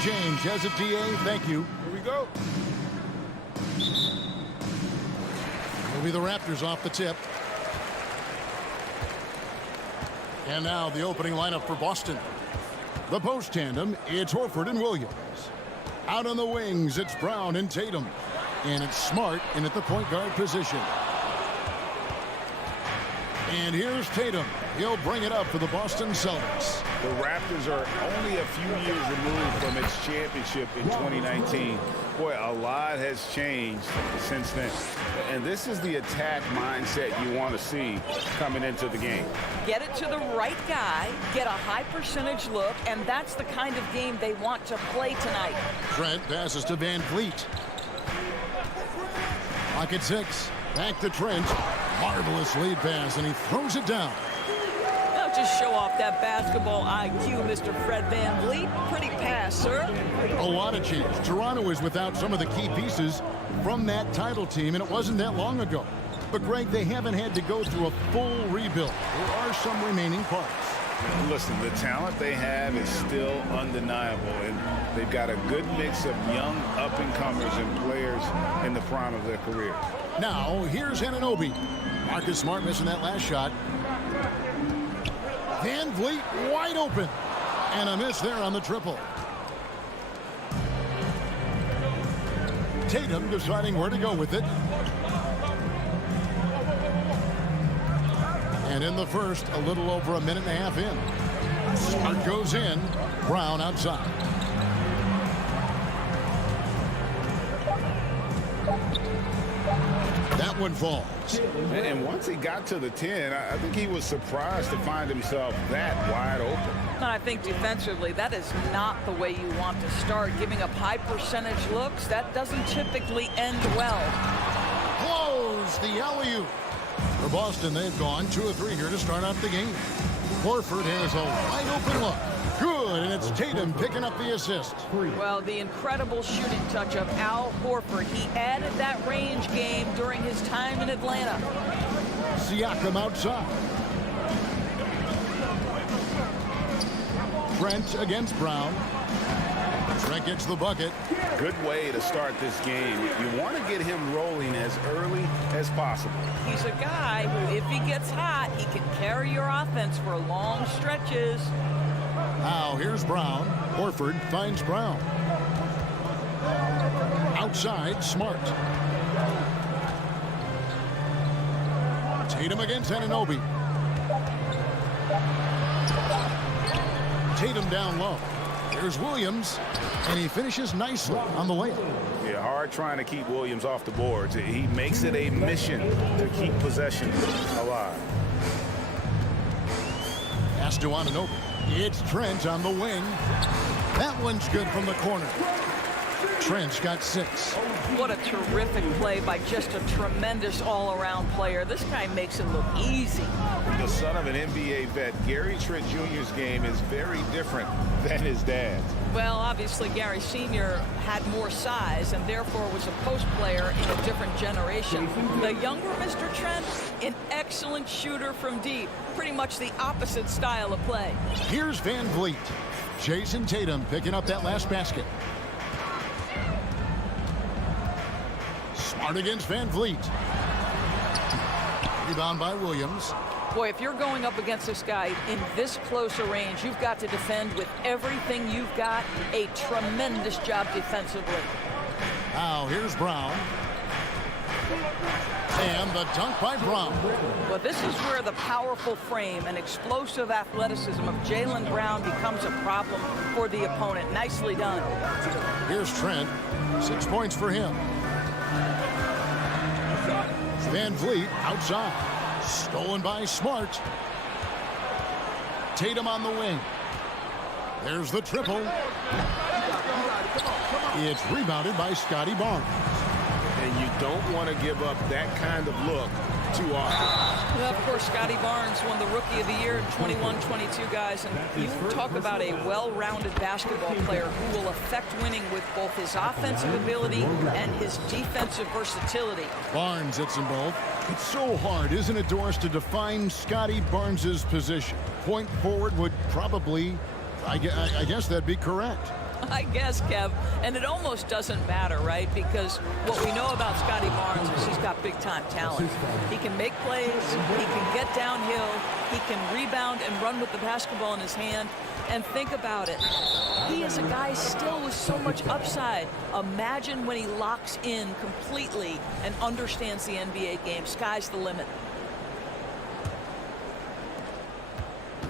exchange as a DA. Thank you. Here we go. Will be the Raptors off the tip. And now the opening lineup for Boston. The post tandem, it's Horford and Williams. Out on the wings, it's Brown and Tatum. And it's Smart in at the point guard position. And here's Tatum. He'll bring it up for the Boston Celtics. The Raptors are only a few years removed from its championship in 2019. Boy, a lot has changed since then. And this is the attack mindset you want to see coming into the game. Get it to the right guy, get a high percentage look, and that's the kind of game they want to play tonight. Trent passes to Van Vliet. Clock at 6. Back to Trent. Marvelous lead pass, and he throws it down. Now just show off that basketball IQ, Mr. Fred Van Vliet. Pretty pass, sir. A lot of change. Toronto is without some of the key pieces from that title team, and it wasn't that long ago. But, Greg, they haven't had to go through a full rebuild. There are some remaining parts. Listen, the talent they have is still undeniable, and they've got a good mix of young up-and-comers and players in the prime of their career. Now, here's Anunoby. Marcus Smart missing that last shot. Van Vliet wide open. And a miss there on the triple. Tatum deciding where to go with it. And in the first, a little over a minute and a half in. Smart goes in. Brown outside. That one falls. And once he got to the 10, I think he was surprised to find himself that wide open. And I think defensively, that is not the way you want to start. Giving up high percentage looks, that doesn't typically end well. Close the alley-oop. For Boston, they've gone 2 of 3 here to start out the game. Horford has a wide open look. Good, and it's Tatum picking up the assist. Well, the incredible shooting touch of Al Horford. He added that range game during his time in Atlanta. Siakam outside. Trent against Brown. Trent gets the bucket. Good way to start this game. You want to get him rolling as early as possible. He's a guy who, if he gets hot, he can carry your offense for long stretches. Now here's Brown. Horford finds Brown. Outside, Smart. Tatum against Anunoby. Tatum down low. Here's Williams, and he finishes nicely on the layup. Yeah, hard trying to keep Williams off the boards. He makes it a mission to keep possession alive. Pass to Anunoby. It's Trent on the wing. That one's good from the corner. Trent's got 6. What a terrific play by just a tremendous all-around player. This guy makes it look easy. The son of an NBA vet, Gary Trent Jr.'s game is very different than his dad's. Well, obviously, Gary Sr. had more size and therefore was a post player in a different generation. The younger Mr. Trent, an excellent shooter from deep. Pretty much the opposite style of play. Here's Van Vliet. Jason Tatum picking up that last basket. Smart against Van Vliet. Rebound by Williams. Boy, if you're going up against this guy in this close a range, you've got to defend with everything you've got. A tremendous job defensively. Now here's Brown. And the dunk by Brown. Well, this is where the powerful frame and explosive athleticism of Jaylen Brown becomes a problem for the opponent. Nicely done. Here's Trent. 6 points for him. Van Vliet outside. Stolen by Smart. Tatum on the wing. There's the triple. It's rebounded by Scotty Barnes. And you don't want to give up that kind of look too often. Well, of course, Scotty Barnes won the Rookie of the Year in 21-22, guys. And you talk about a well-rounded basketball player who will affect winning with both his offensive ability and his defensive versatility. Barnes hits them both. It's so hard, isn't it, Doris, to define Scotty Barnes's position? Point forward would probably, I guess that'd be correct. I guess, Kev, and it almost doesn't matter, right? Because what we know about Scotty Barnes is he's got big-time talent. He can make plays, he can get downhill, he can rebound and run with the basketball in his hand. And think about it. He is a guy still with so much upside. Imagine when he locks in completely and understands the NBA game. Sky's the limit.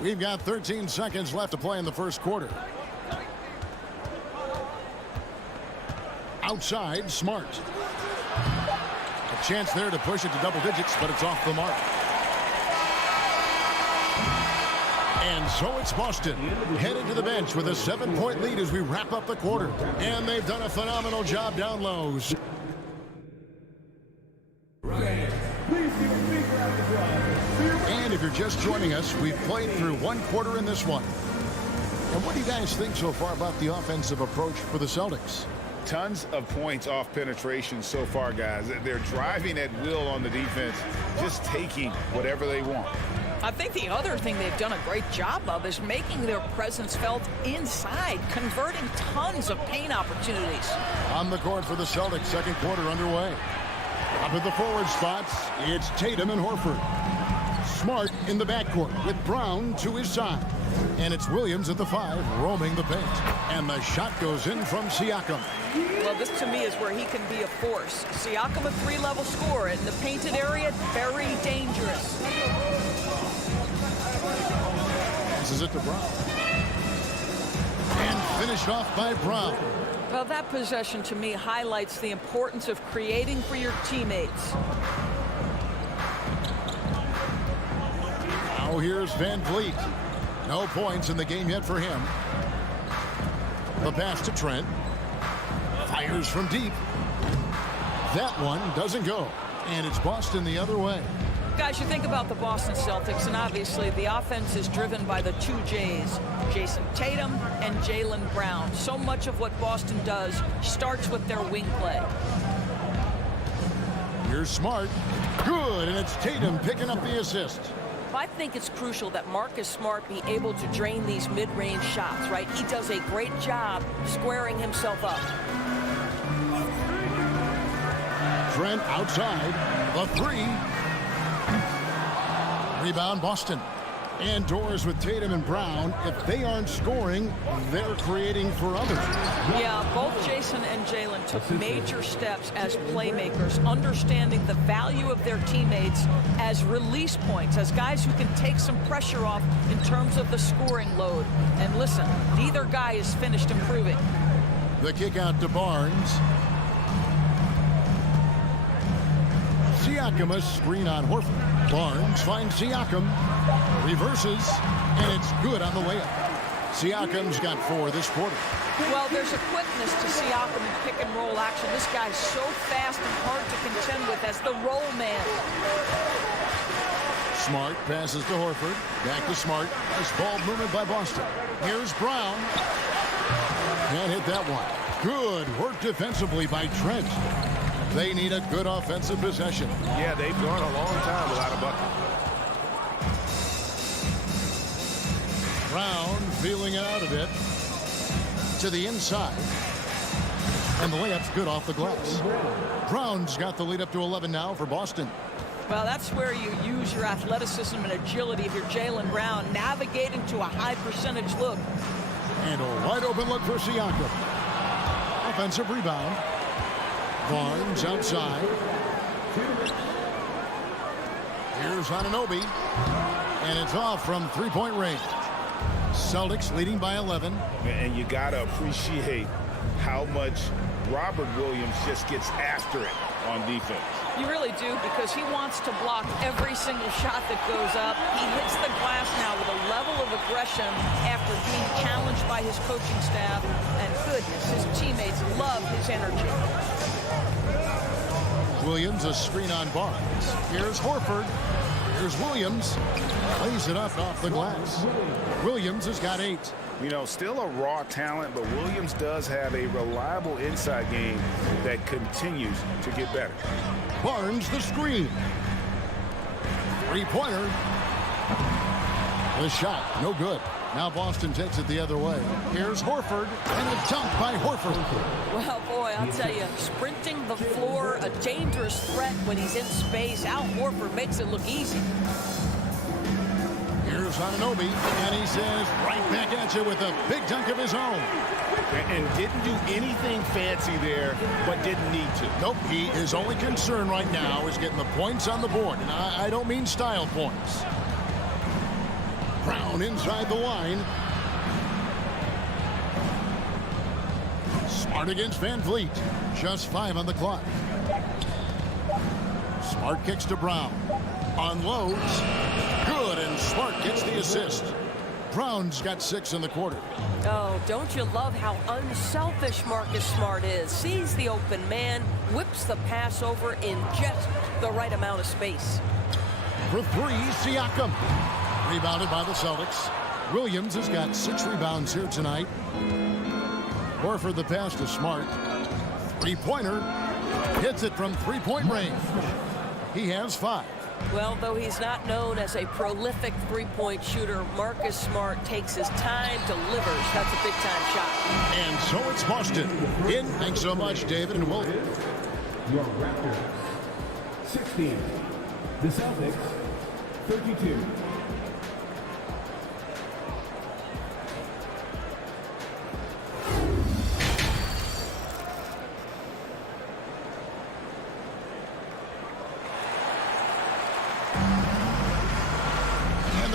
We've got 13 seconds left to play in the first quarter. Outside, Smart. A chance there to push it to double digits, but it's off the mark. And so it's Boston headed to the bench with a 7-point lead as we wrap up the quarter. And they've done a phenomenal job down low. And if you're just joining us, we've played through one quarter in this one. And what do you guys think so far about the offensive approach for the Celtics? Tons of points off penetration so far, guys. They're driving at will on the defense, just taking whatever they want. I think the other thing they've done a great job of is making their presence felt inside, converting tons of paint opportunities. On the court for the Celtics, second quarter underway. Up at the forward spots, it's Tatum and Horford. Smart in the backcourt with Brown to his side. And it's Williams at the 5, roaming the paint. And the shot goes in from Siakam. Well, this to me is where he can be a force. Siakam, a 3-level scorer in the painted area, very dangerous. Passes it to Brown. And finished off by Brown. Well, that possession to me highlights the importance of creating for your teammates. Now here's Van Vliet. No points in the game yet for him. The pass to Trent. Fires from deep. That one doesn't go. And it's Boston the other way. Guys, you think about the Boston Celtics, and obviously the offense is driven by the two J's, Jason Tatum and Jaylen Brown. So much of what Boston does starts with their wing play. Here's Smart. Good, and it's Tatum picking up the assist. I think it's crucial that Marcus Smart be able to drain these mid-range shots, right? He does a great job squaring himself up. Trent outside. The 3. Rebound Boston. And doors with Tatum and Brown. If they aren't scoring, they're creating for others. Yeah, both Jason and Jaylen took major steps as playmakers, understanding the value of their teammates as release points, as guys who can take some pressure off in terms of the scoring load. And listen, neither guy is finished improving. The kick out to Barnes. Siakam, a screen on Horford. Barnes finds Siakam. Reverses, and it's good on the layup. Siakam's got 4 this quarter. Well, there's a quickness to Siakam in pick-and-roll action. This guy's so fast and hard to contend with as the roll man. Smart passes to Horford. Back to Smart. Nice ball movement by Boston. Here's Brown. Can't hit that one. Good work defensively by Trent. They need a good offensive possession. Yeah, they've gone a long time without a bucket. Brown feeling it out a bit. To the inside. And the layup's good off the glass. Brown's got the lead up to 11 now for Boston. Well, that's where you use your athleticism and agility if you're Jaylen Brown, navigating to a high percentage look. And a wide open look for Siakam. Offensive rebound. Barnes outside. Here's Anunoby. And it's off from 3-point range. Celtics leading by 11. And you got to appreciate how much Robert Williams just gets after it on defense. You really do, because he wants to block every single shot that goes up. He hits the glass now with a level of aggression after being challenged by his coaching staff. And goodness, his teammates love his energy. Williams, a screen on Barnes. Here's Horford. Here's Williams. Lays it up off the glass. Williams has got 8. You know, still a raw talent, but Williams does have a reliable inside game that continues to get better. Barnes the screen. 3-pointer. The shot, no good. Now Boston takes it the other way. Here's Horford, and a dunk by Horford. Well, boy, I'll tell you, sprinting the floor, a dangerous threat when he's in space. Al Horford makes it look easy. Here's Anunoby, and he says right back at you with a big dunk of his own. And didn't do anything fancy there, but didn't need to. Nope, his only concern right now is getting the points on the board. And I don't mean style points. Brown inside the line. Smart against Van Vliet. Just 5 on the clock. Smart kicks to Brown. Unloads. Good, and Smart gets the assist. Brown's got 6 in the quarter. Oh, don't you love how unselfish Marcus Smart is? Sees the open man, whips the pass over in just the right amount of space. For 3, Siakam. Rebounded by the Celtics. Williams has got 6 rebounds here tonight. Horford the pass to Smart. Three-pointer. Hits it from three-point range. He has 5. Well, though he's not known as a prolific three-point shooter, Marcus Smart takes his time, delivers. That's a big-time shot. And so it's Boston. Thanks so much, David and Will. Your Raptors, 16. The Celtics, 32.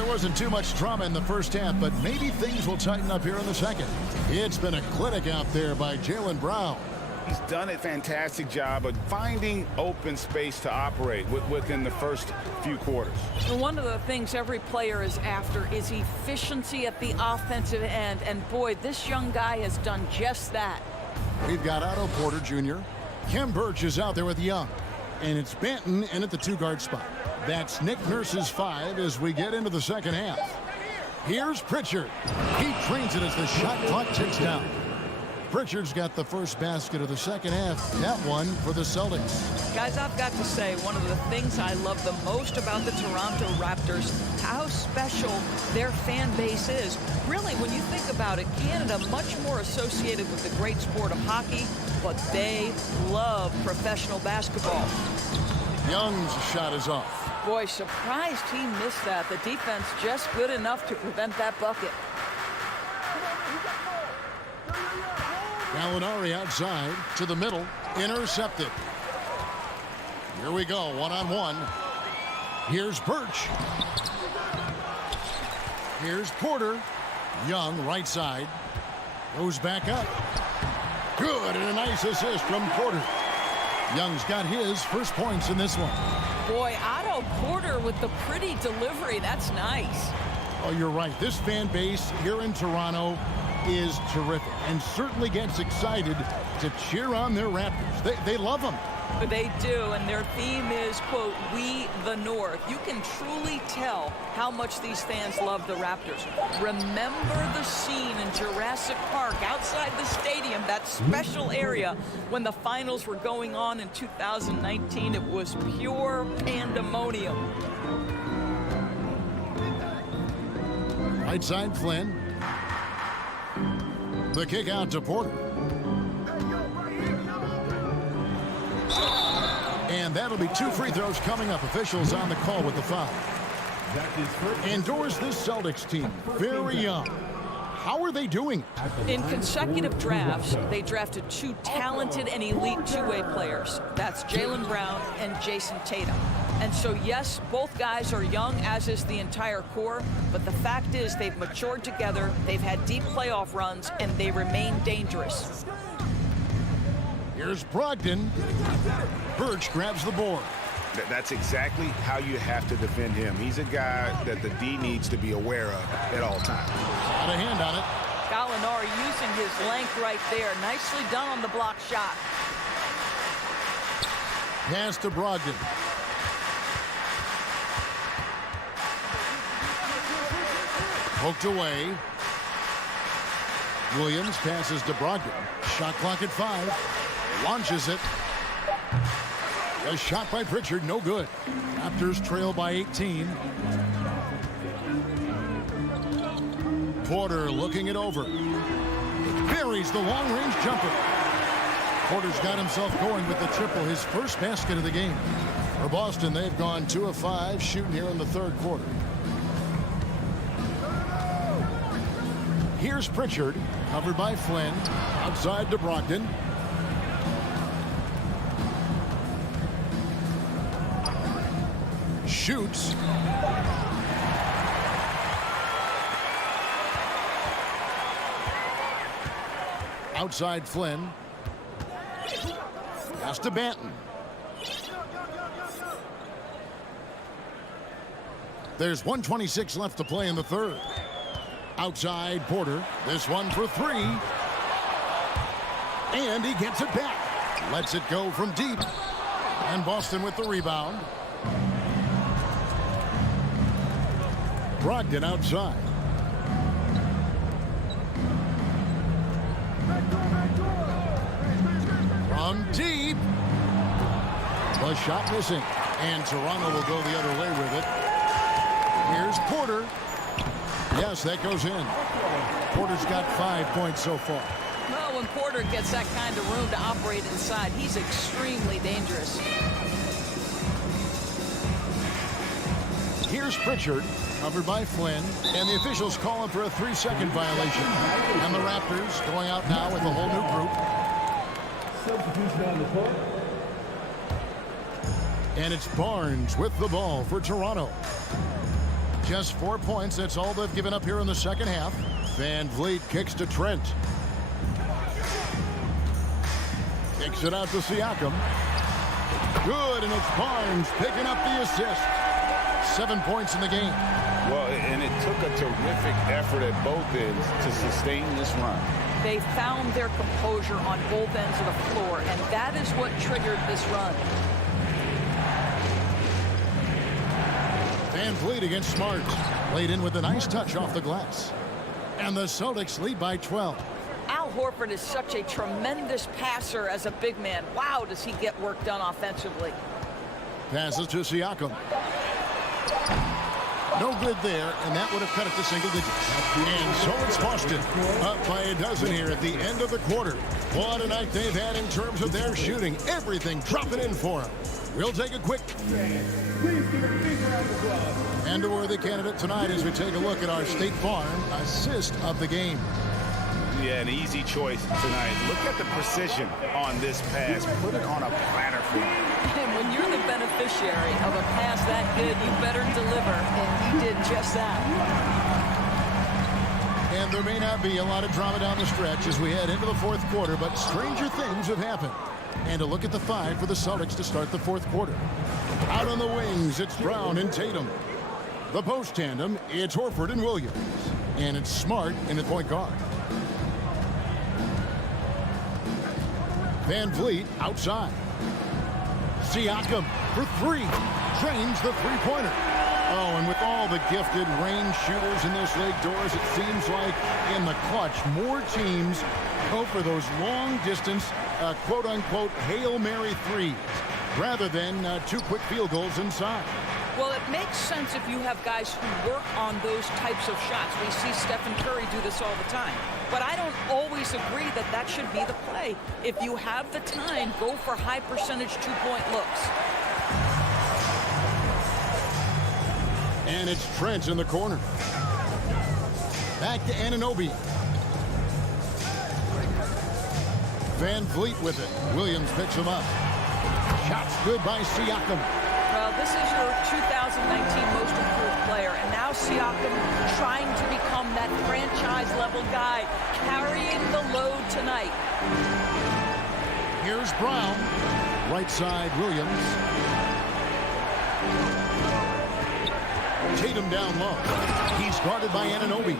Wasn't too much drama in the first half, but maybe things will tighten up here in the second. It's been a clinic out there by Jaylen Brown. He's done a fantastic job of finding open space to operate within the first few quarters. One of the things every player is after is efficiency at the offensive end, and boy, this young guy has done just that. We've got Otto Porter Jr. Khem Birch is out there with Young, and it's Banton in at the 2-guard spot. That's Nick Nurse's 5 as we get into the second half. Here's Pritchard. He trains it as the shot clock ticks down. Pritchard's got the first basket of the second half. That one for the Celtics. Guys, I've got to say, one of the things I love the most about the Toronto Raptors, how special their fan base is. Really, when you think about it, Canada much more associated with the great sport of hockey, but they love professional basketball. Young's shot is off. Boy, surprised he missed that. The defense just good enough to prevent that bucket. Gallinari outside to the middle. Intercepted. Here we go, one-on-one. Here's Birch. Here's Porter. Young, right side. Goes back up. Good, and a nice assist from Porter. Young's got his first points in this one. Boy, Otto Porter with the pretty delivery. That's nice. Oh, you're right. This fan base here in Toronto is terrific and certainly gets excited to cheer on their Raptors. They love them. They do, and their theme is, quote, "We the North." You can truly tell how much these fans love the Raptors. Remember the scene in Jurassic Park outside the stadium, that special area when the finals were going on in 2019. It was pure pandemonium. Right side, Flynn. The kick out to Porter. And that'll be 2 free throws coming up. Officials on the call with the foul. Endures this Celtics team. Very young. How are they doing? In consecutive drafts, they drafted 2 talented and elite two-way players. That's Jaylen Brown and Jason Tatum. And so, yes, both guys are young, as is the entire core. But the fact is they've matured together, they've had deep playoff runs, and they remain dangerous. Here's Brogdon. Birch grabs the board. That's exactly how you have to defend him. He's a guy that the D needs to be aware of at all times. Got a hand on it. Gallinari using his length right there. Nicely done on the block shot. Pass to Brogdon. Poked away. Williams passes to Brogdon. Shot clock at 5. Launches it. A shot by Pritchard, no good. Raptors trail by 18. Porter looking it over. Buries the long-range jumper. Porter's got himself going with the triple, his first basket of the game. For Boston, they've gone 2 of 5 shooting here in the third quarter. Here's Pritchard, covered by Flynn. Outside to Brogdon. Shoots. Outside Flynn. Pass to Banton. There's 1:26 left to play in the third. Outside Porter. This one for 3. And he gets it back. Lets it go from deep. And Boston with the rebound. Brogdon outside. From deep. The shot missing. And Toronto will go the other way with it. Here's Porter. Yes, that goes in. Porter's got 5 points so far. Well, when Porter gets that kind of room to operate inside, he's extremely dangerous. Here's Pritchard, covered by Flynn, and the officials calling for a 3-second violation. And the Raptors going out now with a whole new group. Substitution on the court. And it's Barnes with the ball for Toronto. Just 4 points, that's all they've given up here in the second half. Van Vliet kicks to Trent. Kicks it out to Siakam. Good, and it's Barnes picking up the assist. 7 points in the game. Well, and it took a terrific effort at both ends to sustain this run. They found their composure on both ends of the floor, and that is what triggered this run. Van Vliet against Smart. Played in with a nice touch off the glass. And the Celtics lead by 12. Al Horford is such a tremendous passer as a big man. Wow, does he get work done offensively. Passes to Siakam. No good there, and that would have cut it to single digits. And so it's Boston, up by a dozen here at the end of the quarter. What a night they've had in terms of their shooting. Everything dropping in for them. We'll take a quick and a worthy candidate tonight as we take a look at our State Farm assist of the game. Yeah, an easy choice tonight. Look at the precision on this pass. Put it on a platter for him. And when you're the beneficiary of a pass that good, you better deliver, and he did just that. And there may not be a lot of drama down the stretch as we head into the fourth quarter, but stranger things have happened. And a look at the 5 for the Celtics to start the fourth quarter. Out on the wings, it's Brown and Tatum. The post tandem, it's Horford and Williams. And it's Smart in the point guard. Van Vliet outside. Siakam for 3. Drains the three-pointer. Oh, and with all the gifted range shooters in this league, Doris, it seems like in the clutch, more teams go for those long-distance, quote-unquote, Hail Mary threes, rather than 2 quick field goals inside. Well, it makes sense if you have guys who work on those types of shots. We see Stephen Curry do this all the time. But I don't always agree that that should be the play. If you have the time, go for high-percentage 2-point looks. And it's Trent in the corner. Back to Anunoby. Van Vliet with it. Williams picks him up. Shots good by Siakam. Well, this is your 2019 most improved player, and now Siakam trying to become that franchise-level guy, carrying the load tonight. Here's Brown. Right side, Williams. Tatum down low. He's guarded by Anunoby.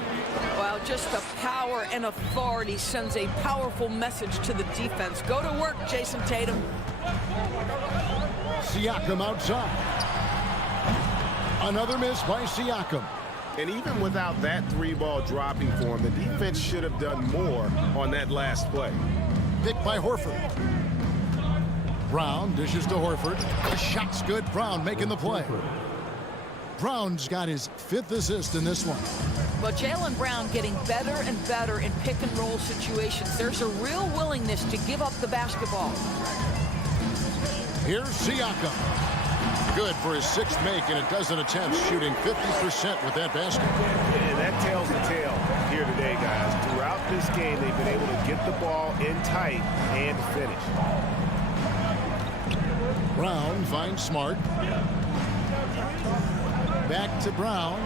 Well, just the power and authority sends a powerful message to the defense. Go to work, Jason Tatum. Siakam outside. Another miss by Siakam. And even without that 3-ball dropping for him, the defense should have done more on that last play. Picked by Horford. Brown dishes to Horford. The shot's good. Brown making the play. Brown's got his 5th assist in this one. But Jaylen Brown getting better and better in pick-and-roll situations. There's a real willingness to give up the basketball. Here's Siakam. Good for his 6th make in a dozen attempts, shooting 50% with that basket. And that tells the tale here today, guys. Throughout this game, they've been able to get the ball in tight and finish. Brown finds Smart. Back to Brown.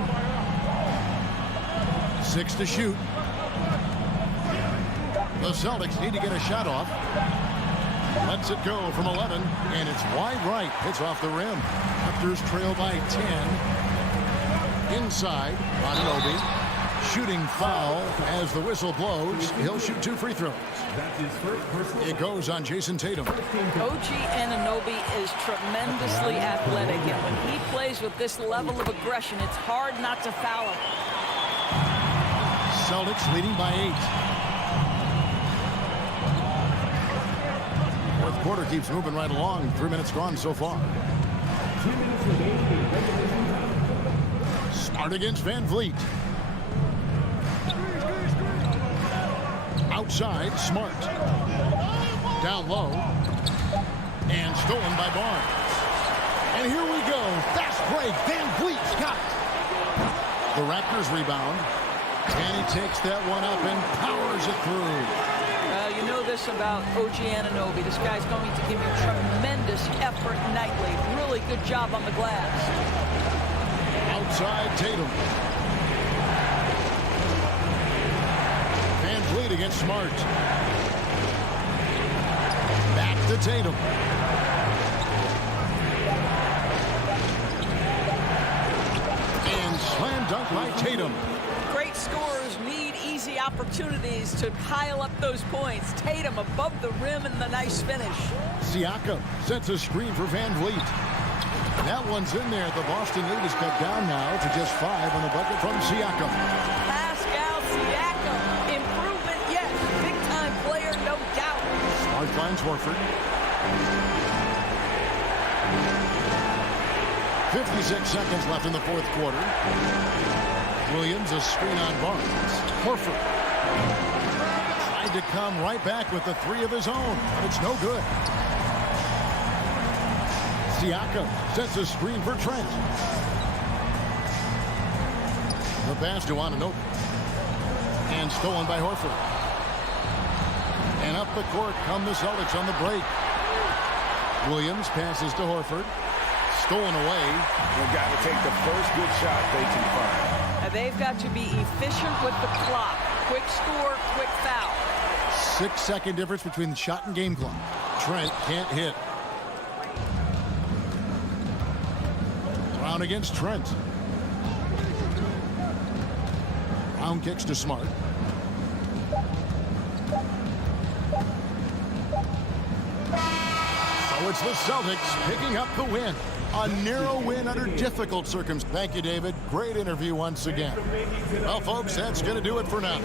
6 to shoot. The Celtics need to get a shot off. Lets it go from 11, and it's wide right. Hits off the rim. Raptors trail by 10. Inside, Anunoby. Shooting foul as the whistle blows. He'll shoot 2 free throws. That's his first personal. It goes on Jason Tatum. OG Anunoby is tremendously athletic, and when he plays with this level of aggression, it's hard not to foul him. Celtics leading by 8. Fourth quarter keeps moving right along. 3 minutes gone so far. 2 minutes remaining in regulation time. Smart against Van Vliet. Outside, Smart. Down low. And stolen by Barnes. And here we go. Fast break. Van Vliet's got it. The Raptors rebound. And he takes that one up and powers it through. You know this about OG Anunoby. This guy's going to give you tremendous effort nightly. Really good job on the glass. Outside, Tatum. Van Vliet against Smart. Back to Tatum. And slam dunk by Tatum. Great scorers need easy opportunities to pile up those points. Tatum above the rim and the nice finish. Siakam sets a screen for Van Vliet. That one's in there. The Boston lead is cut down now to just 5 on the bucket from Siakam. Pascal Siakam. Improvement, yes. Big-time player, no doubt. Smart finds Horford. 56 seconds left in the fourth quarter. Williams, a screen on Barnes. Horford tried to come right back with the 3 of his own, but it's no good. Siakam sets a screen for Trent. The pass to Anunoby. And stolen by Horford. And up the court come the Celtics on the break. Williams passes to Horford. Stolen away. They've got to take the first good shot they can find. Now they've got to be efficient with the clock. Quick score, quick foul. 6-second difference between the shot and game clock. Trent can't hit. Brown against Trent. Brown kicks to Smart. So it's the Celtics picking up the win. A narrow win under difficult circumstances. Thank you, David. Great interview once again. Well, folks, that's going to do it for now.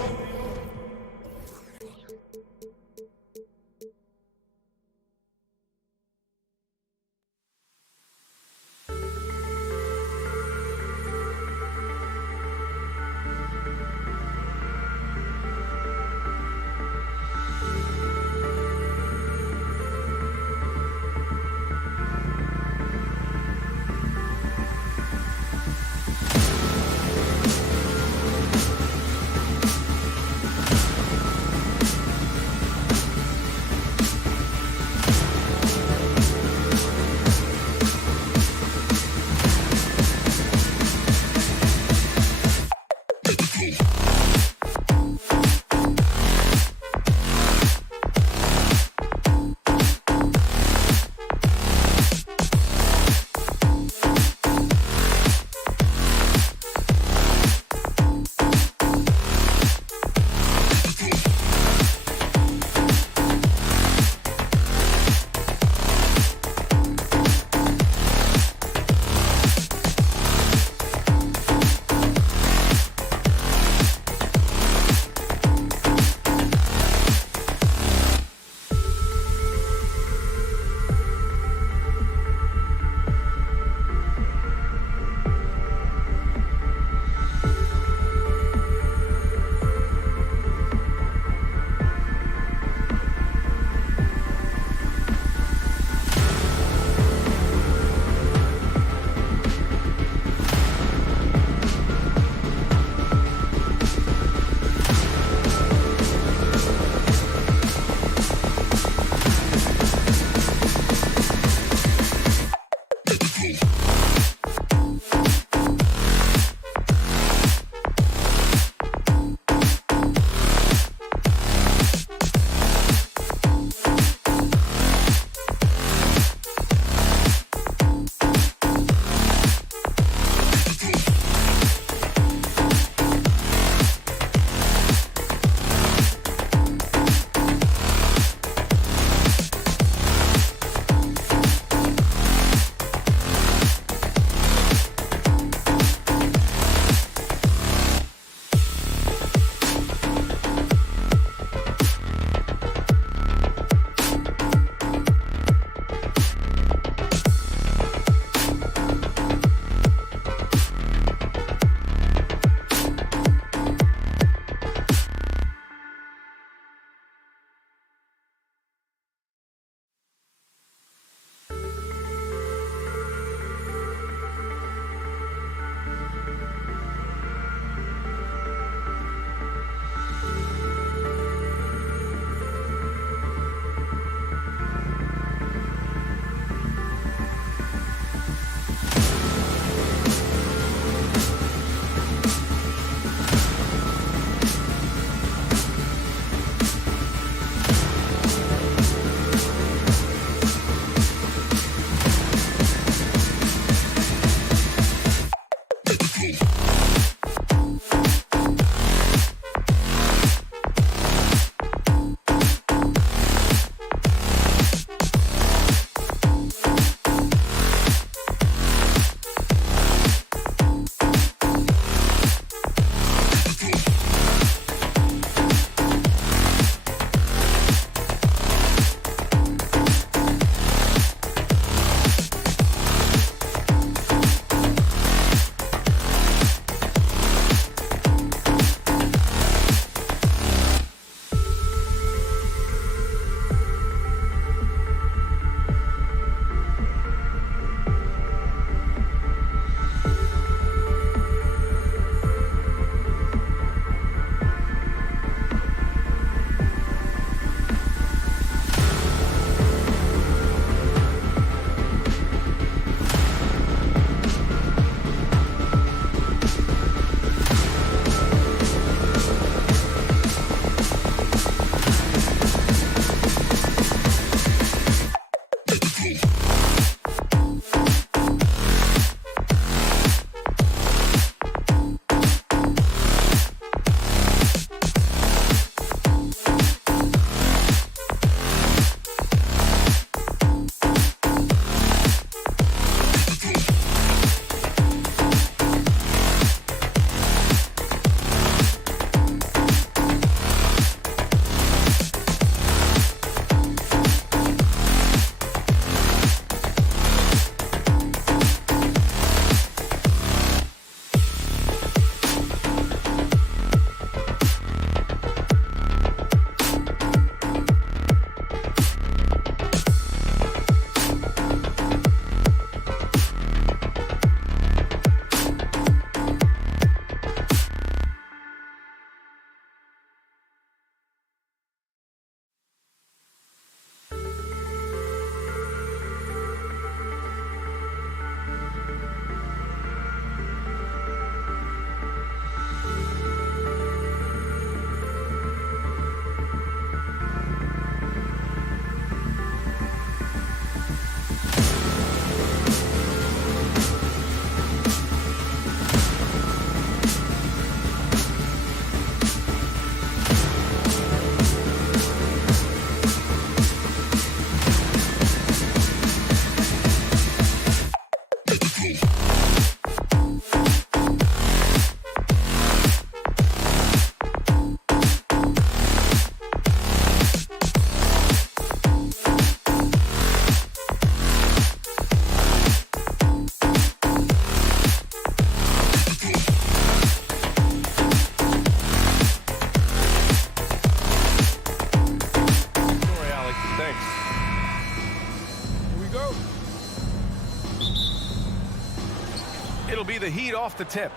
It'll be the Heat off the tip.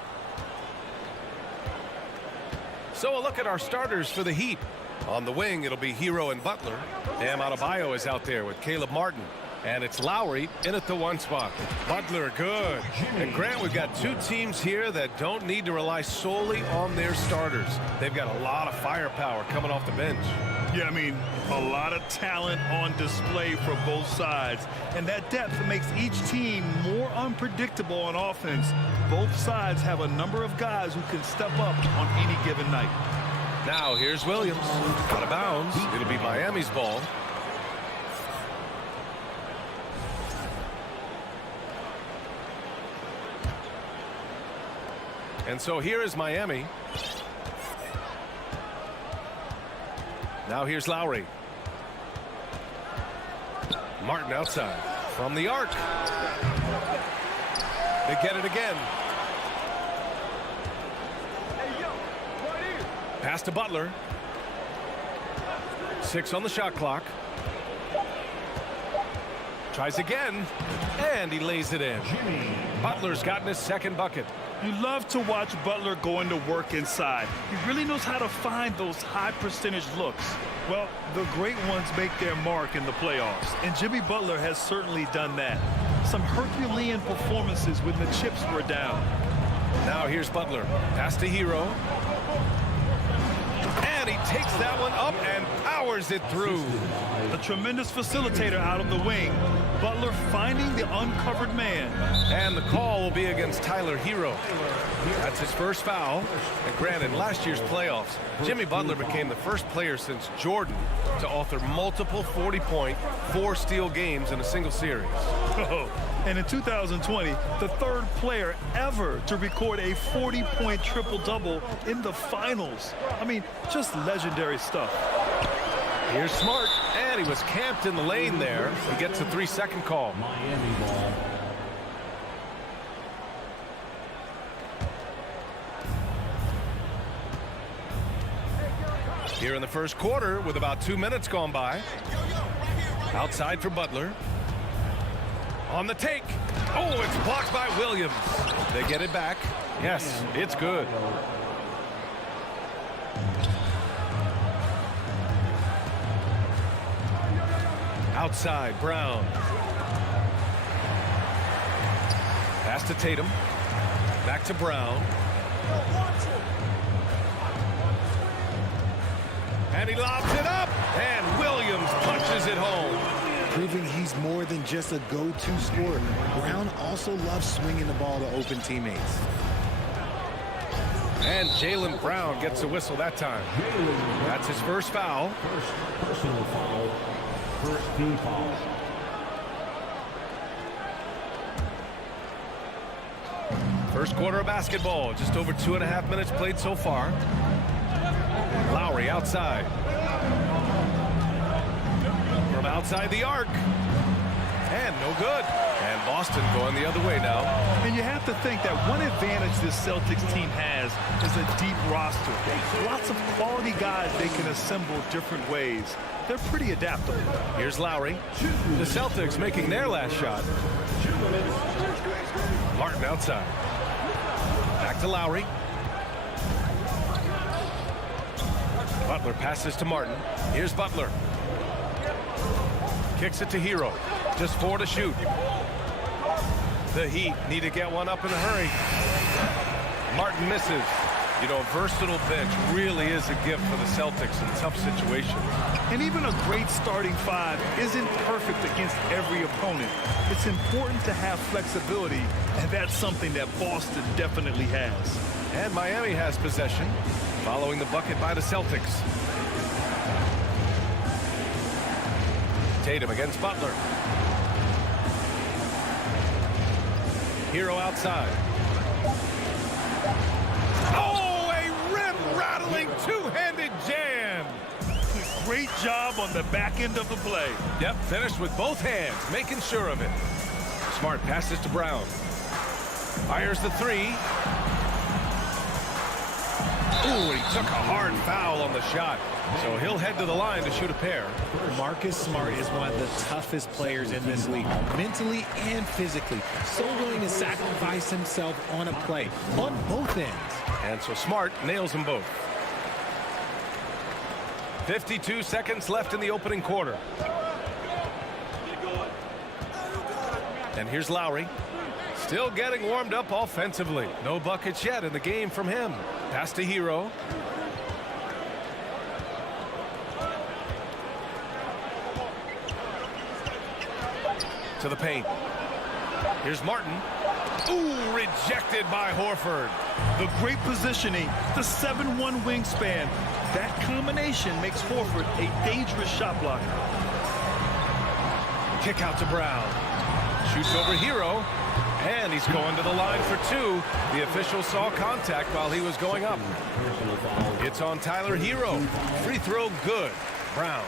So a look at our starters for the Heat. On the wing, it'll be Hero and Butler. Bam Adebayo is out there with Caleb Martin. And it's Lowry in at the 1 spot. Butler, good. And Grant, we've got two teams here that don't need to rely solely on their starters. They've got a lot of firepower coming off the bench. Yeah, I mean, a lot of talent on display for both sides. And that depth makes each team more unpredictable on offense. Both sides have a number of guys who can step up on any given night. Now here's Williams. Out of bounds. It'll be Miami's ball. And so here is Miami. Now here's Lowry. Martin outside from the arc. They get it again. Pass to Butler. 6 on the shot clock. Tries again, and he lays it in. Butler's gotten his second bucket. You love to watch Butler go into work inside. He really knows how to find those high percentage looks. Well, the great ones make their mark in the playoffs, and Jimmy Butler has certainly done that. Some Herculean performances when the chips were down. Now here's Butler. Pass to Hero. And he takes that one up and powers it through. A tremendous facilitator out of the wing. Butler finding the uncovered man. And the call will be against Tyler Hero. That's his first foul. And granted, in last year's playoffs, Jimmy Butler became the first player since Jordan to author multiple 40-point, 4-steal games in a single series. Oh, and in 2020, the third player ever to record a 40-point triple-double in the finals. I mean, just legendary stuff. Here's Smart, and he was camped in the lane there. He gets a 3-second call. Miami ball. Here in the first quarter with about 2 minutes gone by. Outside for Butler. On the take. Oh, it's blocked by Williams. They get it back. Yes, it's good. Outside, Brown. Pass to Tatum. Back to Brown. And he lobs it up. And Williams punches it home. Proving he's more than just a go-to scorer. Brown also loves swinging the ball to open teammates. And Jaylen Brown gets a whistle that time. That's his first foul. First personal foul. First team foul. First quarter of basketball. Just over 2.5 minutes played so far. Lowry outside. From outside the arc. And no good. And Boston going the other way now. And you have to think that one advantage this Celtics team has is a deep roster. Lots of quality guys they can assemble different ways. They're pretty adaptable. Here's Lowry. The Celtics making their last shot. Martin outside. Back to Lowry. Butler passes to Martin. Here's Butler. Kicks it to Hero. Just 4 to shoot. The Heat need to get one up in a hurry. Martin misses. You know, a versatile bench really is a gift for the Celtics in tough situations. And even a great starting five isn't perfect against every opponent. It's important to have flexibility, and that's something that Boston definitely has. And Miami has possession, following the bucket by the Celtics. Tatum against Butler. Hero outside. Oh, a rim-rattling two-handed jam. Great job on the back end of the play. Yep, finished with both hands, making sure of it. Smart passes to Brown. Fires the three. Ooh, he took a hard foul on the shot. So he'll head to the line to shoot a pair. Marcus Smart is one of the toughest players in this league, mentally and physically. So willing to sacrifice himself on a play, on both ends. And so Smart nails them both. 52 seconds left in the opening quarter. And here's Lowry. Still getting warmed up offensively. No buckets yet in the game from him. Pass to Hero. To the paint. Here's Martin. Ooh, rejected by Horford. The great positioning, the 7'1" wingspan. That combination makes Horford a dangerous shot blocker. Kick out to Brown. Shoots over Hero. And he's going to the line for two. The official saw contact while he was going up. It's on Tyler Hero. Free throw good. Brown.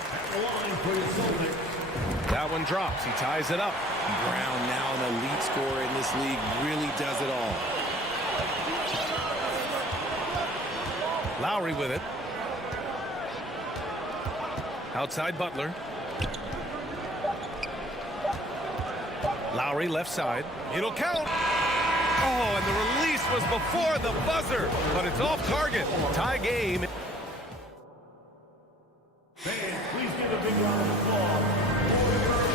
That one drops. He ties it up. Brown, now an elite scorer in this league, really does it all. Lowry with it. Outside Butler. Lowry left side. It'll count. Oh, and the release was before the buzzer, but it's off target. Tie game.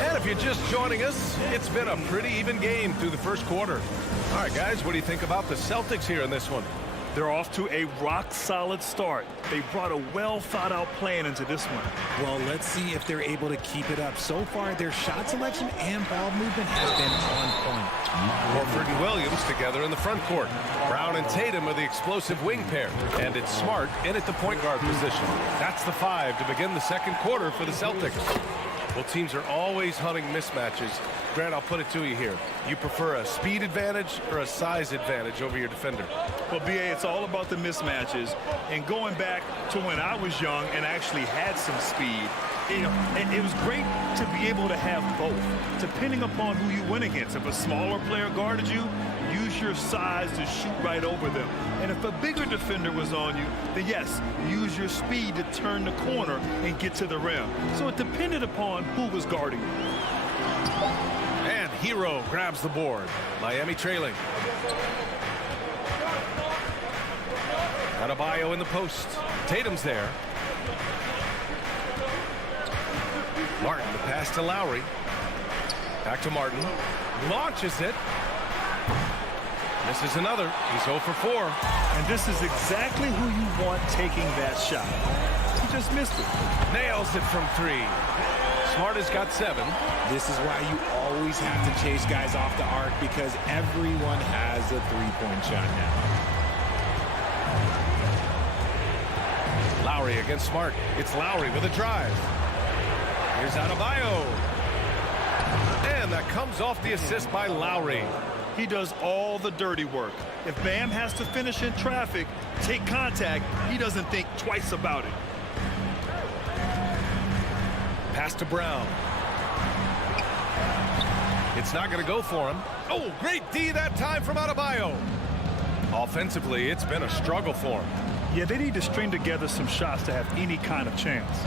And if you're just joining us, it's been a pretty even game through the first quarter. All right, guys, what do you think about the Celtics here in this one? They're off to a rock-solid start. They brought a well-thought-out plan into this one. Well, let's see if they're able to keep it up. So far, their shot selection and ball movement has been on point. Horford and Williams together in the front court. Brown and Tatum are the explosive wing pair. And it's Smart in at the point guard position. That's the 5 to begin the second quarter for the Celtics. Well, teams are always hunting mismatches. Grant, I'll put it to you here. You prefer a speed advantage or a size advantage over your defender? Well, B.A., it's all about the mismatches. And going back to when I was young and actually had some speed, it was great to be able to have both, depending upon who you went against. If a smaller player guarded you, use your size to shoot right over them. And if a bigger defender was on you, then yes, use your speed to turn the corner and get to the rim. So it depended upon who was guarding you. And Hero grabs the board. Miami trailing. Adebayo in the post. Tatum's there. Martin, the pass to Lowry. Back to Martin. Launches it. Misses another. He's 0 for 4. And this is exactly who you want taking that shot. He just missed it. Nails it from 3. Smart has got 7. This is why you always have to chase guys off the arc, because everyone has a three-point shot now. Lowry against Smart. It's Lowry with a drive. Here's Adebayo. And that comes off the assist by Lowry. He does all the dirty work. If Bam has to finish in traffic, take contact, he doesn't think twice about it. Pass to Brown. It's not going to go for him. Oh, great D that time from Adebayo. Offensively, it's been a struggle for him. Yeah, they need to string together some shots to have any kind of chance.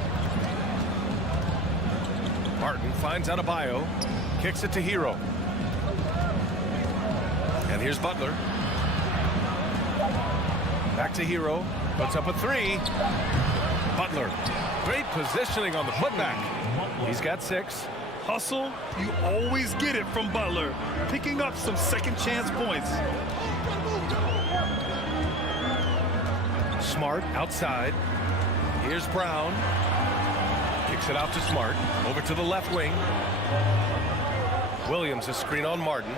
Martin finds Adebayo. Kicks it to Hero. And here's Butler. Back to Hero. Puts up a 3. Butler. Great positioning on the putback. He's got 6. Hustle, you always get it from Butler. Picking up some second chance points. Smart outside. Here's Brown. Kicks it out to Smart. Over to the left wing. Williams, a screen on Martin.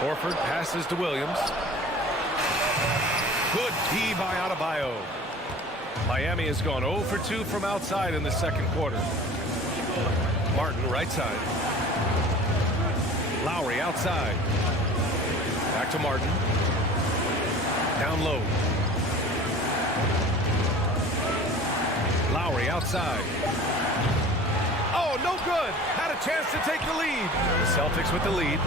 Horford passes to Williams. Good D by Adebayo. Miami has gone 0 for 2 from outside in the second quarter. Martin right side. Lowry outside. Back to Martin. Down low. Lowry outside. Oh, no good. Had a chance to take the lead. The Celtics with the lead.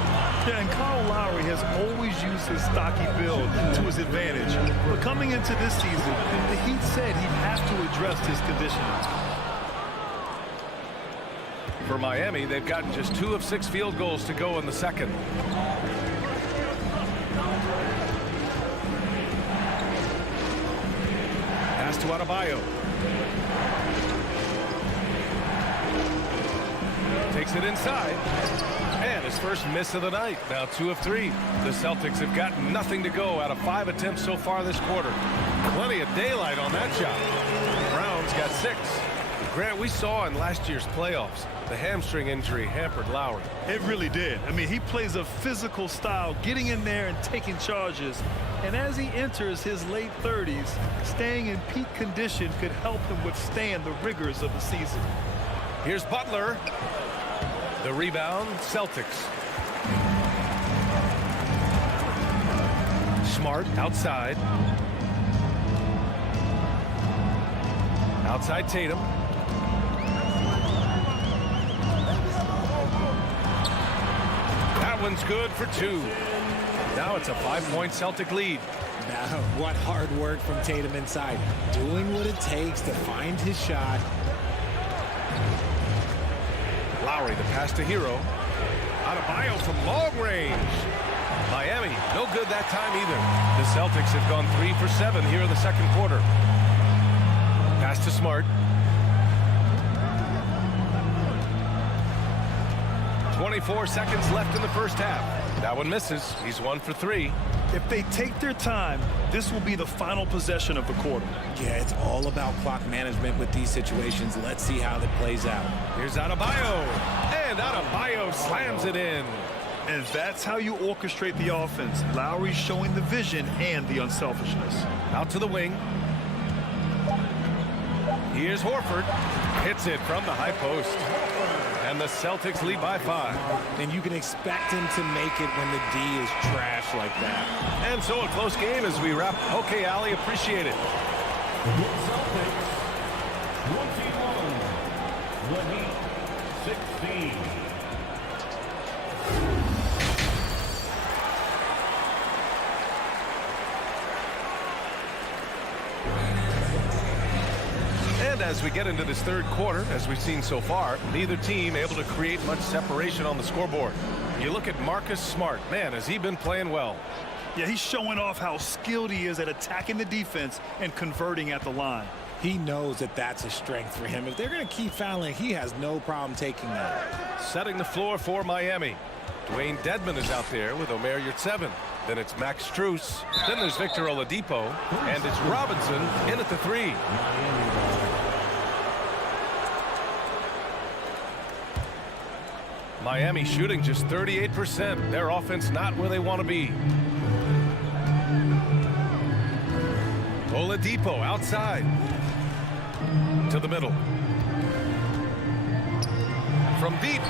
Yeah, and Kyle Lowry has always used his stocky build to his advantage. But coming into this season, the Heat said he'd have to address his conditioning. For Miami, they've gotten just 2 of 6 field goals to go in the second. Pass to Adebayo. Takes it inside. And his first miss of the night. Now 2 of 3. The Celtics have gotten nothing to go out of 5 attempts so far this quarter. Plenty of daylight on that shot. Brown's got 6. Grant, we saw in last year's playoffs, the hamstring injury hampered Lowry. It really did. I mean, he plays a physical style, getting in there and taking charges. And as he enters his late 30s, staying in peak condition could help him withstand the rigors of the season. Here's Butler. The rebound, Celtics. Smart outside. Outside Tatum. That one's good for 2. Now it's a 5-point Celtic lead. Now, what hard work from Tatum inside. Doing what it takes to find his shot. Lowry, the pass to Hero. Adebayo from long range. Miami, no good that time either. The Celtics have gone 3 for 7 here in the second quarter. Pass to Smart. 24 seconds left in the first half. That one misses. He's 1 for 3. If they take their time, this will be the final possession of the quarter. Yeah, it's all about clock management with these situations. Let's see how that plays out. Here's Adebayo. And Adebayo slams it in. And that's how you orchestrate the offense. Lowry showing the vision and the unselfishness. Out to the wing. Here's Horford. Hits it from the high post. And the Celtics lead by 5. And you can expect him to make it when the D is trash like that. And so a close game as we wrap. Okay, Ali, appreciate it. Celtics 21. The Heat 16. And as we get into this third quarter, as we've seen so far, neither team able to create much separation on the scoreboard. You look at Marcus Smart. Man, has he been playing well. Yeah, he's showing off how skilled he is at attacking the defense and converting at the line. He knows that that's a strength for him. If they're going to keep fouling, he has no problem taking that. Setting the floor for Miami. Dwayne Dedmon is out there with Omer Yurtseven. Then it's Max Strus. Then there's Victor Oladipo. And it's Robinson in at the 3. Miami shooting just 38%. Their offense not where they want to be. Oladipo outside. To the middle. From deep.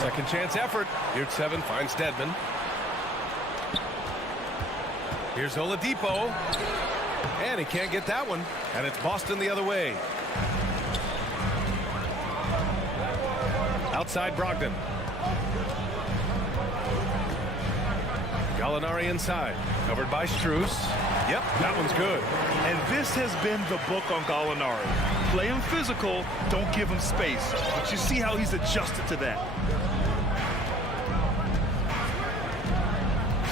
Second chance effort. Yurtseven finds Dedmon. Here's Oladipo. And he can't get that one. And it's Boston the other way. Outside Brogdon. Gallinari inside. Covered by Strus. Yep, that one's good. And this has been the book on Gallinari. Play him physical, don't give him space. But you see how he's adjusted to that.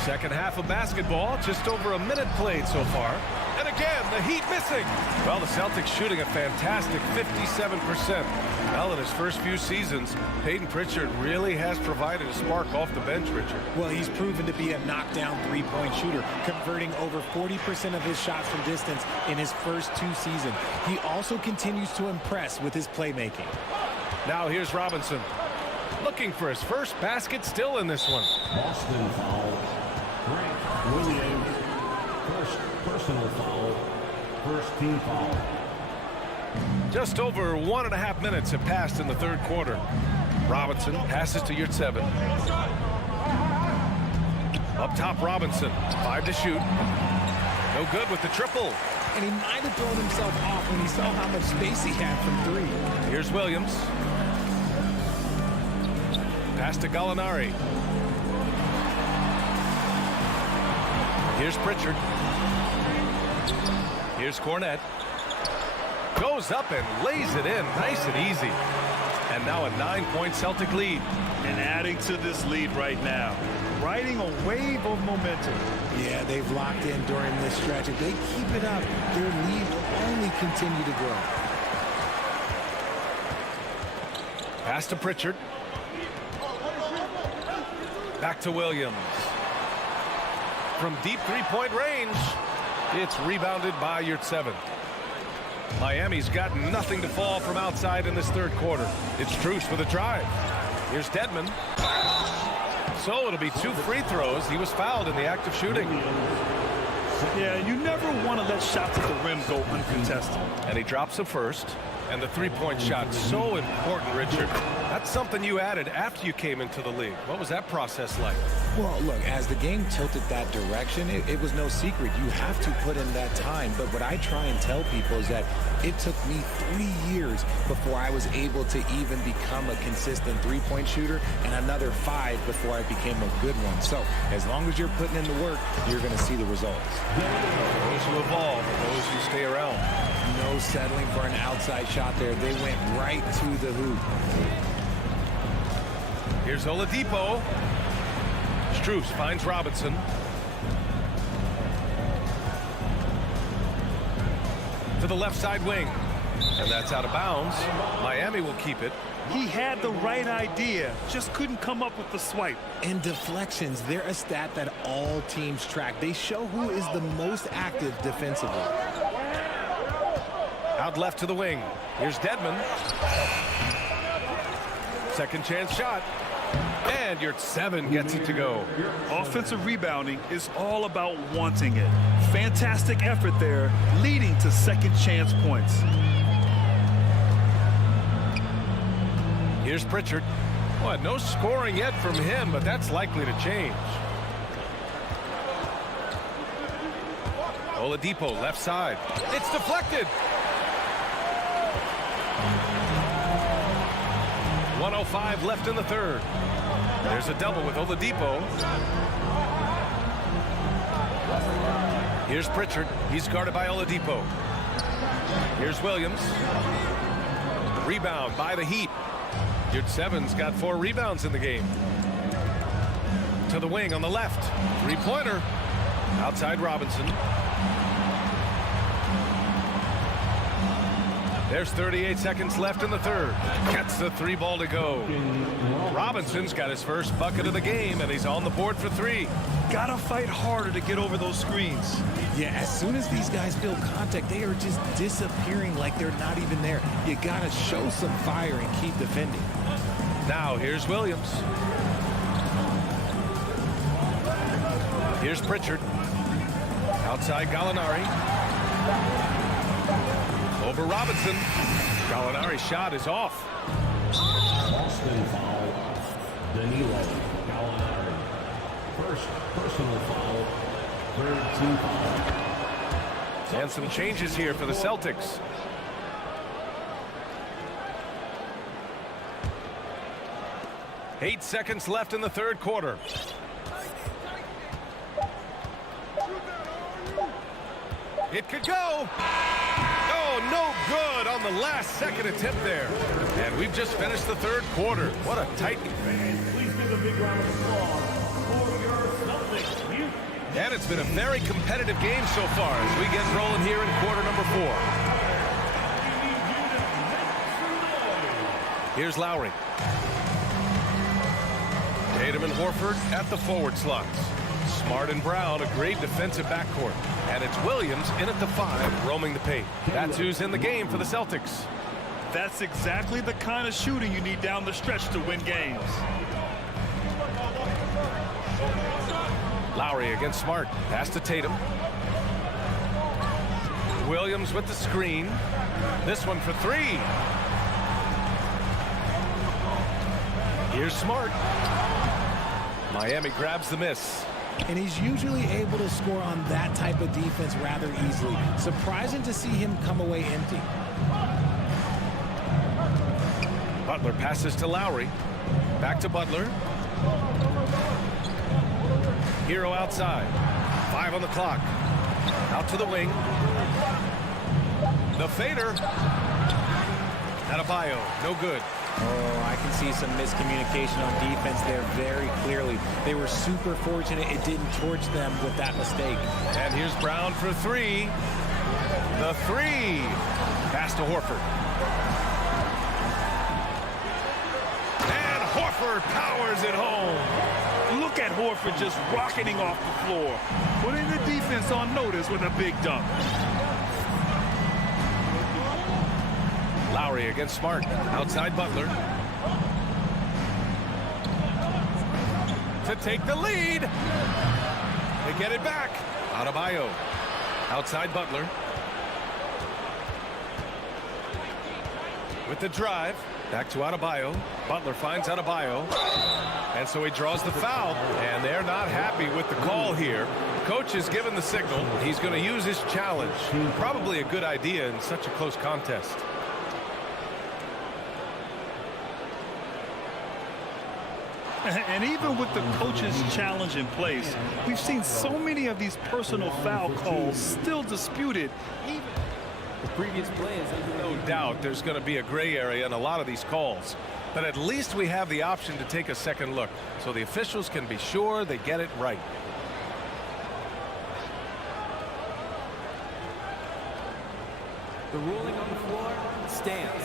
Second half of basketball, just over a minute played so far. And again, the Heat missing. Well, the Celtics shooting a fantastic 57%. Well, in his first few seasons, Peyton Pritchard really has provided a spark off the bench, Richard. Well, he's proven to be a knockdown three-point shooter, converting over 40% of his shots from distance in his first 2 seasons. He also continues to impress with his playmaking. Now here's Robinson. Looking for his first basket, still in this one. Boston foul. Grant Williams. First personal foul. First team foul. Just over 1.5 minutes have passed in the third quarter. Robinson passes to Yurtseven. Up top, Robinson. 5 to shoot. No good with the triple. and he might have thrown himself off when he saw how much space he had from three. Here's Williams. Pass to Gallinari. Here's Pritchard. Here's Cornette. Goes up and lays it in nice and easy. And now a 9-point Celtic lead. And adding to this lead right now, riding a wave of momentum. Yeah, they've locked in during this stretch. If they keep it up, their lead will only continue to grow. Pass to Pritchard. Back to Williams. From deep three-point range, it's rebounded by Yurtseven. Miami's got nothing to fall from outside in this third quarter. It's Truce with a drive. Here's Dedmon. So it'll be 2 free throws. He was fouled in the act of shooting. Yeah, you never want to let shots at the rim go uncontested. And he drops a first. And the three-point shot, so important, Richard. That's something you added after you came into the league. What was that process like? Well, look, as the game tilted that direction, it was no secret. You have to put in that time. But what I try and tell people is that it took me 3 years before I was able to even become a consistent three-point shooter, and another 5 before I became a good one. So as long as you're putting in the work, you're going to see the results. Those who evolve and those who stay around. No settling for an outside shot there. They went right to the hoop. Here's Oladipo. Strus finds Robinson. To the left side wing. And that's out of bounds. Miami will keep it. He had the right idea, just couldn't come up with the swipe. And deflections, they're a stat that all teams track. They show who is the most active defensively. Out left to the wing. Here's Dedmon. Second chance shot. And Yurtseven gets it to go. Offensive rebounding is all about wanting it. Fantastic effort there, leading to second chance points. Here's Pritchard. Well, no scoring yet from him, but that's likely to change. Oladipo, left side. It's deflected. 1:05 left in the third. There's a double with Oladipo. Here's Pritchard. He's guarded by Oladipo. Here's Williams. Rebound by the Heat. Yurtseven's got 4 rebounds in the game. To the wing on the left. Three-pointer. Outside Robinson. There's 38 seconds left in the third. Gets the 3-ball to go. Robinson's got his first bucket of the game, and he's on the board for 3. Gotta fight harder to get over those screens. Yeah, as soon as these guys feel contact, they are just disappearing like they're not even there. You gotta show some fire and keep defending. Now here's Williams. Here's Pritchard. Outside Gallinari. Over Robinson. Gallinari's shot is off. Boston foul. Danilo Gallinari. First personal foul. Third team foul. And some changes here for the Celtics. Eight seconds left in the third quarter. It could go. Oh, no good on the last second attempt there. And we've just finished the third quarter. What a tight. Please give a big round of applause for your Celtics. And it's been a very competitive game so far as we get rolling here in quarter number 4. Here's Lowry. Tatum and Horford at the forward slots. Smart and Brown, a great defensive backcourt. And it's Williams in at the 5, roaming the paint. That's who's in the game for the Celtics. That's exactly the kind of shooting you need down the stretch to win games. Lowry against Smart. Pass to Tatum. Williams with the screen. This one for 3. Here's Smart. Miami grabs the miss. and he's usually able to score on that type of defense rather easily. Surprising to see him come away empty. Butler passes to Lowry. Back to Butler. Hero outside. 5 on the clock. Out to the wing. The fader. Adebayo, no good. Oh, I can see some miscommunication on defense there very clearly. They were super fortunate it didn't torch them with that mistake. And here's Brown for 3. The 3. Pass to Horford. And Horford powers it home. Look at Horford just rocketing off the floor, putting the defense on notice with a big dunk. Lowry against Smart. Outside Butler. To take the lead. They get it back. Adebayo. Outside Butler. With the drive. Back to Adebayo. Butler finds Adebayo. And so he draws the foul. And they're not happy with the call here. Coach has given the signal. He's going to use his challenge. Probably a good idea in such a close contest. And even with the coach's challenge in place, we've seen so many of these personal foul calls still disputed. Even The previous play is no doubt there's going to be a gray area in a lot of these calls. But at least we have the option to take a second look so the officials can be sure they get it right. the ruling on the floor stands.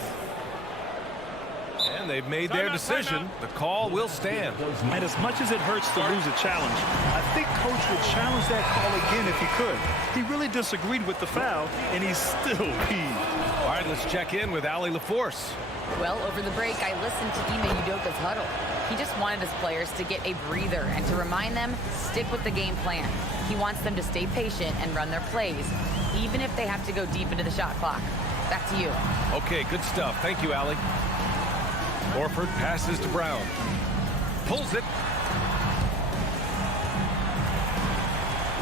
And they've made their decision. The call will stand. And as much as it hurts to lose a challenge, I think Coach would challenge that call again if he could. He really disagreed with the foul, and he's still peeved. All right, let's check in with Allie LaForce. Well, over the break, I listened to Ime Udoka's huddle. He just wanted his players to get a breather and to remind them, stick with the game plan. He wants them to stay patient and run their plays, even if they have to go deep into the shot clock. Back to you. Okay, good stuff. Thank you, Allie. Horford passes to Brown. Pulls it.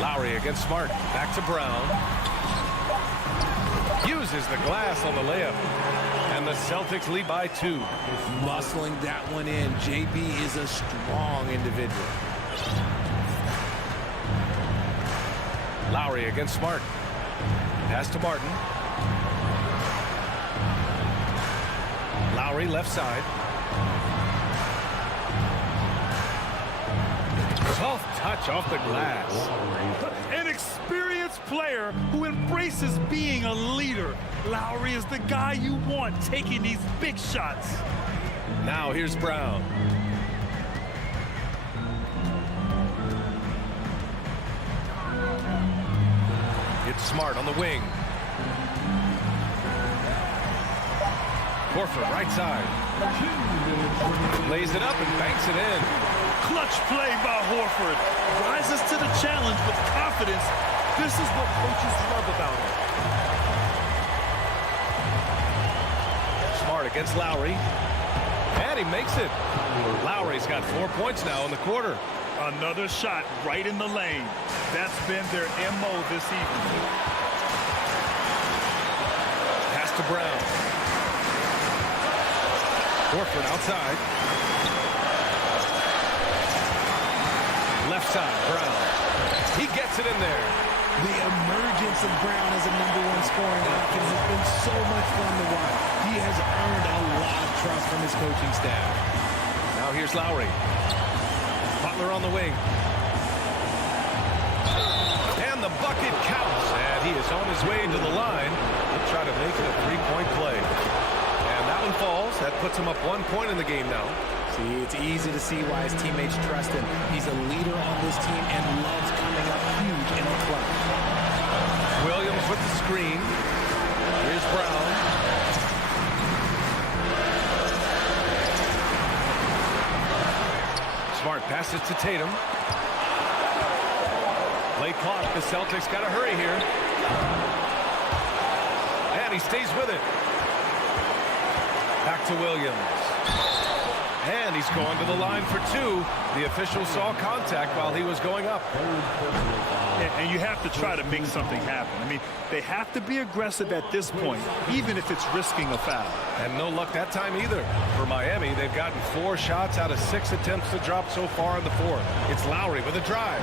Lowry against Smart. Back to Brown. Uses the glass on the layup. And the Celtics lead by 2. Muscling that one in. JB is a strong individual. Lowry against Smart. Pass to Martin. Lowry left side. Soft touch off the glass. An experienced player who embraces being a leader. Lowry is the guy you want taking these big shots. Now here's Brown. It's Smart on the wing. Horford right side. Lays it up and banks it in. Clutch play by Horford. Rises to the challenge with confidence. This is what coaches love about him. Smart against Lowry. And he makes it. Lowry's got 4 points now in the quarter. Another shot right in the lane. That's been their MO this evening. Pass to Brown. Horford outside. Left side, Brown. He gets it in there. The emergence of Brown as a #1 scoring option has been so much fun to watch. He has earned a lot of trust from his coaching staff. Now here's Lowry. Butler on the wing. And the bucket counts. And he is on his way to the line. He'll try to make it a 3-point play. And that one falls. That puts him up 1 point in the game now. See, it's easy to see why his teammates trust him. He's a leader on this team and loves coming up huge in the clutch. Williams with the screen. Here's Brown. Smart passes to Tatum. Late clock. The Celtics got to hurry here. And he stays with it. Back to Williams. And he's going to the line for two. The official saw contact while he was going up. And you have to try to make something happen. I mean, they have to be aggressive at this point, even if it's risking a foul. And no luck that time either. For Miami, they've gotten 4 shots out of 6 attempts to drop so far in the fourth. It's Lowry with a drive.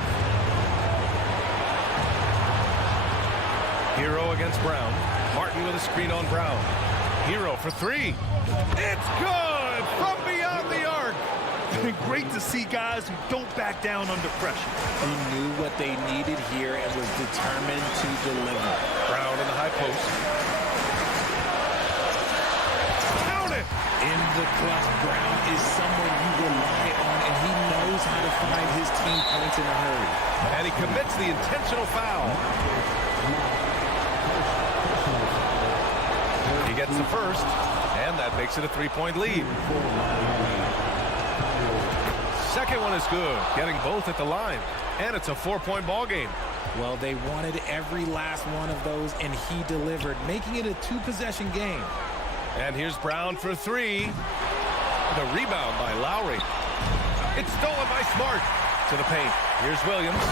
Hero against Brown. Martin with a screen on Brown. Hero for 3. It's good from beyond the arc. Great to see guys who don't back down under pressure. He knew what they needed here and was determined to deliver. Brown in the high post. Count it! In the clutch, Brown is someone you rely on, and he knows how to find his team points in a hurry. And he commits the intentional foul. He gets the first, and that makes it a 3-point lead. Second one is good, getting both at the line. And it's a 4-point ball game. Well, they wanted every last one of those, and he delivered, making it a 2-possession game. And here's Brown for 3. The rebound by Lowry. It's stolen by Smart. To the paint. Here's Williams.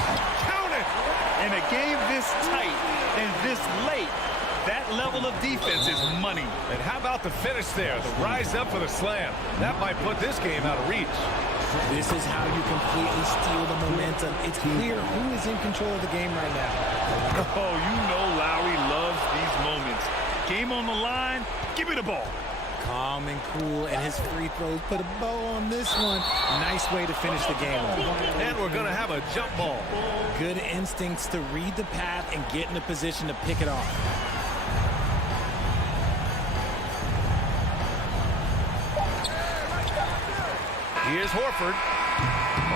Count it! In a game this tight and this late, that level of defense is money. And how about the finish there? The rise up for the slam. That might put this game out of reach. This is how you completely steal the momentum. It's clear who is in control of the game right now. Oh, you know Lowry loves these moments. Game on the line, give me the ball. Calm and cool, and his free throws put a bow on this one. Nice way to finish the game. And we're going to have a jump ball. Good instincts to read the path and get in a position to pick it off. Here's Horford.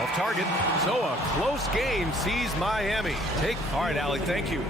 Off target. So a close game sees Miami. All right, Allie, thank you.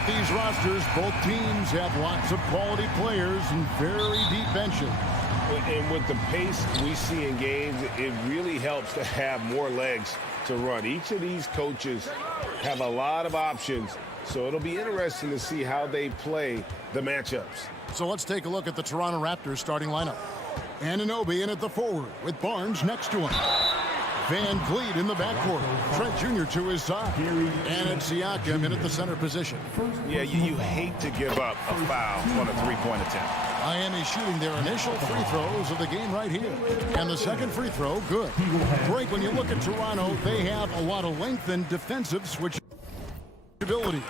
at these rosters, both teams have lots of quality players and very deep benches. And with the pace we see in games, it really helps to have more legs to run. Each of these coaches have a lot of options, so it'll be interesting to see how they play the matchups. So let's take a look at the Toronto Raptors starting lineup. Anunoby in at the forward with Barnes next to him. Van Vliet in the backcourt. Trent Jr. to his side. And it's Siakam in at the center position. Yeah, you hate to give up a foul on a three-point attempt. Miami shooting their initial free throws of the game right here. And the second free throw, good. Greg, when you look at Toronto, they have a lot of length and defensive switchability.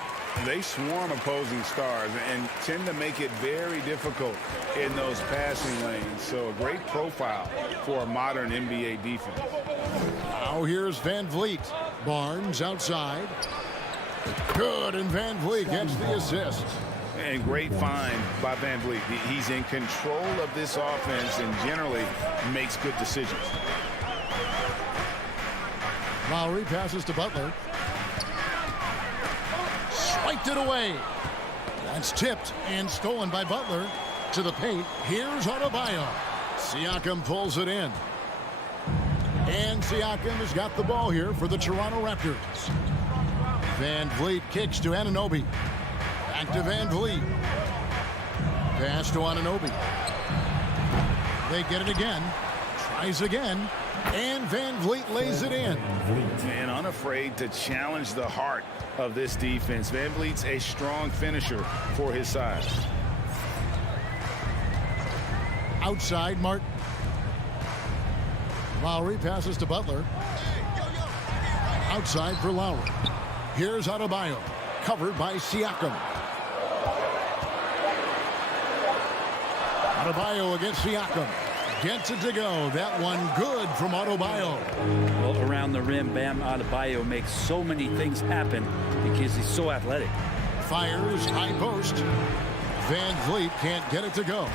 They swarm opposing stars and tend to make it very difficult in those passing lanes. So a great profile for a modern NBA defense. Now here's Van Vliet. Barnes outside. Good, and Van Vliet gets the assist. And great find by Van Vliet. He's in control of this offense and generally makes good decisions. Lowry passes to Butler. Swiped it away. That's tipped and stolen by Butler. To the paint. Here's Adebayo. Siakam pulls it in. And Siakam has got the ball here for the Toronto Raptors. Van Vliet kicks to Anunoby. Back to Van Vliet. Pass to Anunoby. They get it again. Tries again. And Van Vliet lays it in. Man, unafraid to challenge the heart of this defense. Van Vliet's a strong finisher for his side. Outside, Martin. Lowry passes to Butler. Outside for Lowry. Here's Adebayo. Covered by Siakam. Adebayo against Siakam. Gets it to go. That one good from Adebayo. Well, around the rim, Bam Adebayo makes so many things happen because he's so athletic. Fires high post. Van Vliet can't get it to go.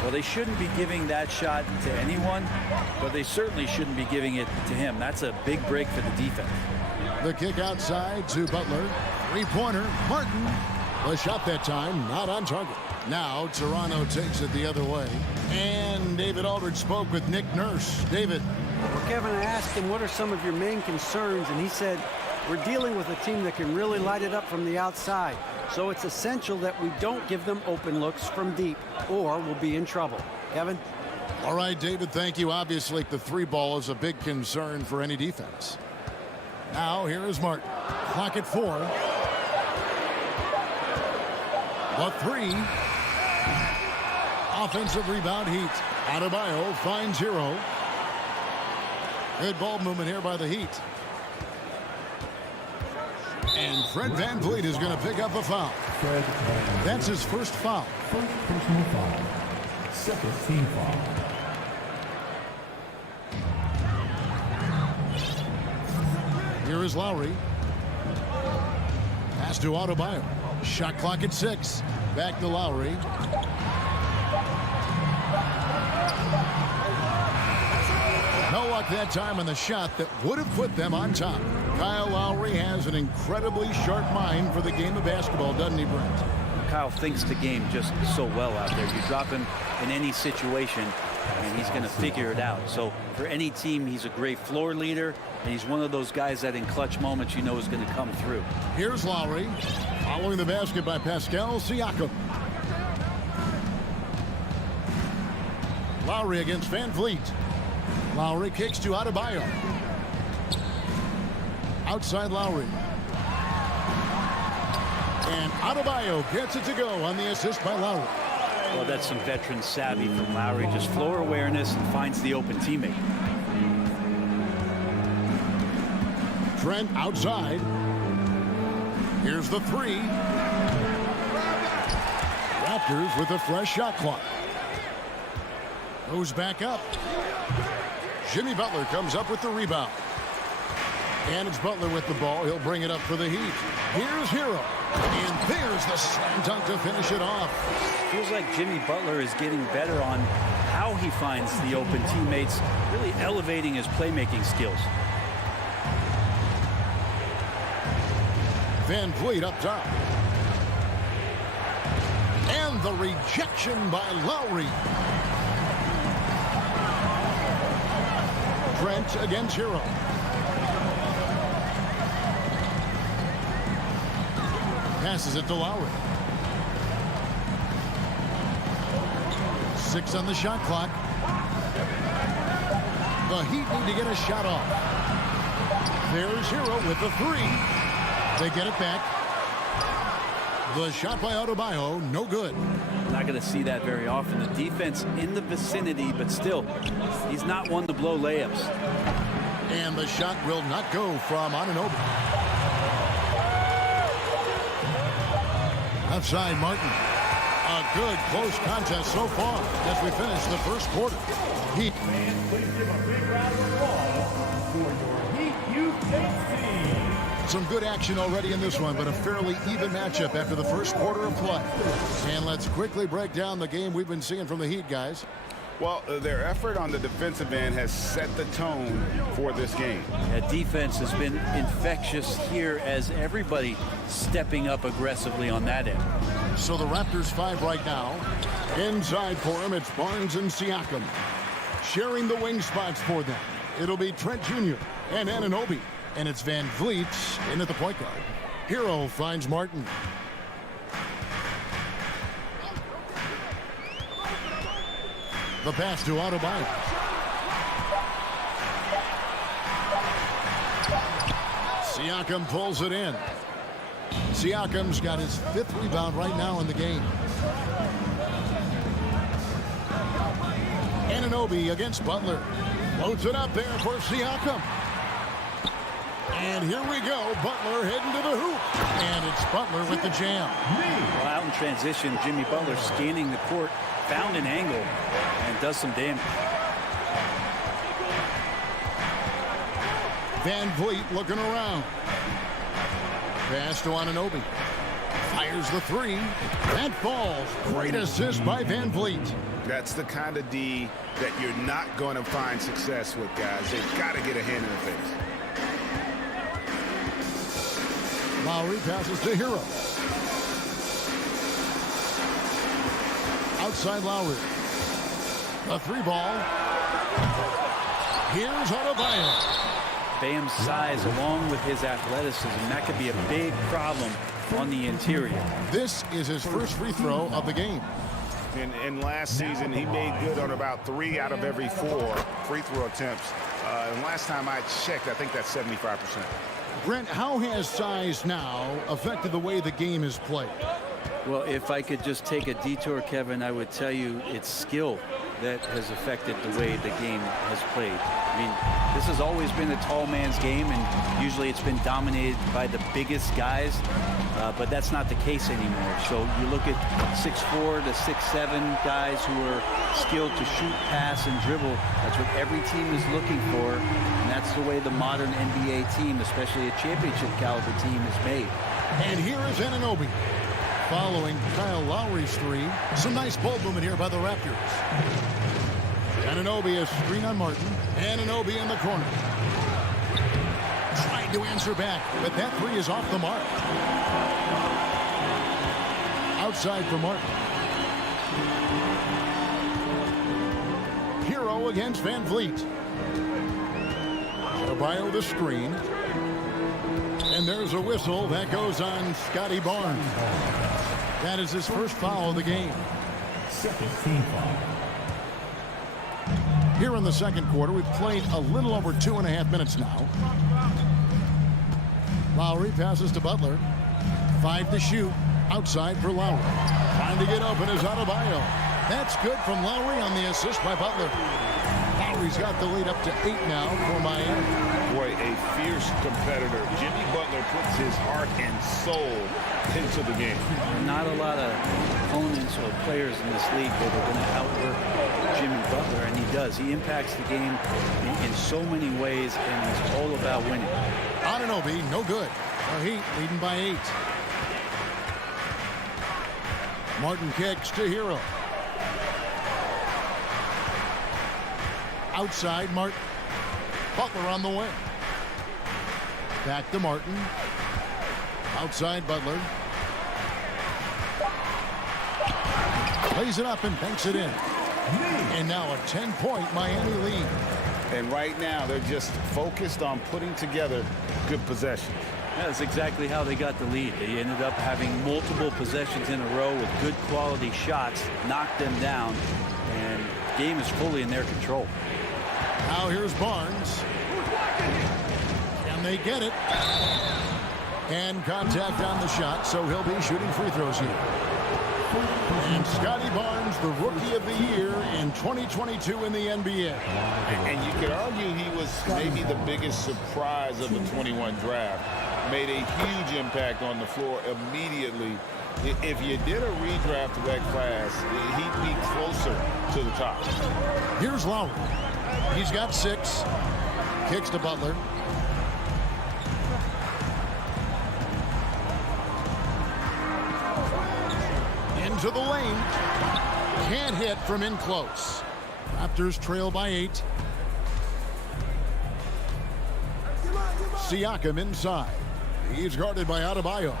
Well, they shouldn't be giving that shot to anyone, but they certainly shouldn't be giving it to him. That's a big break for the defense. The kick outside to Butler. Three-pointer. Martin. The shot that time not on target. Now Toronto takes it the other way. And David Aldridge spoke with Nick Nurse. David. Well, Kevin, I asked him, what are some of your main concerns? And he said, we're dealing with a team that can really light it up from the outside. So it's essential that we don't give them open looks from deep, or we'll be in trouble. Kevin? All right, David, thank you. Obviously, the three ball is a big concern for any defense. Now, here is Martin. Clock at 4. The 3. Offensive rebound Heat. Adebayo finds Hero. Good ball movement here by the Heat. And Fred Van Vliet is going to pick up a foul. That's his first foul. First personal foul. Second team foul. Here is Lowry. Pass to Adebayo. Shot clock at 6. Back to Lowry. No luck that time on the shot that would have put them on top. Kyle Lowry has an incredibly sharp mind for the game of basketball, doesn't he, Brent? Kyle thinks the game just so well out there. You drop him in any situation, and he's going to figure it out. So for any team, he's a great floor leader, and he's one of those guys that in clutch moments you know is going to come through. Here's Lowry. Following the basket by Pascal Siakam. Lowry against Van Vliet. Lowry kicks to Adebayo. Outside Lowry. And Adebayo gets it to go on the assist by Lowry. Well, that's some veteran savvy from Lowry. Just floor awareness and finds the open teammate. Trent outside. Here's the 3. Raptors with a fresh shot clock. Goes back up. Jimmy Butler comes up with the rebound. And it's Butler with the ball. He'll bring it up for the Heat. Here's Hero. And there's the slam dunk to finish it off. Feels like Jimmy Butler is getting better on how he finds the open teammates, really elevating his playmaking skills. Van Vliet up top. And the rejection by Lowry. Trent against Hero. Passes it to Lowry. 6 on the shot clock. The Heat need to get a shot off. There's Hero with the 3. They get it back. The shot by Adebayo, no good. Not going to see that very often. The defense in the vicinity, but still, he's not one to blow layups. And the shot will not go from Anunoby. Outside Martin. A good close contest so far as we finish the first quarter. Heat. Please give a big round of applause for your Heat UKC. Some good action already in this one, but a fairly even matchup after the first quarter of play. And let's quickly break down the game we've been seeing from the Heat, guys. Well, their effort on the defensive end has set the tone for this game. That defense has been infectious here as everybody stepping up aggressively on that end. So the Raptors 5 right now. Inside for them, it's Barnes and Siakam. Sharing the wing spots for them. It'll be Trent Jr. and Anunoby. And it's Van Vliet in at the point guard. Hero finds Martin. The pass to Adebayo. Siakam pulls it in. Siakam's got his 5th rebound right now in the game. Anunoby against Butler. Floats it up there for Siakam. And here we go. Butler heading to the hoop. And it's Butler with the jam. Well, out in transition, Jimmy Butler scanning the court, found an angle, and does some damage. Van Vliet looking around. Pass to Anunoby. Fires the 3. That falls. Great assist by Van Vliet. That's the kind of D that you're not going to find success with, guys. They've got to get a hand in the face. Lowry passes to Hero. Outside Lowry. A 3 ball. Here's Adebayo. Bam's size along with his athleticism, that could be a big problem on the interior. This is his first free throw of the game. And last season, he made good on about 3 out of every 4 free throw attempts. And last time I checked, I think that's 75%. Brent, how has size now affected the way the game is played? Well, if I could just take a detour, Kevin, I would tell you it's skill that has affected the way the game has played. I mean, this has always been a tall man's game, and usually it's been dominated by the biggest guys, but that's not the case anymore. So you look at 6'4" to 6'7" guys who are skilled to shoot, pass, and dribble. That's what every team is looking for, and that's the way the modern NBA team, especially a championship caliber team, is made. And here is Anunoby. Following Kyle Lowry's 3. Some nice ball movement here by the Raptors. Anunoby, a screen on Martin. Anunoby in the corner. Trying to answer back, but that 3 is off the mark. Outside for Martin. Hero against Van Vliet. Adebayo the screen. And there's a whistle that goes on Scotty Barnes. That is his first foul of the game. Second team foul. Here in the second quarter, we've played a little over 2.5 minutes now. Lowry passes to Butler. 5 to shoot. Outside for Lowry. Trying to get open is Adebayo. That's good from Lowry on the assist by Butler. Lowry's got the lead up to 8 now for Miami. Boy, a fierce competitor. Jimmy Butler puts his heart and soul into the game. Not a lot of opponents or players in this league that are going to outwork Jimmy Butler, and he does. He impacts the game in so many ways, and he's all about winning. Anunoby, no good. The Heat leading by 8. Martin kicks to Hero. Outside, Martin. Butler on the wing. Back to Martin. Outside, Butler. Lays it up and banks it in. And now a 10-point Miami lead. And right now, they're just focused on putting together good possessions. That's exactly how they got the lead. They ended up having multiple possessions in a row with good quality shots, knocked them down, and the game is fully in their control. Now here's Barnes. Can they get it? And contact on the shot, so he'll be shooting free throws here. And Scotty Barnes, the Rookie of the Year in 2022 in the NBA. And you could argue he was maybe the biggest surprise of the 21 draft. Made a huge impact on the floor immediately. If you did a redraft of that class, he'd be closer to the top. Here's Lowry. He's got 6. Kicks to Butler. Into the lane. Can't hit from in close. Raptors trail by 8. Siakam inside. He's guarded by Adebayo.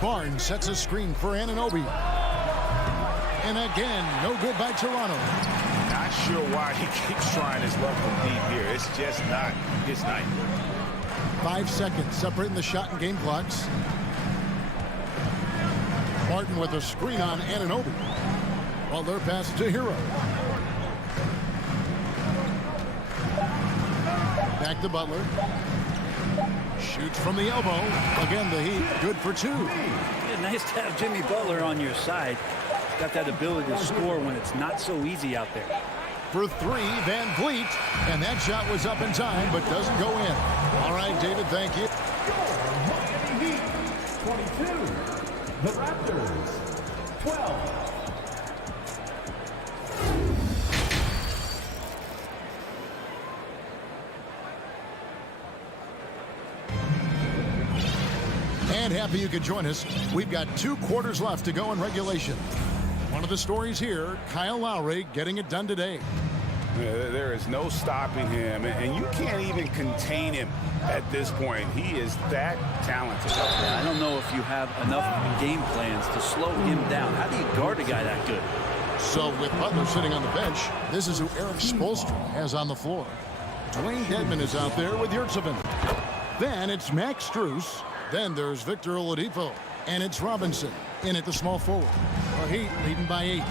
Barnes sets a screen for Anunoby. And again, no good by Toronto. Not sure why he keeps trying his luck from deep here. It's just not his night. 5 seconds separating the shot and game clocks. Martin with a screen on Anunoby. Butler passes to Hero. Back to Butler. Shoots from the elbow. Again, the Heat good for 2. Yeah, nice to have Jimmy Butler on your side. Got that ability to score when it's not so easy out there. For 3, Van Vliet. And that shot was up in time, but doesn't go in. All right, David, thank you. Miami Heat, 22. The Raptors, 12. And happy you could join us. We've got 2 quarters left to go in regulation. One of the stories here, Kyle Lowry getting it done today. There is no stopping him, and you can't even contain him at this point. He is that talented. I don't know if you have enough game plans to slow him down. How do you guard a guy that good? So with Butler sitting on the bench, this is who Eric Spoelstra has on the floor. Dwayne Dedmon is out there with Yurtseven. Then it's Max Strus. Then there's Victor Oladipo. And it's Robinson in at the small forward. The Heat leading by 8.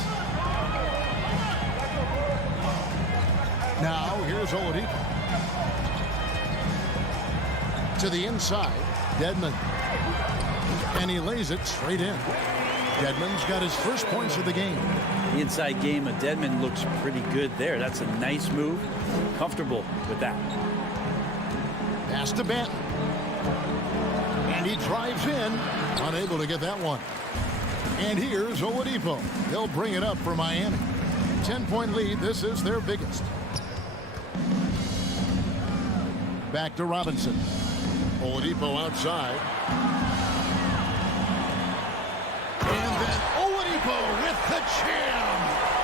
Now here's Oladipo. To the inside, Dedmon. And he lays it straight in. Dedmon's got his first points of the game. The inside game of Dedmon looks pretty good there. That's a nice move. Comfortable with that. Pass to Banton. And he drives in. Unable to get that one. And here's Oladipo. He'll bring it up for Miami. 10-point lead. This is their biggest. Back to Robinson. Oladipo outside. And then Oladipo with the jam.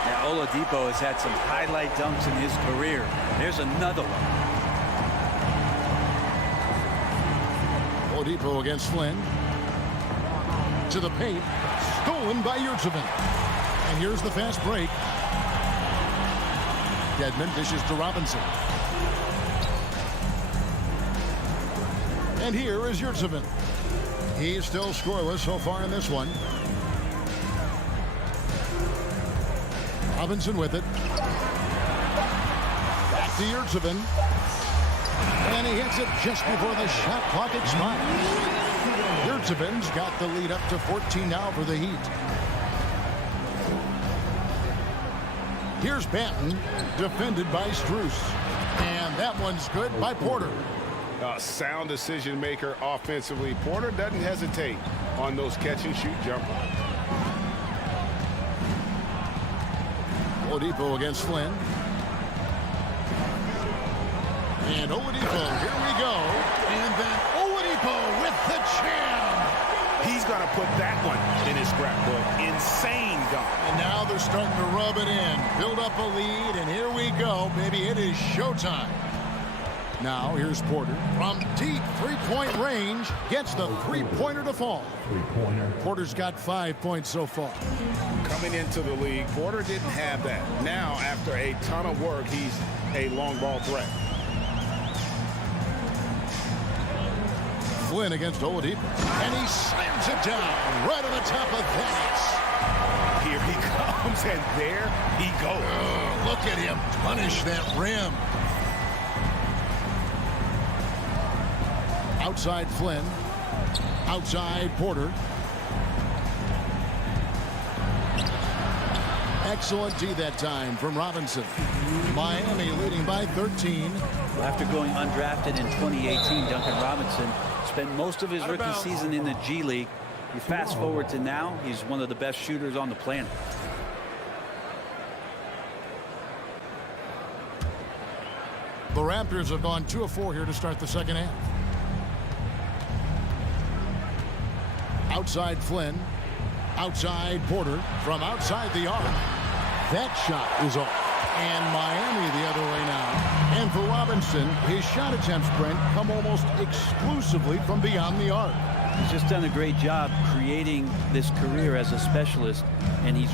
Now Oladipo has had some highlight dunks in his career. There's another one. Oladipo against Flynn. To the paint. Stolen by Yurtseven. And here's the fast break. Dedmon dishes to Robinson. And here is Yurtseven. He's still scoreless so far in this one. Robinson with it. Back to Yurtseven. And he hits it just before the shot clock expires. Yurtseven's got the lead up to 14 now for the Heat. Here's Banton, defended by Strus. And that one's good by Porter. Sound decision maker offensively. Porter doesn't hesitate on those catch and shoot jumpers. Oladipo against Flynn. And Oladipo, here we go. And then Oladipo with the jam. He's going to put that one in his scrapbook. Insane dunk. And now they're starting to rub it in. Build up a lead, and here we go, baby. It is showtime. Now here's Porter from deep three-point range. Gets the three-pointer to fall. Porter's got 5 points so far. Coming into the league, Porter didn't have that. Now, after a ton of work, he's a long ball threat. Flynn against Oladipo. And he slams it down right on the top of that. Here he comes, and there he goes. Oh, look at him punish that rim. Outside Flynn. Outside Porter. Excellent D that time from Robinson. Miami leading by 13. After going undrafted in 2018, Duncan Robinson spent most of his rookie season in the G League. You fast forward to now, he's one of the best shooters on the planet. The Raptors have gone 2 of 4 here to start the second half. Outside Flynn. Outside Porter from outside the arc. That shot is off. And Miami the other way now. And for Robinson, his shot attempts, Brent, come almost exclusively from beyond the arc. He's just done a great job creating this career as a specialist, and he's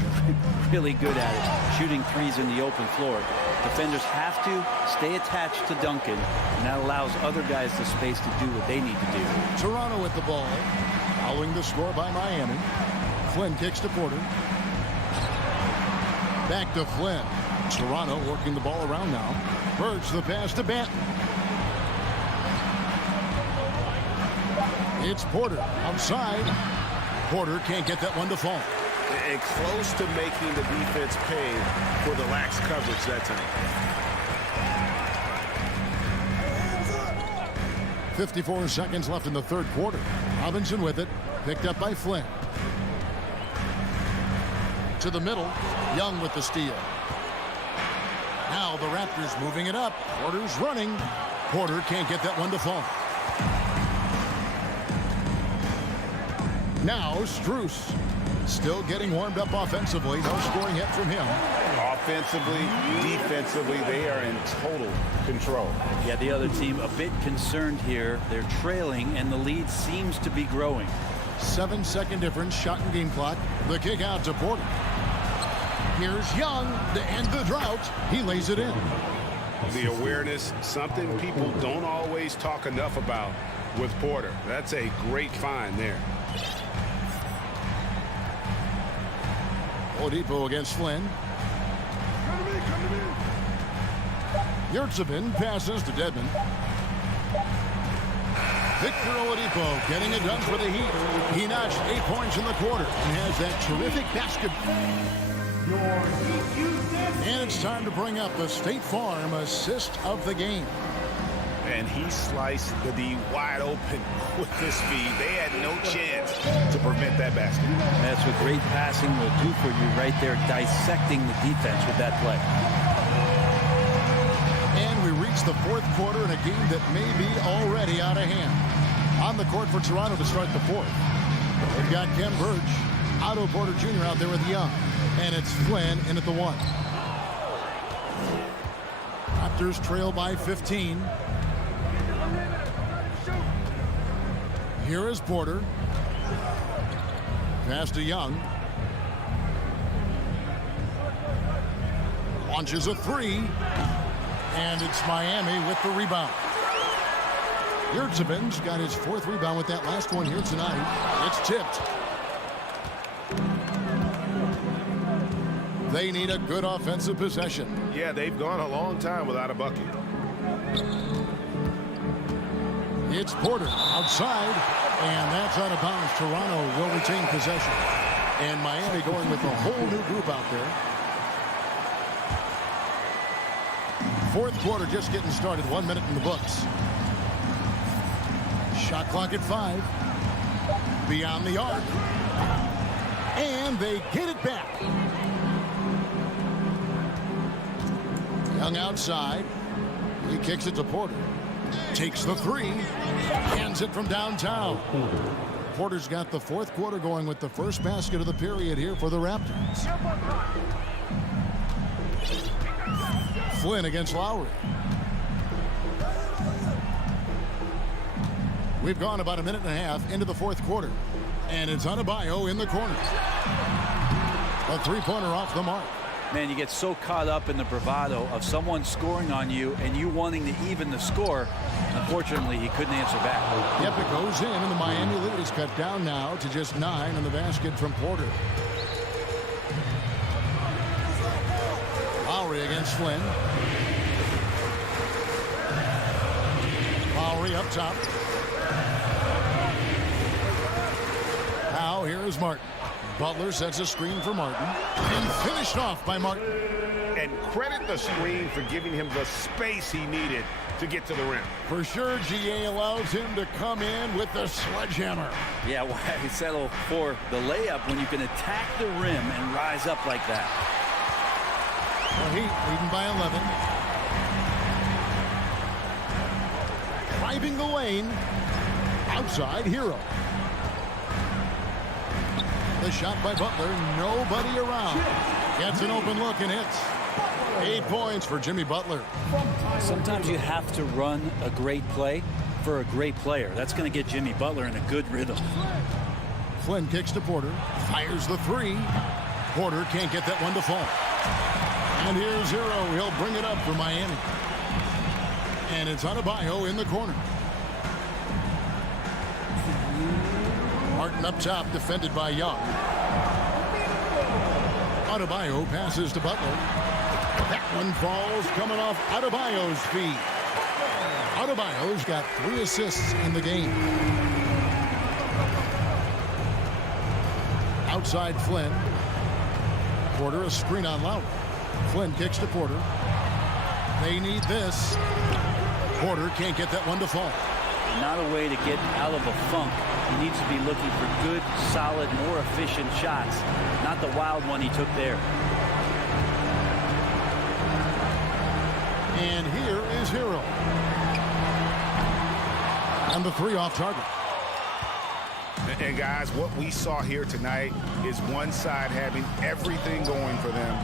really good at it, shooting threes in the open floor. Defenders have to stay attached to Duncan, and that allows other guys the space to do what they need to do. Toronto with the ball, following the score by Miami. Flynn kicks to Porter. Back to Flynn. Toronto working the ball around now. Birds the pass to Benton. It's Porter outside. Porter can't get that one to fall. And close to making the defense pay for the lax coverage that time. 54 seconds left in the third quarter. Robinson with it. Picked up by Flynn. To the middle. Young with the steal. Now the Raptors moving it up. Porter's running. Porter can't get that one to fall. Now Strus. Still getting warmed up offensively. No scoring hit from him. Offensively, defensively, they are in total control. Yeah, the other team a bit concerned here. They're trailing, and the lead seems to be growing. 7-second difference, shot and game clock. The kick out to Porter. Here's Young to end the drought. He lays it in. The awareness, something people don't always talk enough about with Porter. That's a great find there. Oladipo against Flynn. Yurtsevin passes to Dedmon. Victor Oladipo getting it done for the Heat. He notched 8 points in the quarter and has that terrific basket. And it's time to bring up the State Farm assist of the game. And he sliced the D wide open with his speed. They had no chance to prevent that basket. That's what great passing will do for you right there, dissecting the defense with that play. And we reach the fourth quarter in a game that may be already out of hand. On the court for Toronto to start the fourth. They've got Ken Burge, Otto Porter Jr. out there with Young. And it's Flynn in at the 1. Raptors trail by 15. Here is Porter. Pass to Young. Launches a 3. And it's Miami with the rebound. Yurtseven's got his 4th rebound with that last one here tonight. It's tipped. They need a good offensive possession. Yeah, they've gone a long time without a bucket. It's Porter outside, and that's out of bounds. Toronto will retain possession. And Miami going with a whole new group out there. Fourth quarter just getting started. 1 minute in the books. Shot clock at 5. Beyond the arc. And they get it back. Young outside. He kicks it to Porter. Takes the 3. Hands it from downtown. Porter's got the fourth quarter going with the first basket of the period here for the Raptors. Flynn against Lowry. We've gone about a minute and a half into the fourth quarter. And it's Adebayo in the corner. A three-pointer off the mark. Man, you get so caught up in the bravado of someone scoring on you and you wanting to even the score. Unfortunately, he couldn't answer back. Yep, it goes in, and the Miami lead is cut down now to just 9 on the basket from Porter. Lowry against Flynn. Lowry up top. Now here is Martin. Butler sets a screen for Martin. And finished off by Martin. And credit the screen for giving him the space he needed to get to the rim. For sure, GA allows him to come in with the sledgehammer. Yeah, why settle for the layup when you can attack the rim and rise up like that? The Heat leading by 11. Driving the lane. Outside, Hero. The shot by Butler. Nobody around. Gets an open look and hits. 8 points for Jimmy Butler. Sometimes you have to run a great play for a great player. That's going to get Jimmy Butler in a good rhythm. Flynn kicks to Porter. Fires the three. Porter can't get that one to fall. And here's Hero. He'll bring it up for Miami. And it's Adebayo in the corner. Martin up top, defended by Young. Adebayo passes to Butler. That one falls, coming off Adebayo's feet. Adebayo's got 3 assists in the game. Outside Flynn. Porter a screen on Lowry. Flynn kicks to Porter. They need this. Porter can't get that one to fall. Not a way to get out of a funk. He needs to be looking for good, solid, more efficient shots. Not the wild one he took there. And here is Hero. And the 3 off target. And guys, what we saw here tonight is one side having everything going for them.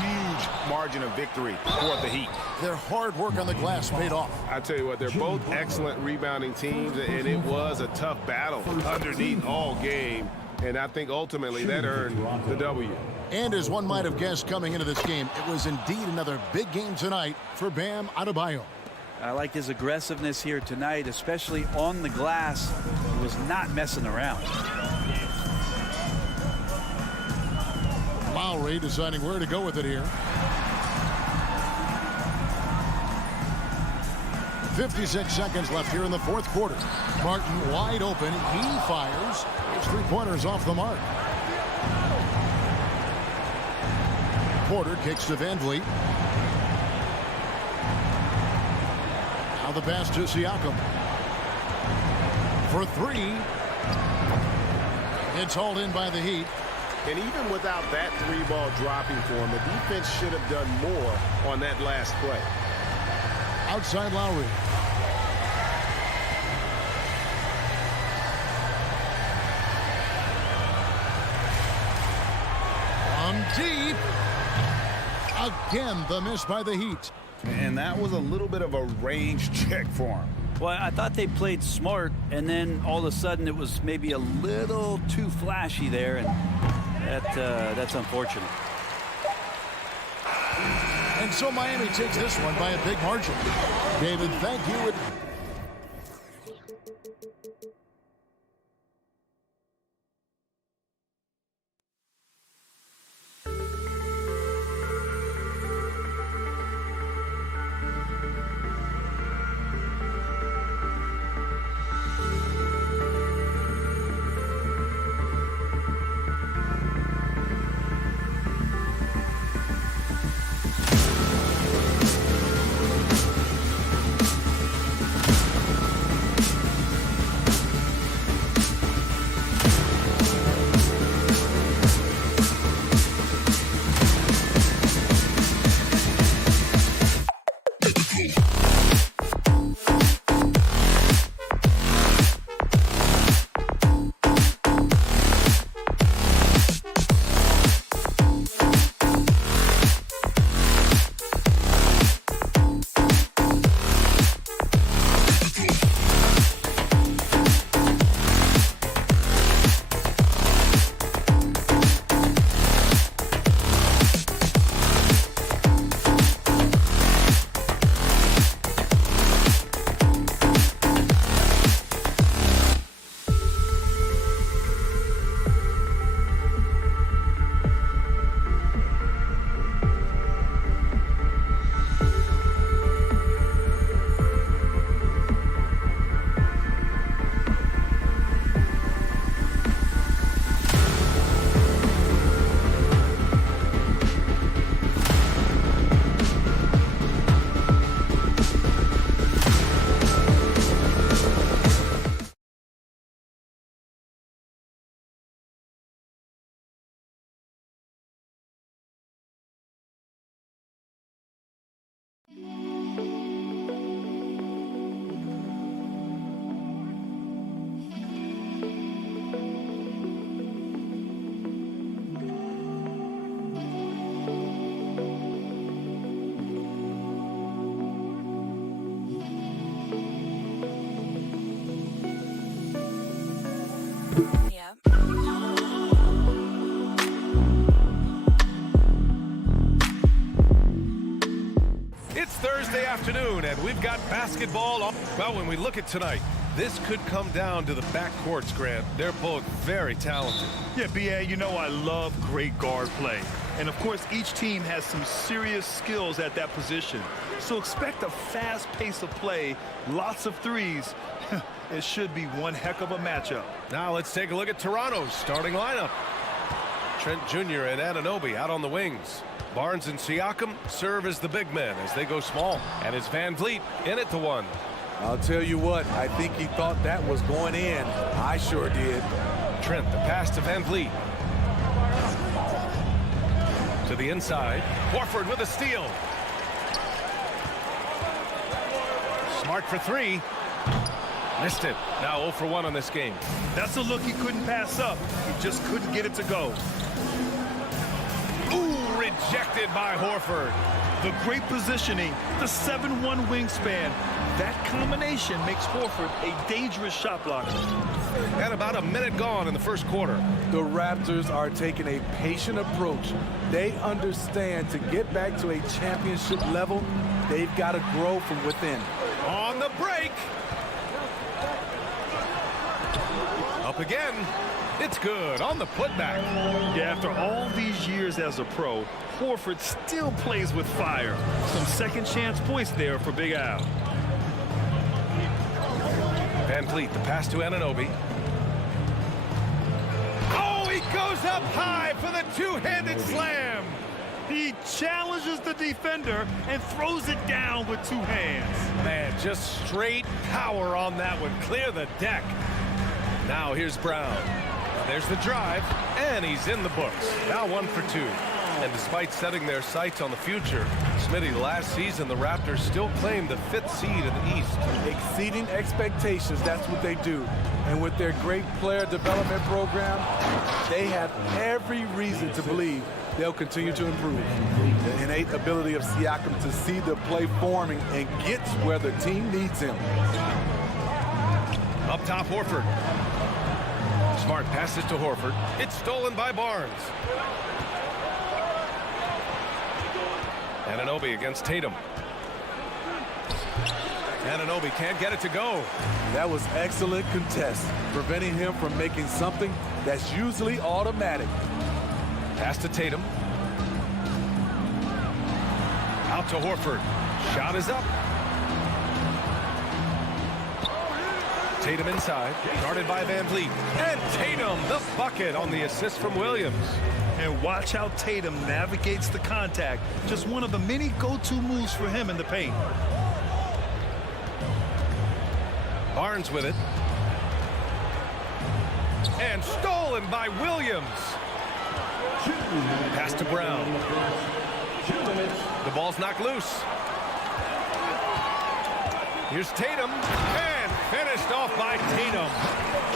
Huge margin of victory for the Heat. Their hard work on the glass paid off. I tell you what, they're both excellent rebounding teams, and it was a tough battle underneath all game. And I think ultimately that earned the W. And as one might have guessed coming into this game, it was indeed another big game tonight for Bam Adebayo. I like his aggressiveness here tonight, especially on the glass. He was not messing around. Lowry deciding where to go with it here. 56 seconds left here in the fourth quarter. Martin wide open. He fires. His 3-pointers off the mark. Porter kicks to Van Vliet. Now the pass to Siakam. For 3. It's hauled in by the Heat. And even without that 3-ball dropping for him, the defense should have done more on that last play. Outside Lowry. From deep. Again, the miss by the Heat. And that was a little bit of a range check for him. Well, I thought they played smart, and then all of a sudden it was maybe a little too flashy there, and that's unfortunate. And so Miami takes this one by a big margin. David, thank you. afternoon, and we've got basketball. Well, when we look at tonight, this could come down to the backcourts, Grant. They're both very talented. Yeah, B.A., you know I love great guard play. And, of course, each team has some serious skills at that position. So expect a fast pace of play, lots of threes. It should be one heck of a matchup. Now let's take a look at Toronto's starting lineup. Trent Jr. and Anunoby out on the wings. Barnes and Siakam serve as the big men as they go small. And it's Van Vliet in at the one. I'll tell you what, I think he thought that was going in. I sure did. Trent, the pass to Van Vliet. To the inside. Horford with a steal. Smart for three. Missed it. Now 0 for 1 on this game. That's a look he couldn't pass up. He just couldn't get it to go. Ooh, rejected by Horford. The great positioning, the 7'1" wingspan. That combination makes Horford a dangerous shot blocker. And about a minute gone in the first quarter. The Raptors are taking a patient approach. They understand to get back to a championship level, they've got to grow from within. On the break. Up again. It's good on the putback. Yeah, after all these years as a pro, Horford still plays with fire. Some second chance points there for Big Al. Van Vliet, the pass to Anunoby. Oh, he goes up high for the two-handed slam. He challenges the defender and throws it down with two hands. Man, just straight power on that one. Clear the deck. Now here's Brown. There's the drive, and he's in the books. Now 1 for 2. And despite setting their sights on the future, Smitty, last season the Raptors still claimed the 5th seed in the East. Exceeding expectations, that's what they do. And with their great player development program, they have every reason to believe they'll continue to improve. The innate ability of Siakam to see the play forming and gets where the team needs him. Up top, Horford. Smart passes to Horford. It's stolen by Barnes. Anunoby against Tatum. Anunoby can't get it to go. That was excellent contest, preventing him from making something that's usually automatic. Pass to Tatum. Out to Horford. Shot is up. Tatum inside, guarded by Van Vliet. And Tatum, the bucket on the assist from Williams. And watch how Tatum navigates the contact. Just one of the many go-to moves for him in the paint. Barnes with it. And stolen by Williams. Pass to Brown. The ball's knocked loose. Here's Tatum. And finished off by Tatum.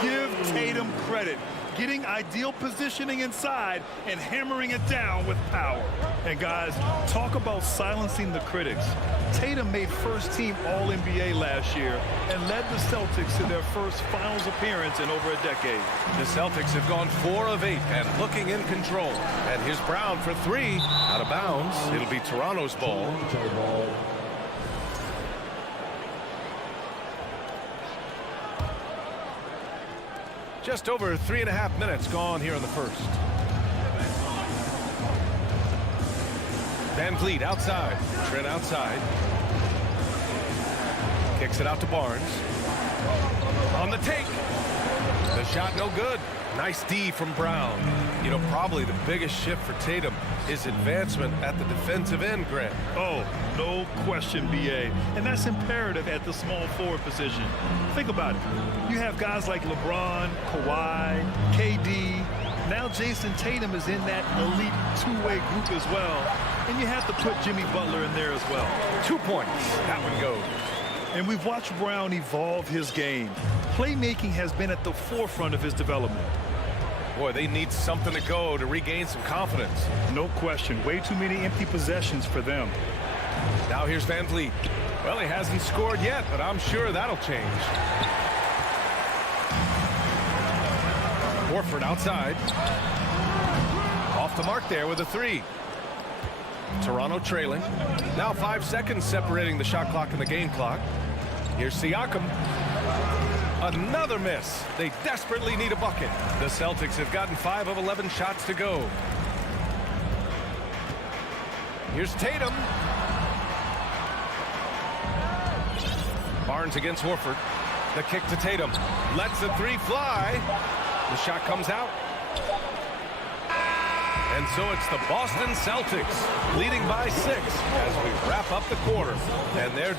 Give Tatum credit. Getting ideal positioning inside and hammering it down with power. And guys, talk about silencing the critics. Tatum made first-team All-NBA last year and led the Celtics to their first finals appearance in over a decade. The Celtics have gone 4 of 8 and looking in control. And here's Brown for 3. Out of bounds. It'll be Toronto's ball. Just over 3.5 minutes gone here in the first. Van Vliet outside. Trent outside. Kicks it out to Barnes. On the take. The shot no good. Nice D from Brown. You know, probably the biggest shift for Tatum is advancement at the defensive end, Grant. Oh, no question, B.A. And that's imperative at the small forward position. Think about it. You have guys like LeBron, Kawhi, KD. Now Jason Tatum is in that elite two-way group as well. And you have to put Jimmy Butler in there as well. 2 points. That one goes. And we've watched Brown evolve his game. Playmaking has been at the forefront of his development. Boy, they need something to go to regain some confidence. No question. Way too many empty possessions for them. Now here's Van Vliet. Well, he hasn't scored yet, but I'm sure that'll change. Horford outside. Off the mark there with a 3. Toronto trailing. Now 5 seconds separating the shot clock and the game clock. Here's Siakam. Another miss. They desperately need a bucket. The Celtics have gotten 5 of 11 shots to go. Here's Tatum. Barnes against Horford. The kick to Tatum. Lets the three fly. The shot comes out. And so it's the Boston Celtics leading by 6 as we wrap up the quarter. And they're...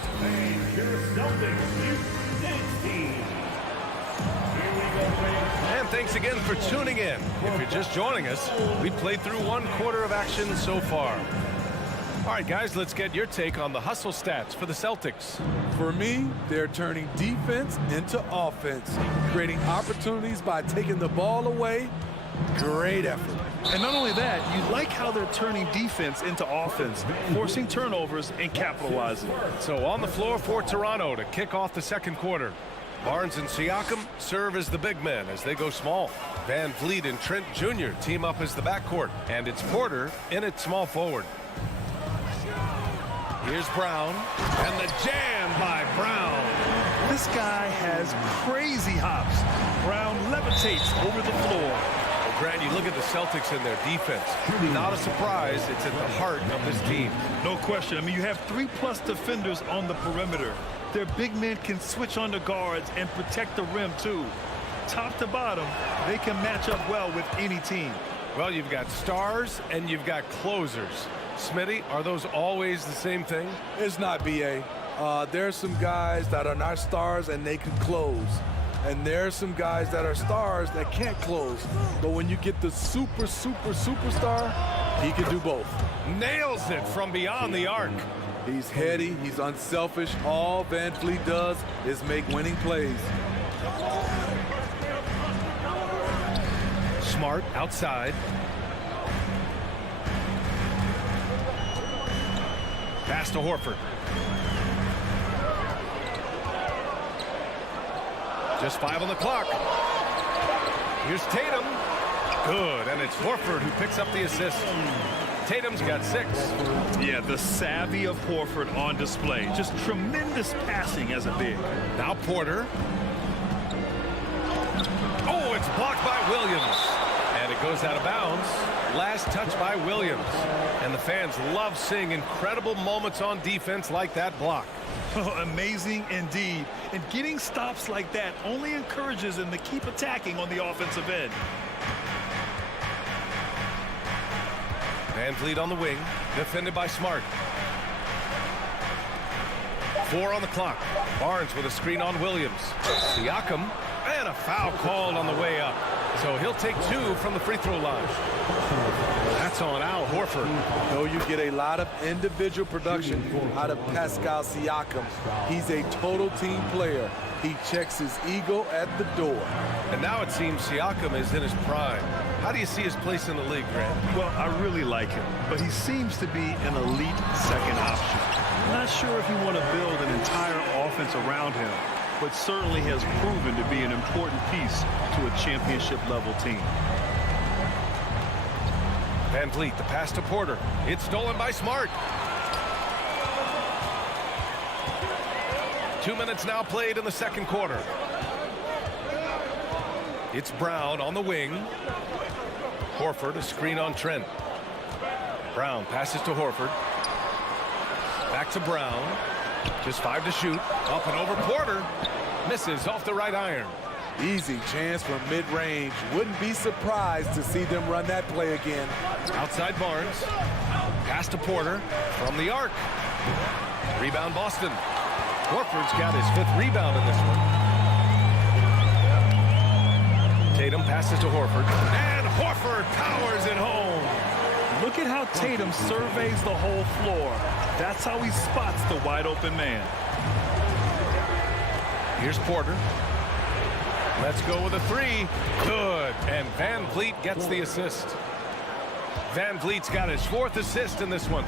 And thanks again for tuning in. If you're just joining us, we played through 1 quarter of action so far. All right, guys, let's get your take on the hustle stats for the Celtics. For me, they're turning defense into offense, creating opportunities by taking the ball away. Great effort. And not only that, you like how they're turning defense into offense, forcing turnovers and capitalizing. So on the floor for Toronto to kick off the second quarter. Barnes and Siakam serve as the big men as they go small. Van Vliet and Trent Jr. team up as the backcourt, and it's Porter in at small forward. Here's Brown, and the jam by Brown. This guy has crazy hops. Brown levitates over the floor. Well, Grant, you look at the Celtics and their defense. Not a surprise. It's at the heart of this team. No question. I mean, you have 3+ defenders on the perimeter. Their big men can switch on the guards and protect the rim, too. Top to bottom, they can match up well with any team. Well, you've got stars and you've got closers. Smitty, are those always the same thing? It's not, B.A. There's some guys that are not stars and they can close. And there's some guys that are stars that can't close. But when you get the superstar, he can do both. Nails it from beyond the arc. He's heady, he's unselfish. All Van Vliet does is make winning plays. Smart outside. Pass to Horford. Just 5 on the clock. Here's Tatum. Good, and it's Horford who picks up the assist. Tatum's got 6. Yeah, the savvy of Horford on display. Just tremendous passing as a big. Now Porter. Oh, it's blocked by Williams. And it goes out of bounds. Last touch by Williams. And the fans love seeing incredible moments on defense like that block. Oh, amazing indeed. And getting stops like that only encourages them to keep attacking on the offensive end. Van Vliet on the wing, defended by Smart. 4 on the clock. Barnes with a screen on Williams. Siakam, and a foul called on the way up. So he'll take 2 from the free throw line. That's on Al Horford. Though you get a lot of individual production out of Pascal Siakam, he's a total team player. He checks his ego at the door. And now it seems Siakam is in his prime. How do you see his place in the league, Grant? Well, I really like him, but he seems to be an elite second option. I'm not sure if you want to build an entire offense around him, but certainly has proven to be an important piece to a championship-level team. Van Vliet, the pass to Porter. It's stolen by Smart. 2 minutes now played in the second quarter. It's Brown on the wing. Horford, a screen on Trent. Brown passes to Horford. Back to Brown. Just 5 to shoot. Up and over Porter. Misses off the right iron. Easy chance from mid-range. Wouldn't be surprised to see them run that play again. Outside Barnes. Pass to Porter from the arc. Rebound Boston. Horford's got his 5th rebound in this one. Tatum passes to Horford. And Horford powers it home. Look at how Tatum surveys the whole floor. That's how he spots the wide open man. Here's Porter. Let's go with a 3. Good. And Van Vliet gets the assist. Van Vliet's got his 4th assist in this one.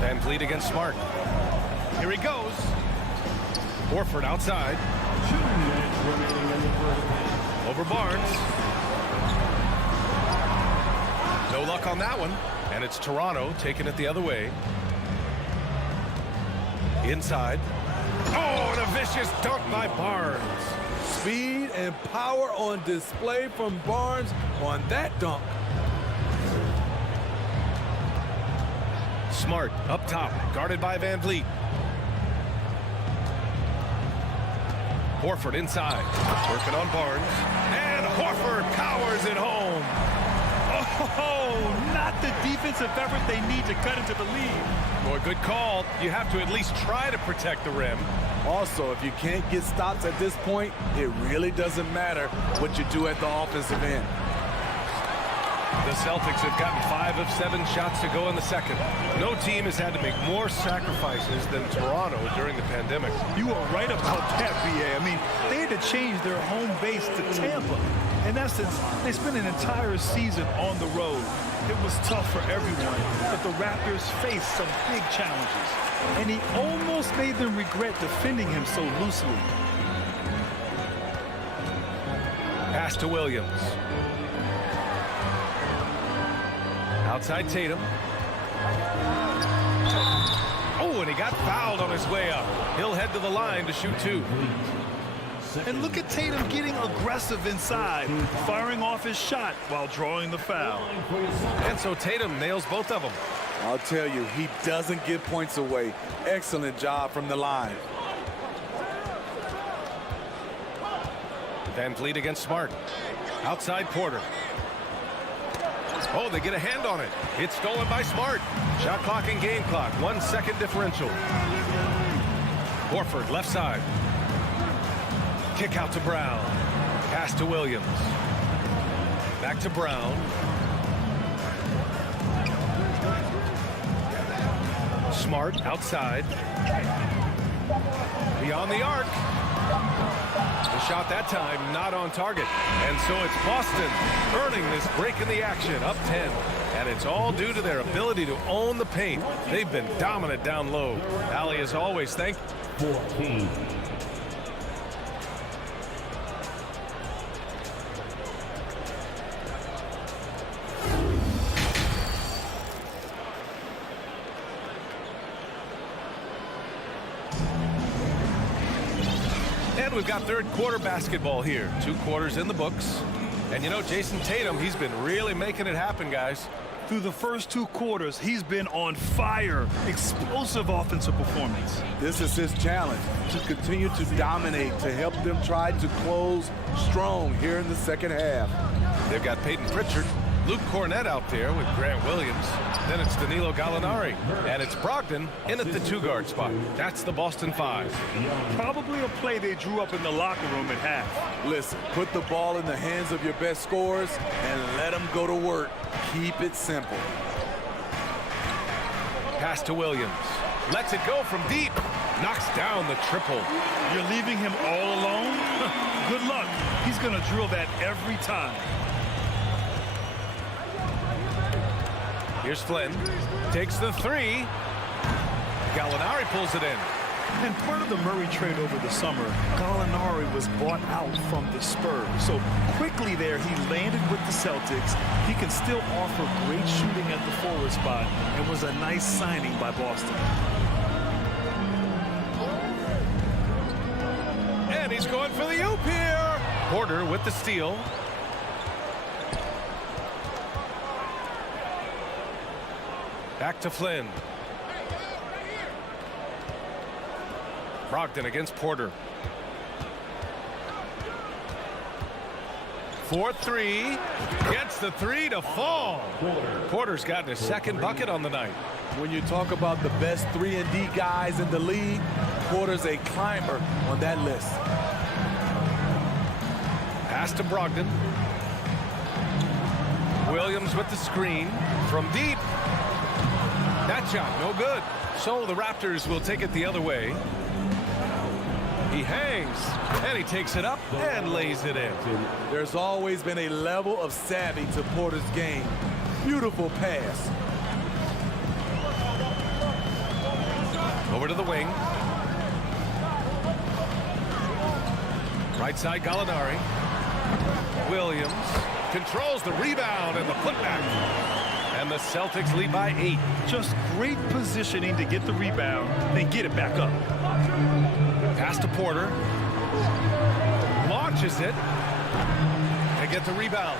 Van Vliet against Smart. Here he goes. Horford outside. Over Barnes. No luck on that one. And it's Toronto taking it the other way. Inside. Oh, and a vicious dunk by Barnes. Speed and power on display from Barnes on that dunk. Smart up top, guarded by Van Vliet. Horford inside, working on Barnes. And Horford powers it home. Oh, not the defensive effort they need to cut into the lead. Boy, good call. You have to at least try to protect the rim. Also, if you can't get stops at this point, it really doesn't matter what you do at the offensive end. The Celtics have gotten 5 of 7 shots to go in the second. No team has had to make more sacrifices than Toronto during the pandemic. You are right about that, B.A. I mean, they had to change their home base to Tampa. In essence, they spent an entire season on the road. It was tough for everyone, but the Raptors faced some big challenges. And he almost made them regret defending him so loosely. Pass to Williams. Outside Tatum. Oh, and he got fouled on his way up. He'll head to the line to shoot 2. And look at Tatum getting aggressive inside, firing off his shot while drawing the foul. And so Tatum nails both of them. I'll tell you, he doesn't give points away. Excellent job from the line. Van Vliet against Smart. Outside Porter. Oh, they get a hand on it. It's stolen by Smart. Shot clock and game clock. 1 second differential. Horford left side. Kick out to Brown. Pass to Williams. Back to Brown. Smart outside. Beyond the arc. The shot that time not on target. And so it's Boston earning this break in the action, up 10. And it's all due to their ability to own the paint. They've been dominant down low. Allie, as always, thank 14. And we've got third quarter basketball here. 2 quarters in the books. And you know, Jason Tatum, he's been really making it happen, guys. Through the first 2 quarters, he's been on fire. Explosive offensive performance. This is his challenge, to continue to dominate, to help them try to close strong here in the second half. They've got Peyton Pritchard, Luke Cornett out there with Grant Williams. Then it's Danilo Gallinari. And it's Brogdon in at the 2-guard spot. That's the Boston 5. Probably a play they drew up in the locker room at half. Listen, put the ball in the hands of your best scorers and let them go to work. Keep it simple. Pass to Williams. Lets it go from deep. Knocks down the triple. You're leaving him all alone? Good luck. He's going to drill that every time. Here's Flynn. Takes the 3. Gallinari pulls it in. And part of the Murray trade over the summer, Gallinari was bought out from the Spurs. So quickly there, he landed with the Celtics. He can still offer great shooting at the forward spot and was a nice signing by Boston. And he's going for the oop here. Porter with the steal. Back to Flynn. Brogdon against Porter. 4-3. Gets the 3 to fall. Porter's gotten his second bucket on the night. When you talk about the best 3-and-D guys in the league, Porter's a climber on that list. Pass to Brogdon. Williams with the screen from deep. That shot no good. So the Raptors will take it the other way. He hangs and he takes it up and lays it in. There's always been a level of savvy to Porter's game. Beautiful pass. Over to the wing. Right side Gallinari. Williams controls the rebound and the putback. And the Celtics lead by 8. Just great positioning to get the rebound, then get it back up. Pass to Porter. Launches it. To get the rebound.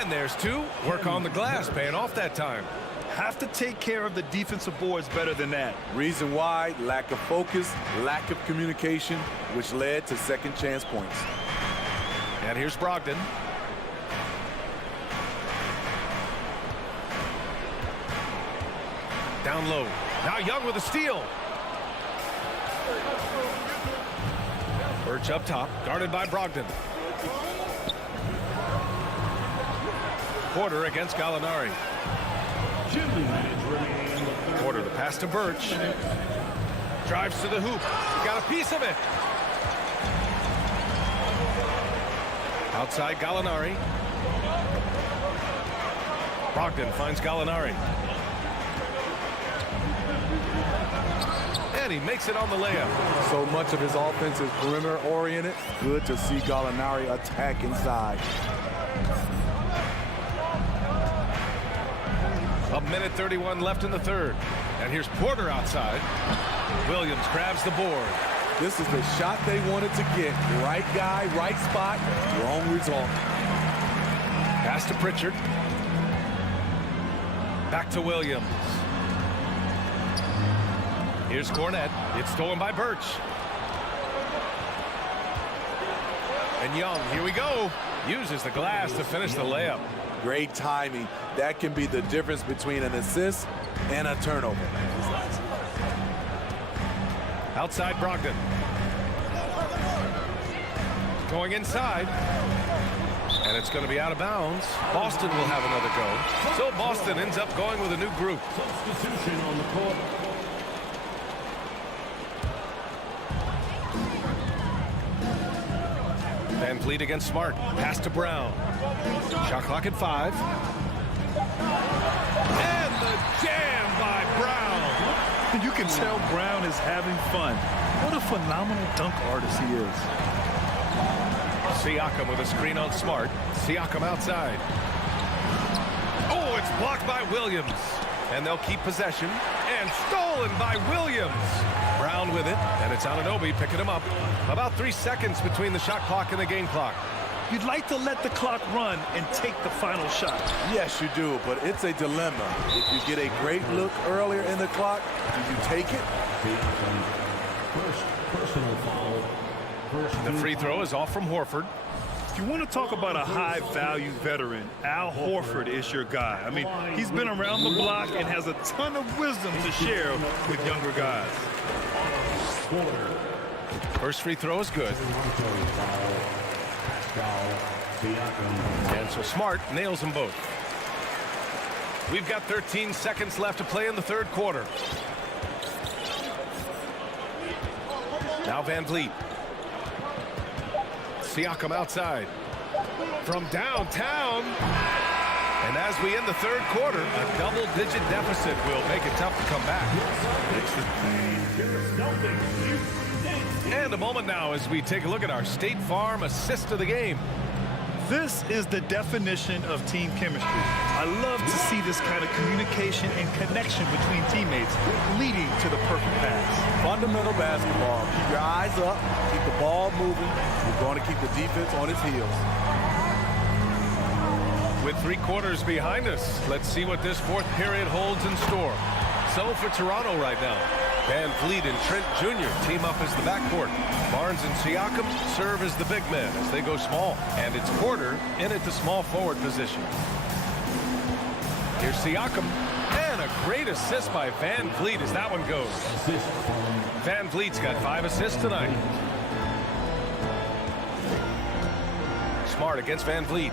And there's 2. Work on the glass, paying off that time. Have to take care of the defensive boards better than that. Reason why, lack of focus, lack of communication, which led to second chance points. And here's Brogdon. Down low. Now Young with a steal. Birch up top, guarded by Brogdon. Porter against Gallinari. Porter, the pass to Birch. Drives to the hoop. Got a piece of it. Outside Gallinari. Brogdon finds Gallinari. And he makes it on the layup. So much of his offense is perimeter oriented. Good to see Gallinari attack inside. A minute 31 left in the third. And here's Porter outside. Williams grabs the board. This is the shot they wanted to get. Right guy, right spot, wrong result. Pass to Pritchard. Back to Williams. Here's Cornette. It's stolen by Birch. And Young, here we go. Uses the glass to finish the layup. Great timing. That can be the difference between an assist and a turnover. Outside Brogdon. Going inside. And it's going to be out of bounds. Boston will have another go. So Boston ends up going with a new group. Substitution on the court. Van Vliet against Smart. Pass to Brown. Shot clock at 5. And the jam by Brown. You can tell Brown is having fun. What a phenomenal dunk artist he is. Siakam with a screen on Smart. Siakam outside. Oh, it's blocked by Williams. And they'll keep possession. And stolen by Williams. Brown with it. And it's Anunoby picking him up. About 3 seconds between the shot clock and the game clock. You'd like to let the clock run and take the final shot. Yes, you do, but it's a dilemma. If you get a great look earlier in the clock, do you take it? First personal foul. The free throw is off from Horford. If you want to talk about a high-value veteran, Al Horford is your guy. I mean, he's been around the block and has a ton of wisdom to share with younger guys. First free throw is good. And so Smart nails them both. We've got 13 seconds left to play in the third quarter. Now Van Vliet. Siakam outside. From downtown. And as we end the third quarter, a double-digit deficit will make it tough to come back. And a moment now as we take a look at our State Farm assist of the game. This is the definition of team chemistry. I love to see this kind of communication and connection between teammates leading to the perfect pass. Fundamental basketball. Keep your eyes up, keep the ball moving. You're going to keep the defense on its heels. With 3 quarters behind us, let's see what this fourth period holds in store. So for Toronto right now, Van Vliet and Trent Jr. team up as the backcourt. Barnes and Siakam serve as the big men as they go small. And it's Porter in at the small forward position. Here's Siakam. And a great assist by Van Vliet as that one goes. Van Vliet's got 5 assists tonight. Smart against Van Vliet.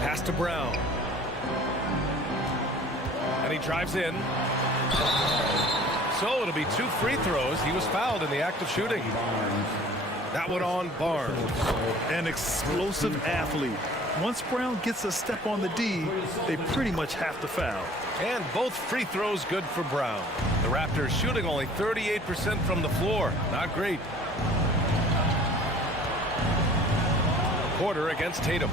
Pass to Brown. And he drives in. So it'll be 2 free throws. He was fouled in the act of shooting. That one on Barnes. An explosive athlete. Once Brown gets a step on the D, they pretty much have to foul. And both free throws good for Brown. The Raptors shooting only 38% from the floor. Not great. Porter against Tatum.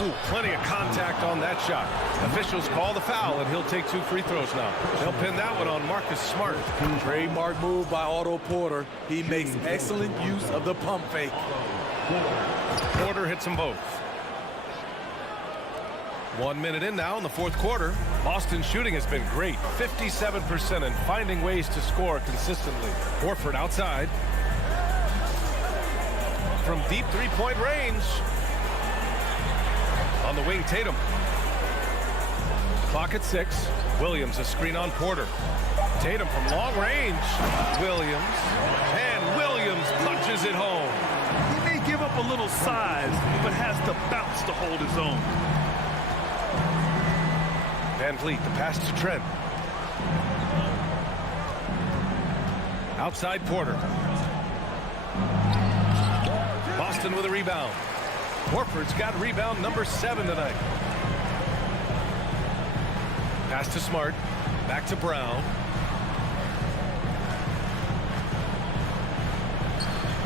Ooh, plenty of contact on that shot. Officials call the foul, and he'll take 2 free throws now. They'll pin that one on Marcus Smart. Trademark move by Otto Porter. He makes excellent use of the pump fake. Porter hits them both. 1 minute in now in the fourth quarter. Boston's shooting has been great. 57% and finding ways to score consistently. Horford outside. From deep three-point range. On the wing, Tatum. Clock at 6. Williams a screen on Porter. Tatum from long range. Williams. And Williams punches it home. He may give up a little size, but has the bounce to hold his own. Van Vliet, the pass to Trent. Outside Porter. Boston with a rebound. Horford's got rebound number 7 tonight. Pass to Smart. Back to Brown.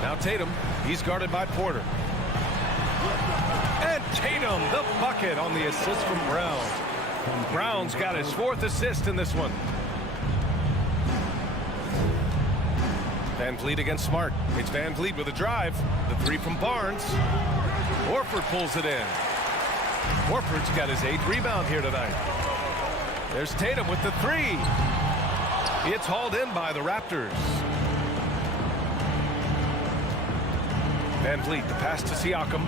Now Tatum. He's guarded by Porter. And Tatum, the bucket on the assist from Brown. Brown's got his 4th assist in this one. Van Vliet against Smart. It's Van Vliet with a drive. The 3 from Barnes. Horford pulls it in. Horford's got his 8th rebound here tonight. There's Tatum with the 3. It's hauled in by the Raptors. Van Vliet, the pass to Siakam.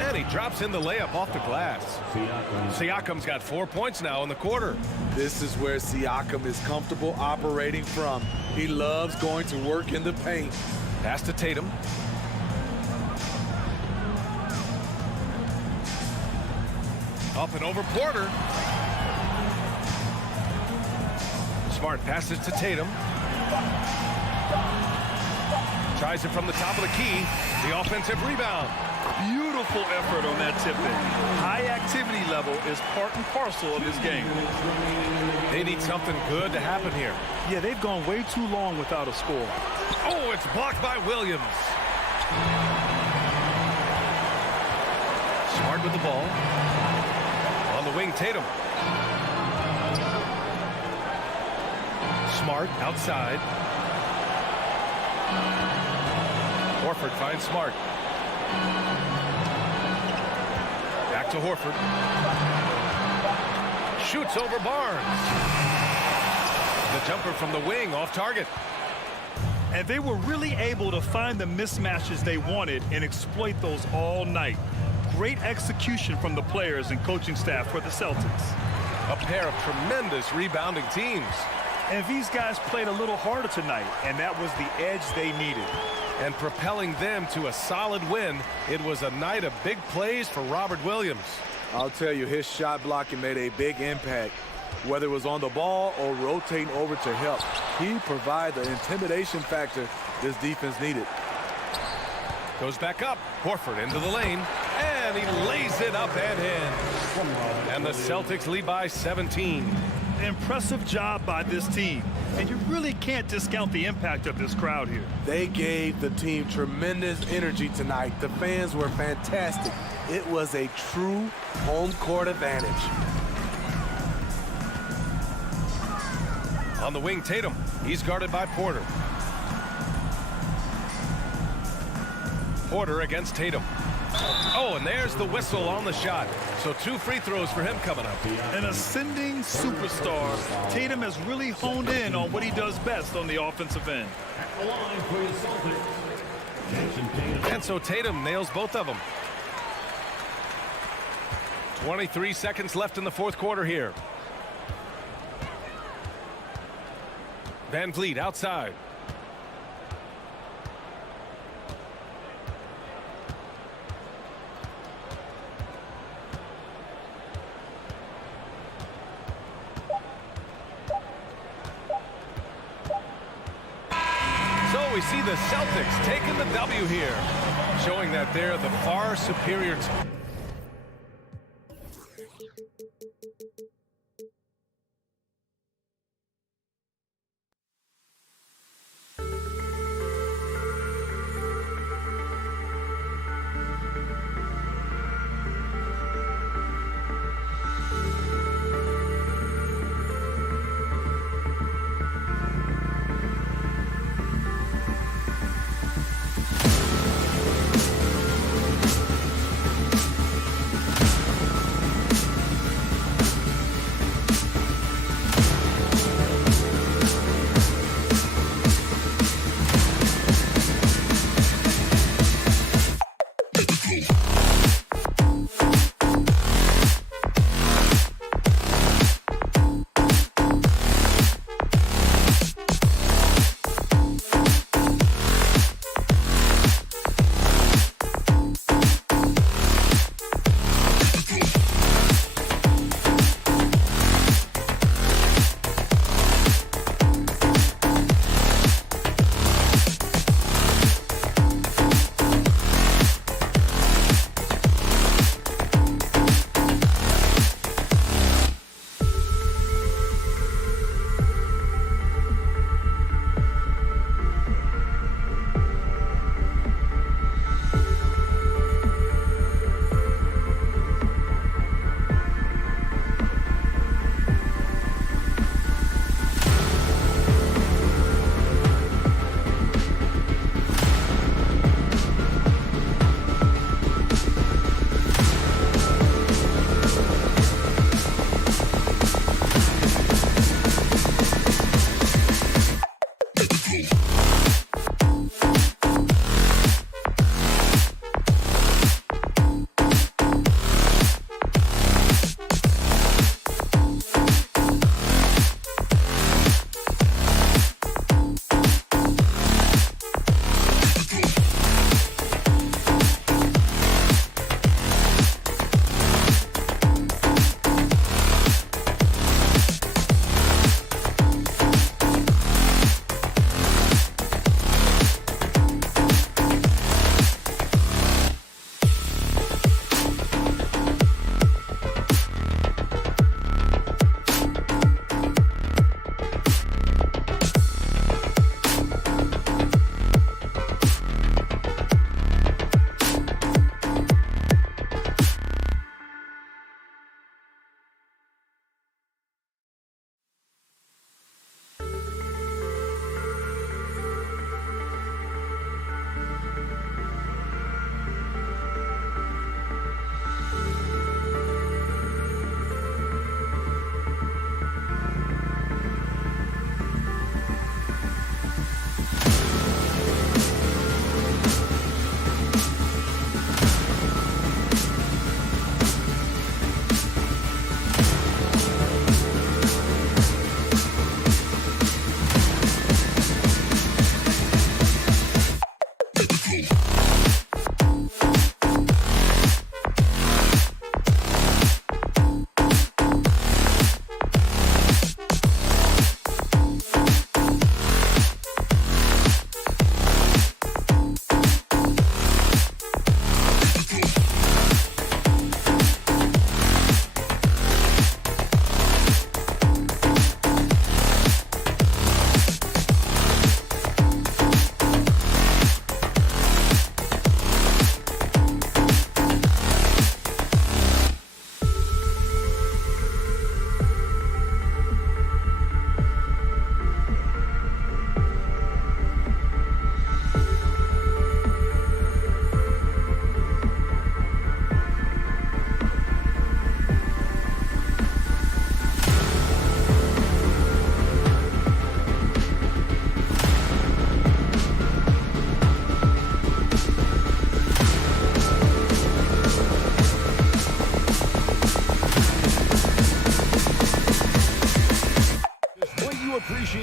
And he drops in the layup off the glass. Siakam's got 4 points now in the quarter. This is where Siakam is comfortable operating from. He loves going to work in the paint. Pass to Tatum. Up and over Porter. Smart passes to Tatum. Tries it from the top of the key. The offensive rebound. Beautiful effort on that tip-in. High activity level is part and parcel of his game. They need something good to happen here. Yeah, they've gone way too long without a score. Oh, it's blocked by Williams. Smart with the ball. On the wing, Tatum. Smart outside. Horford finds Smart. Back to Horford. Shoots over Barnes. The jumper from the wing off target. And they were really able to find the mismatches they wanted and exploit those all night. Great execution from the players and coaching staff for the Celtics. A pair of tremendous rebounding teams. And these guys played a little harder tonight, and that was the edge they needed. And propelling them to a solid win, it was a night of big plays for Robert Williams. I'll tell you, his shot blocking made a big impact. Whether it was on the ball or rotating over to help, he provided the intimidation factor this defense needed. Goes back up. Horford into the lane. And he lays it up and in. And the Celtics lead by 17. Impressive job by this team. And you really can't discount the impact of this crowd here. They gave the team tremendous energy tonight. The fans were fantastic. It was a true home court advantage. On the wing, Tatum. He's guarded by Porter. Porter against Tatum. Oh, and there's the whistle on the shot. So 2 free throws for him coming up. An ascending superstar, Tatum has really honed in on what he does best on the offensive end. And so Tatum nails both of them. 23 seconds left in the fourth quarter here. Van Vliet outside. So we see the Celtics taking the W here, showing that they're the far superior team.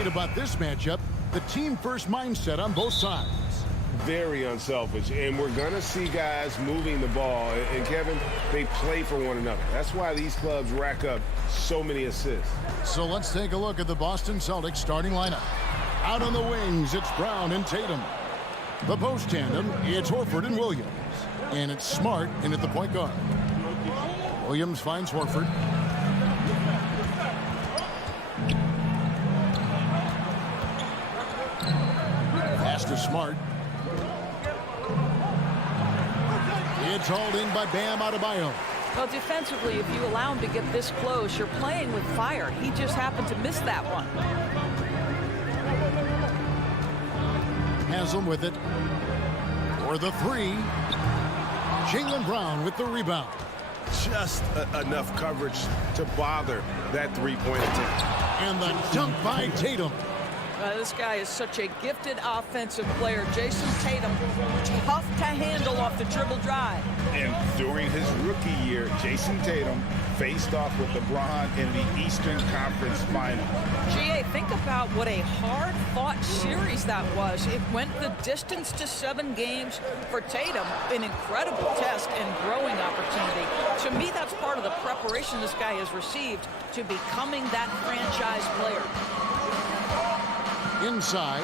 About this matchup, the team-first mindset on both sides. Very unselfish, and we're going to see guys moving the ball. And, Kevin, they play for one another. That's why these clubs rack up so many assists. So let's take a look at the Boston Celtics starting lineup. Out on the wings, it's Brown and Tatum. The post tandem, it's Horford and Williams. And it's Smart in at the point guard. Williams finds Horford. To Smart. It's hauled in by Bam Adebayo. Well, defensively, if you allow him to get this close, you're playing with fire. He just happened to miss that one. Has him with it. For the three. Jaylen Brown with the rebound. Just enough coverage to bother that three-point attempt. And the dunk by Tatum. This guy is such a gifted offensive player. Jason Tatum, tough to handle off the dribble drive. And during his rookie year, Jason Tatum faced off with LeBron in the Eastern Conference Final. GA, think about what a hard-fought series that was. It went the distance to 7 games for Tatum. An incredible test and growing opportunity. To me, that's part of the preparation this guy has received to becoming that franchise player. Inside.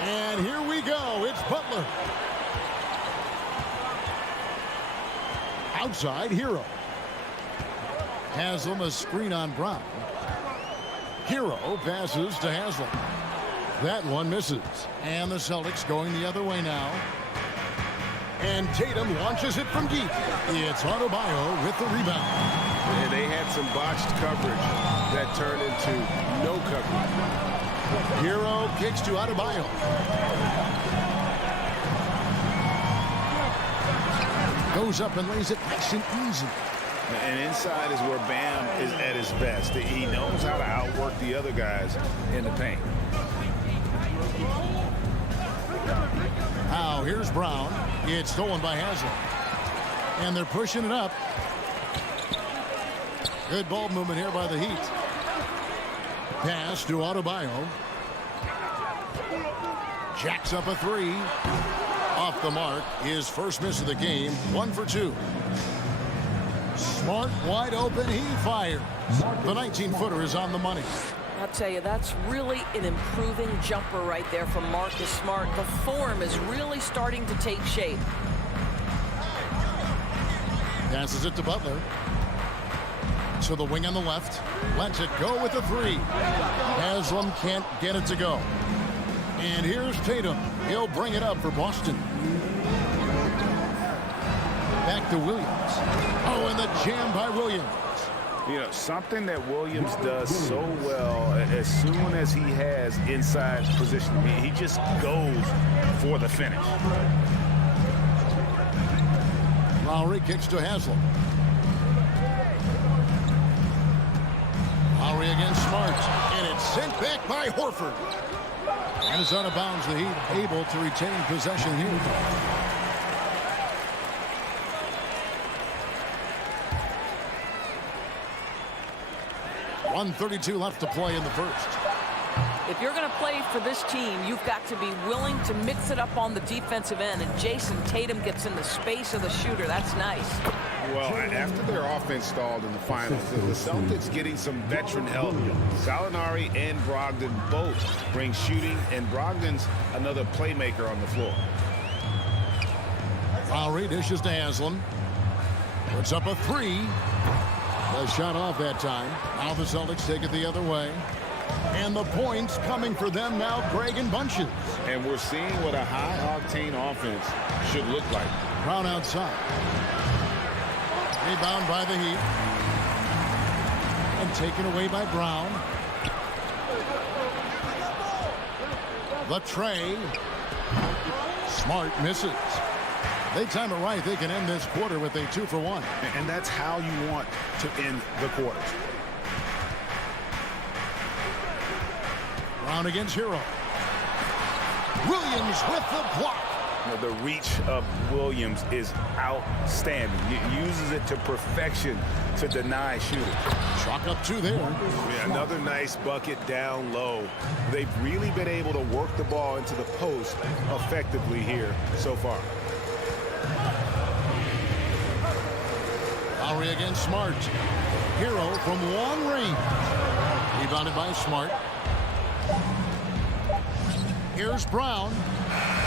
And here we go. It's Butler. Outside, Hero. Haslam a screen on Brown. Hero passes to Haslam. That one misses. And the Celtics going the other way now. And Tatum launches it from deep. It's Adebayo with the rebound. And they had some botched coverage that turned into no coverage. Hero kicks to Adebayo. Goes up and lays it nice and easy. And inside is where Bam is at his best. He knows how to outwork the other guys in the paint. here's Brown. It's stolen by Haslam. And they're pushing it up. Good ball movement here by the Heat. Pass to Adebayo. Jacks up a three. Off the mark. His first miss of the game. 1 for 2. Smart, wide open. He fires. The 19-footer is on the money. I'll tell you, that's really an improving jumper right there from Marcus Smart. The form is really starting to take shape. Passes it to Butler. To the wing on the left. Lets it go with the three. Haslam can't get it to go. And here's Tatum. He'll bring it up for Boston. Back to Williams. Oh, and the jam by Williams. You know, something that Williams does so well as soon as he has inside position, he just goes for the finish. Lowry kicks to Haslam. Lowry against Smart. And it's sent back by Horford. And it's out of bounds. The Heat able to retain possession here. .132 left to play in the first. If you're going to play for this team, you've got to be willing to mix it up on the defensive end. And Jason Tatum gets in the space of the shooter. That's nice. Well, after their offense stalled in the finals, the Celtics getting some veteran help. Gallinari and Brogdon both bring shooting, and Brogdon's another playmaker on the floor. Lowry dishes to Haslam. Puts up a three. The shot off that time. Now the Celtics take it the other way. And the points coming for them now, Greg, in bunches. And we're seeing what a high-octane offense should look like. Brown outside. Rebound by the Heat. And taken away by Brown. The tray. Smart misses. They time it right. They can end this quarter with a 2-for-1. And that's how you want to end the quarters. Brown against Hero. Williams with the block. You know, the reach of Williams is outstanding. He uses it to perfection to deny shooters. Chalk up two there. Yeah, another nice bucket down low. They've really been able to work the ball into the post effectively here so far. Lowry against Smart. Hero from long range. Rebounded by Smart. Here's Brown.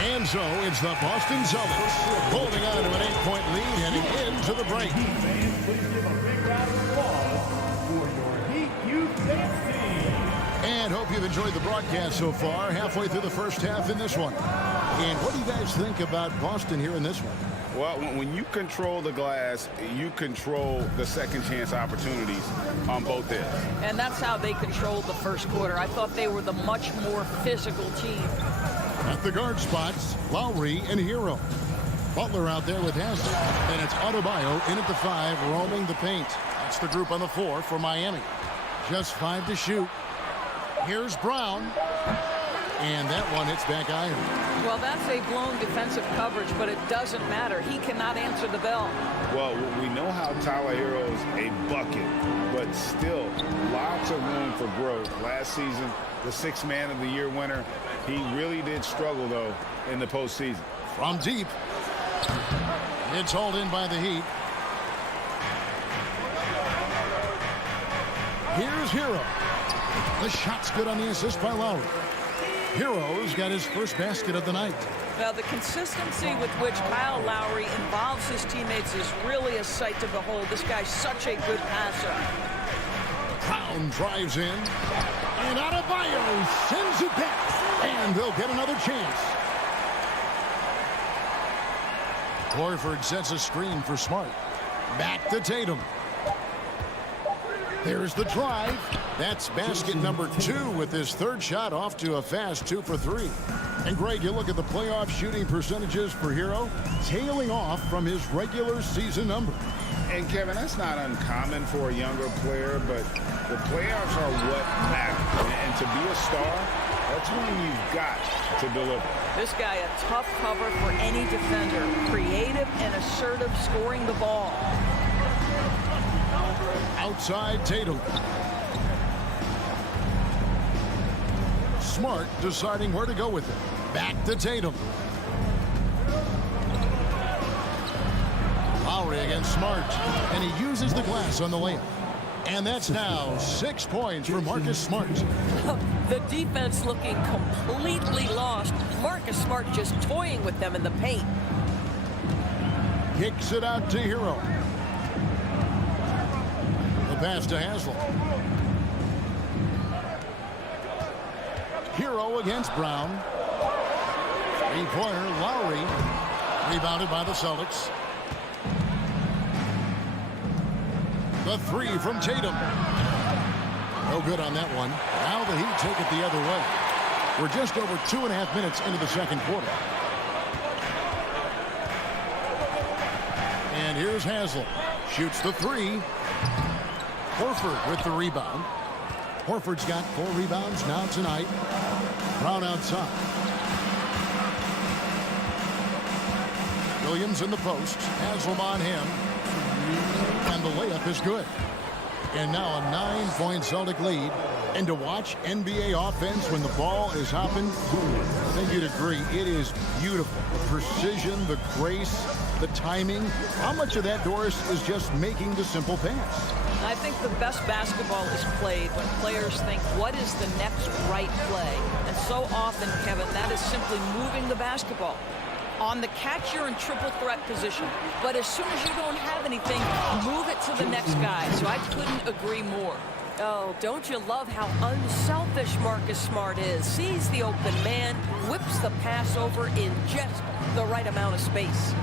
And so it's the Boston Celtics holding on to an 8-point lead heading into the break. Fans, please give a big round of applause for your Heat Youth Dance Team. And hope you've enjoyed the broadcast so far. Halfway through the first half in this one. And what do you guys think about Boston here in this one? Well, when you control the glass, you control the second chance opportunities on both ends. And that's how they controlled the first quarter. I thought they were the much more physical team. At the guard spots, Lowry and Hero. Butler out there with Haslam. And it's Adebayo in at the 5, roaming the paint. That's the group on the floor for Miami. Just 5 to shoot. Here's Brown. And that one hits back iron. Well, that's a blown defensive coverage, but it doesn't matter. He cannot answer the bell. Well, we know how Tyler Hero's a bucket, but still lots of room for growth. Last season, the 6th Man of the Year winner. He really did struggle, though, in the postseason. From deep. It's hauled in by the Heat. Here's Hero. The shot's good on the assist by Lowry. Hero's got his first basket of the night. Now, the consistency with which Kyle Lowry involves his teammates is really a sight to behold. This guy's such a good passer. Brown drives in. And Adebayo sends it back. And they'll get another chance. Horford sets a screen for Smart. Back to Tatum. There's the drive. That's basket number 2 with his 3rd shot off to a fast 2 for 3. And Greg, you look at the playoff shooting percentages for Hero, tailing off from his regular season number. And Kevin, that's not uncommon for a younger player, but the playoffs are what matter. And to be a star, That's when you've got to deliver. This guy a tough cover for any defender. Creative and assertive scoring the ball. Outside Tatum. Smart deciding where to go with it. Back to Tatum. Lowry against Smart, and he uses the glass on the layup. And that's now 6 points for Marcus Smart. The defense looking completely lost. Marcus Smart just toying with them in the paint. Kicks it out to Hero. The pass to Haslem. Hero against Brown. Three-pointer, Lowry. Rebounded by the Celtics. The three from Tatum. No good on that one. Now the Heat take it the other way. We're just over 2.5 minutes into the second quarter. And here's Haslem. Shoots the three. Horford with the rebound. Horford's got 4 rebounds now tonight. Brown outside. Williams in the post. Haslem on him. And the layup is good. And now a 9-point Celtic lead. And to watch NBA offense when the ball is hopping, I think you'd agree, it is beautiful. The precision, the grace, the timing. How much of that, Doris, is just making the simple pass? I think the best basketball is played when players think, what is the next right play? And so often, Kevin, that is simply moving the basketball. On the catch, you're in triple threat position. But as soon as you don't have anything, move it to the next guy. So I couldn't agree more. Oh, don't you love how unselfish Marcus Smart is? Sees the open man, whips the pass over in just the right amount of space.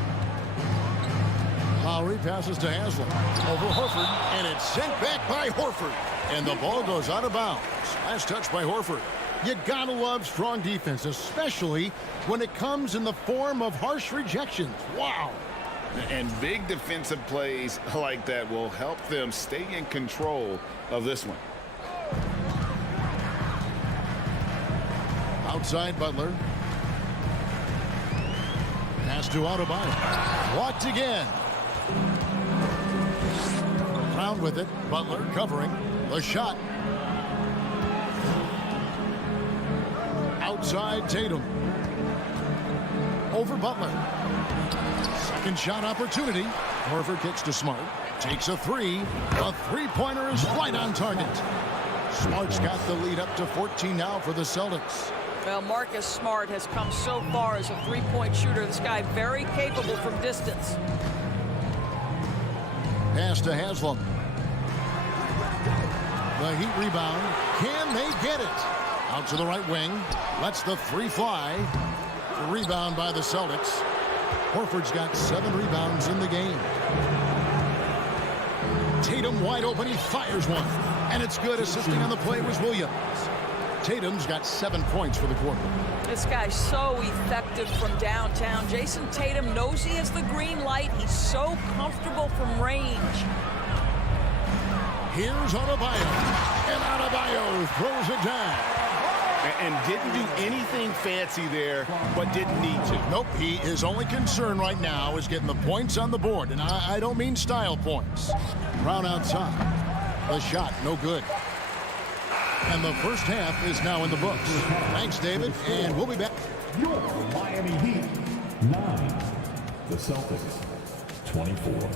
Lowry passes to Haslem. Over Horford, and it's sent back by Horford. And the ball goes out of bounds. Last touch by Horford. You gotta love strong defense, especially when it comes in the form of harsh rejections. Wow. And big defensive plays like that will help them stay in control of this one. Outside Butler. Pass to Adebayo. Walked again. Brown with it. Butler covering. The shot. Outside Tatum. Over Butler. Second shot opportunity. Horford kicks to Smart. Takes a three. A three-pointer is right on target. Smart's got the lead up to 14 now for the Celtics. Well, Marcus Smart has come so far as a three-point shooter. This guy very capable from distance. Pass to Haslem. The Heat rebound. Can they get it? Out to the right wing. Lets the three fly. The rebound by the Celtics. Horford's got 7 rebounds in the game. Tatum wide open. He fires one. And it's good. Assisting on the play was Williams. Tatum's got 7 points for the quarter. This guy's so effective from downtown. Jason Tatum knows he has the green light. He's so comfortable from range. Here's Adebayo. And Adebayo throws it down. And didn't do anything fancy there, but didn't need to. Nope, his only concern right now is getting the points on the board. And I don't mean style points. Brown outside. The shot, no good. And the first half is now in the books. Thanks, David, and we'll be back. Your Miami Heat, 9. The Celtics, 24.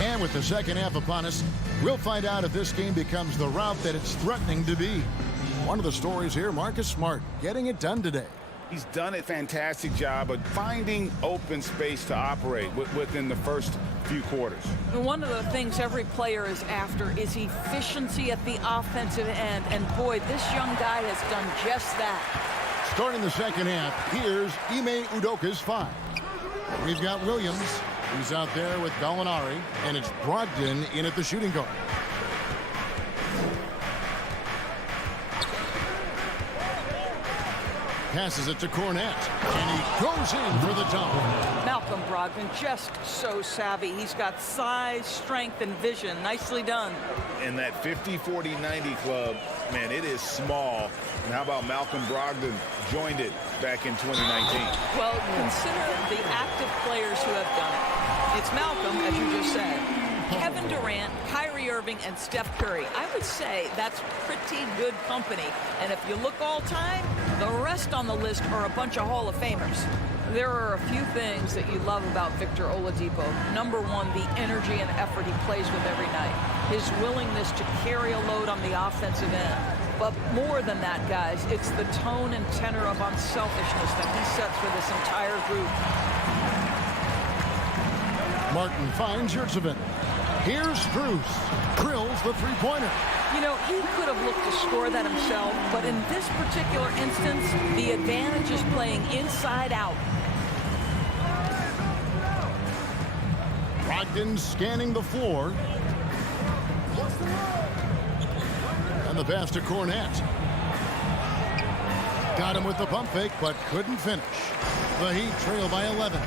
And with the second half upon us, we'll find out if this game becomes the route that it's threatening to be. One of the stories here, Marcus Smart getting it done today. He's done a fantastic job of finding open space to operate within the first few quarters. One of the things every player is after is efficiency at the offensive end. And boy, this young guy has done just that. Starting the second half, here's Ime Udoka's 5. We've got Williams. He's out there with Gallinari, and it's Brogdon in at the shooting guard. passes it to Cornet, and he goes in for the dunk. Malcolm Brogdon just so savvy. He's got size, strength, and vision. Nicely done. And that 50-40-90 club, man, it is small. And how about Malcolm Brogdon joined it back in 2019? Well, consider the active players who have done it. It's Malcolm, as you just said, Kevin Durant, Kyrie Irving, and Steph Curry. I would say that's pretty good company. And if you look all time, the rest on the list are a bunch of Hall of Famers. There are a few things that you love about Victor Oladipo. Number one, the energy and effort he plays with every night. His willingness to carry a load on the offensive end. But more than that, guys, it's the tone and tenor of unselfishness that he sets for this entire group. Martin finds Yurtseven. Here's Bruce. Drills the three-pointer. You know, he could have looked to score that himself, but in this particular instance, the advantage is playing inside out. Brogdon scanning the floor. And the pass to Cornet. Got him with the pump fake, but couldn't finish. The Heat trail by 11.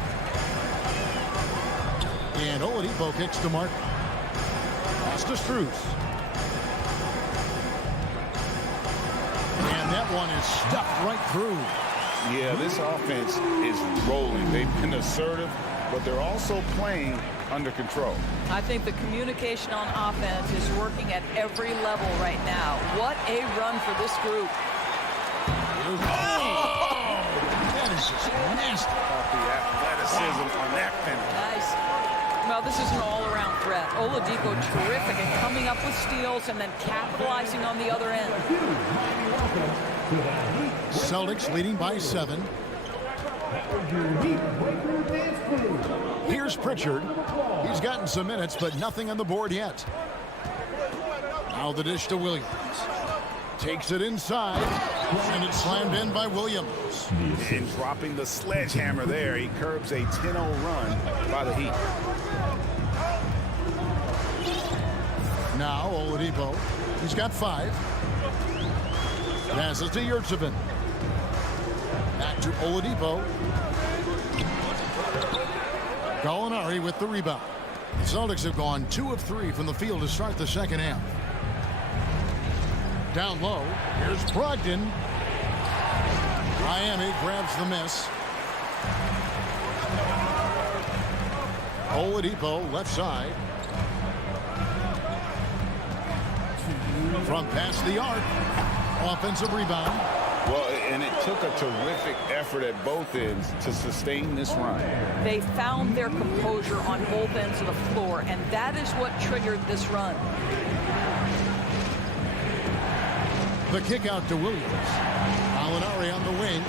And Oladipo kicks to Martin. Pass to Strus. And that one is stuffed right through. Yeah, this offense is rolling. They've been assertive, but they're also playing under control. I think the communication on offense is working at every level right now. What a run for this group. Oh! That is just nasty. The athleticism on that finish. Nice. Well, this is an all-around threat. Oladipo terrific at coming up with steals and then capitalizing on the other end. Celtics leading by 7. Here's Pritchard. He's gotten some minutes, but nothing on the board yet. Now the dish to Williams. Takes it inside, and it's slammed in by Williams. And dropping the sledgehammer there, he curbs a 10-0 run by the Heat. Now Oladipo. He's got 5. Passes to Yurtseven. Back to Oladipo. Gallinari with the rebound. The Celtics have gone 2 of 3 from the field to start the second half. Down low, here's Brogdon. Miami grabs the miss. Oladipo left side. From past the arc. Offensive rebound. Well, and it took a terrific effort at both ends to sustain this run. They found their composure on both ends of the floor, and that is what triggered this run. The kick out to Williams. Gallinari on the wing.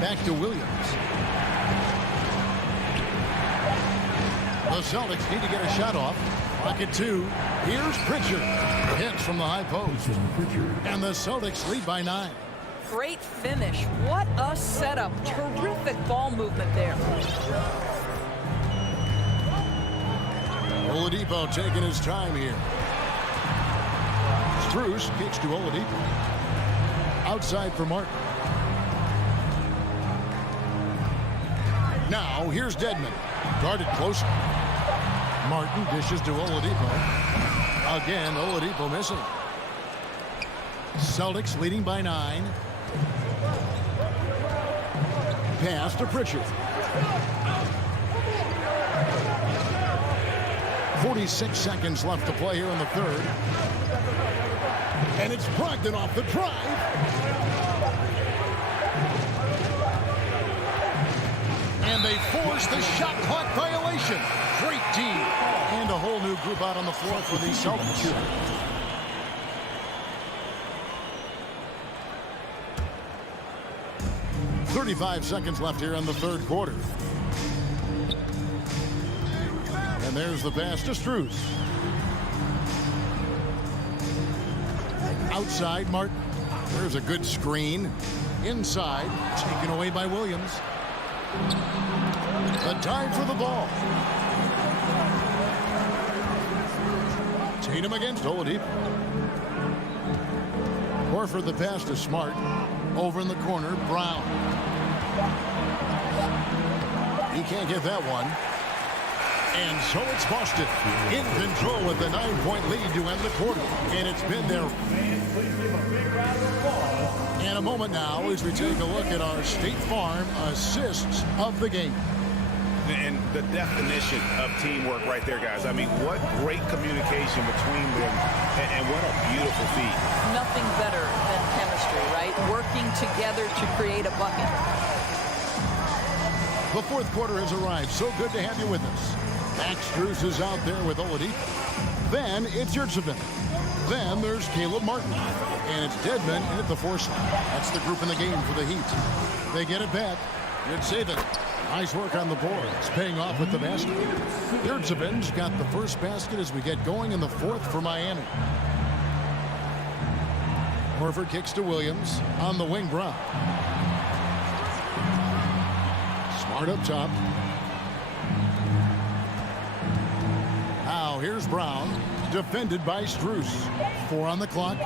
Back to Williams. The Celtics need to get a shot off. Pocket 2. Here's Pritchard. Hits from the high post. And the Celtics lead by 9. Great finish. What a setup. Terrific ball movement there. Oladipo taking his time here. Strus kicks to Oladipo. Outside for Martin. Now here's Dedmon. Guarded close. Martin dishes to Oladipo. Again, Oladipo missing. Celtics leading by 9. Pass to Pritchard. 46 seconds left to play here in the third. And it's Brogdon off the drive. And they force the shot clock violation. Great team. And a whole new group out on the floor for these Celtics. 35 seconds left here in the third quarter. And there's the pass to Strus. Outside, Martin. There's a good screen. Inside, taken away by Williams. The time for the ball. Tatum against Oladipo. Horford the pass to Smart. Over in the corner, Brown. He can't get that one. And so it's Boston in control with a 9-point lead to end the quarter. And it's been there. And a moment now as we take a look at our State Farm assists of the game. And the definition of teamwork right there, guys. I mean, what great communication between them, and what a beautiful feat. Nothing better than chemistry, right? Working together to create a bucket. The fourth quarter has arrived. So good to have you with us. Max Strus is out there with Oladipo. Then it's Yurtseven. Then there's Caleb Martin. And it's Dedmon in at the 4 slot. That's the group in the game for the Heat. They get it back. Yurtseven. Nice work on the boards, paying off with the basket. Yurtseven's got the first basket as we get going in the fourth for Miami. Horford kicks to Williams. On the wing, Brown. Smart up top. Now here's Brown, defended by Strus. 4 on the clock.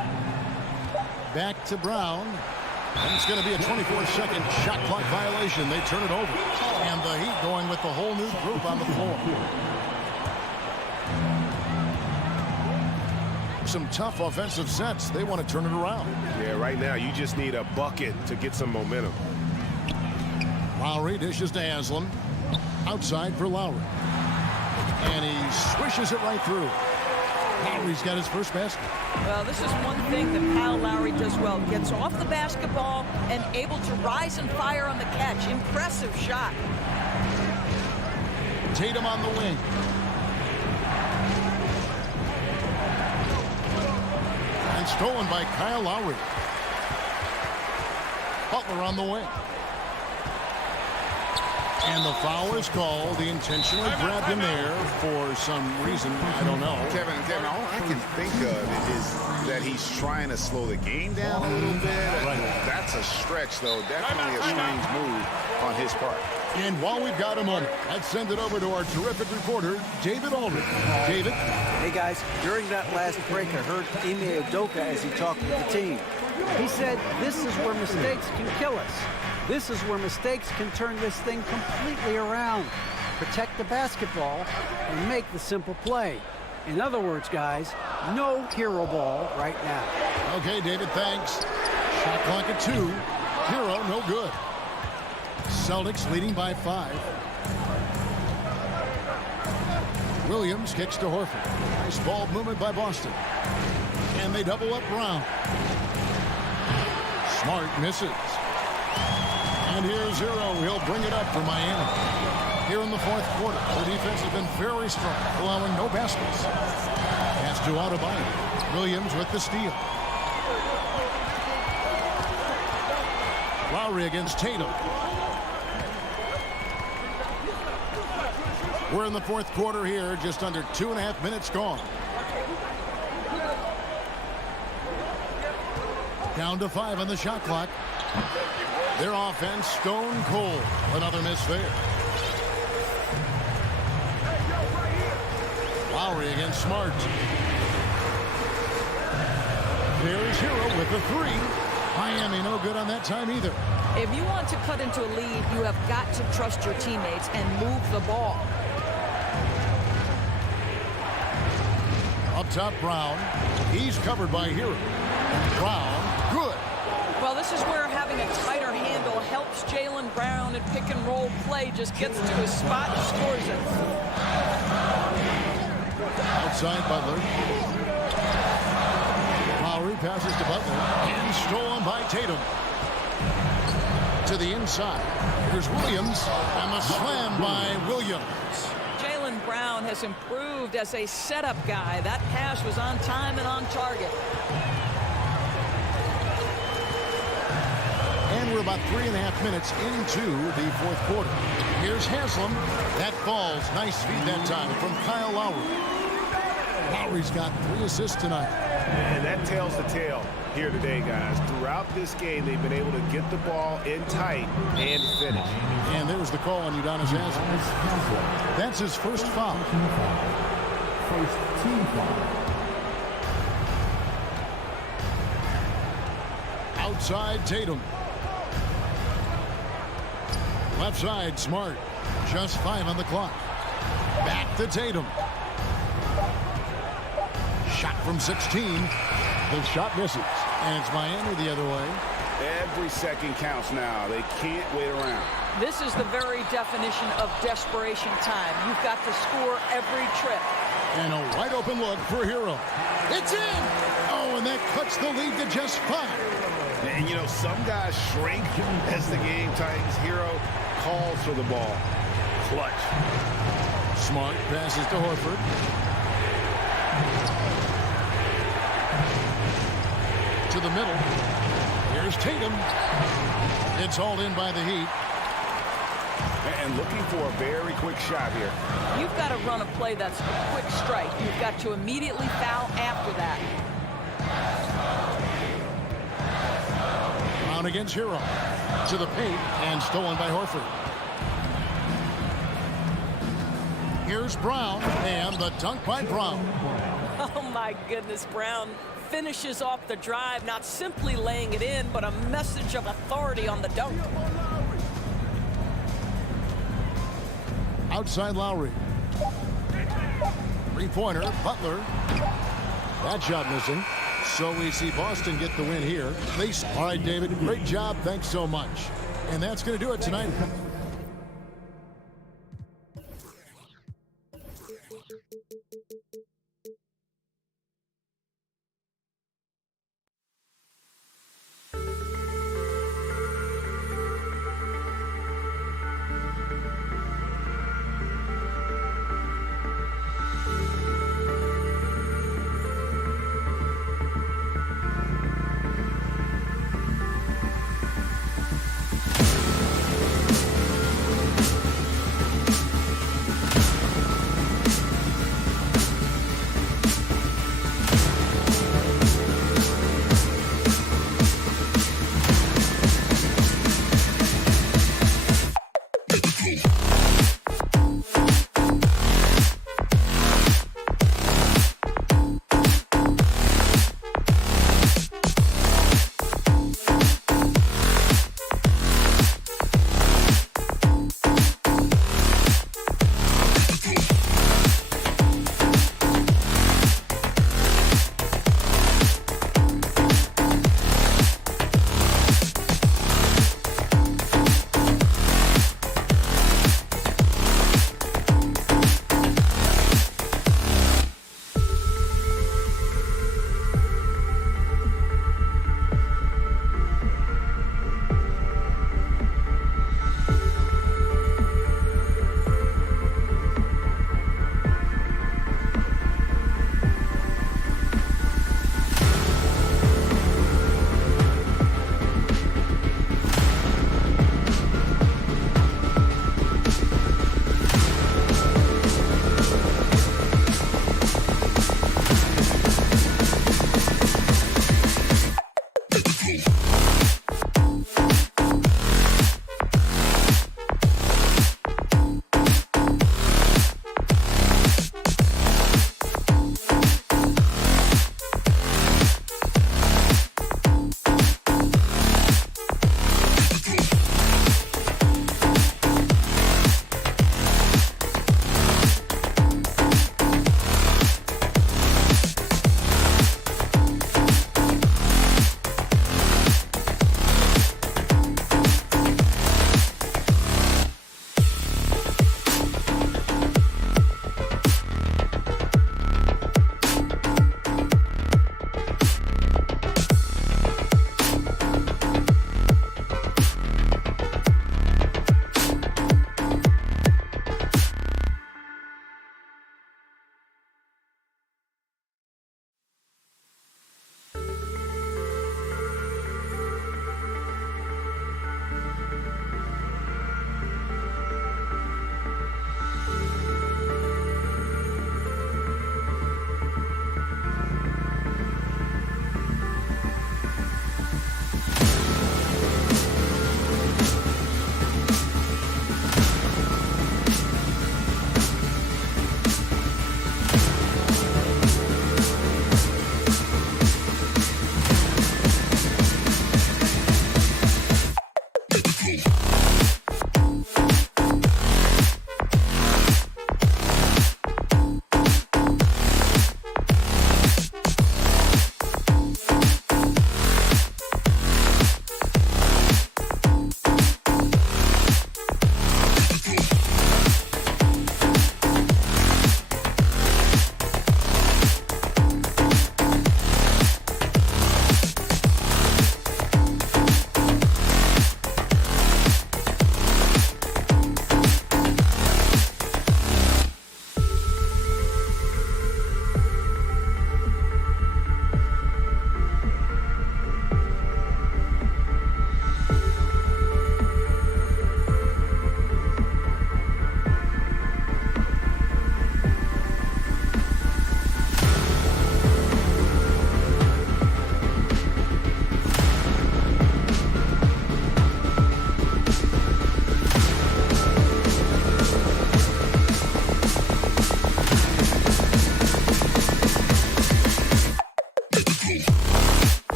Back to Brown. And it's going to be a 24-second shot clock violation. They turn it over. And the Heat going with the whole new group on the floor. Some tough offensive sets. They want to turn it around. Yeah, right now you just need a bucket to get some momentum. Lowry dishes to Haslam. Outside for Lowry. And he swishes it right through. Lowry's got his first basket. Well, this is one thing that Kyle Lowry does well. Gets off the basketball and able to rise and fire on the catch. Impressive shot. Tatum on the wing. And stolen by Kyle Lowry. Butler on the wing. And the foul is called. He intentionally grabbed him there for some reason. I don't know. Kevin, all I can think of is that he's trying to slow the game down a little bit. Right. That's a stretch, though. Definitely a strange move on his part. And while we've got a moment, let's send it over to our terrific reporter, David Aldridge. David? Hey, guys, during that last break, I heard Ime Udoka as he talked with the team. He said, this is where mistakes can kill us. This is where mistakes can turn this thing completely around. Protect the basketball and make the simple play. In other words, guys, no hero ball right now. Okay, David, thanks. Shot clock at 2. Hero, no good. Celtics leading by 5. Williams kicks to Horford. Nice ball movement by Boston. And they double up Brown. Smart misses. And here's Hero. He'll bring it up for Miami. Here in the fourth quarter, the defense has been very strong, allowing no baskets. Pass to Adebayo. Williams with the steal. Lowry against Tatum. We're in the fourth quarter here, just under 2.5 minutes gone. Down to 5 on the shot clock. Their offense stone cold. Another miss there. Lowry against Smart. There's Hero with the 3. Miami no good on that time either. If you want to cut into a lead, you have got to trust your teammates and move the ball. Up top, Brown. He's covered by Hero. Brown, good. Well, this is where having a tighter handle helps Jaylen Brown in pick and roll play. Just gets to his spot and scores it. Outside Butler. Lowry passes to Butler. And stolen by Tatum. To the inside. Here's Williams. And the slam by Williams. Jaylen Brown has improved as a setup guy. That pass was on time and on target. And we're about 3.5 minutes into the fourth quarter. Here's Haslam. That falls. Nice feed that time from Kyle Lowry. Lowry's got 3 assists tonight. And that tells the tale here today, guys. Throughout this game, they've been able to get the ball in tight and finish. And there's the call on Udonis Haslam. That's his first foul. First team foul. Right side, Tatum. Left side, Smart. Just 5 on the clock. Back to Tatum. Shot from 16. The shot misses. And it's Miami the other way. Every second counts now. They can't wait around. This is the very definition of desperation time. You've got to score every trip. And a wide open look for Hero. It's in! Oh, and that cuts the lead to just 5. And, you know, some guys shrink as the game tightens. Hero calls for the ball. Clutch. Smart passes to Horford. To the middle. Here's Tatum. It's hauled in by the Heat. And looking for a very quick shot here. You've got to run a play that's a quick strike. You've got to immediately foul after that. Brown against Hero. To the paint and stolen by Horford. Here's Brown and the dunk by Brown. Oh my goodness, Brown finishes off the drive, not simply laying it in, but a message of authority on the dunk. Outside Lowry. Three-pointer, Butler. That shot missing. So we see Boston get the win here. All right, David, great job. Thanks so much. And that's going to do it tonight.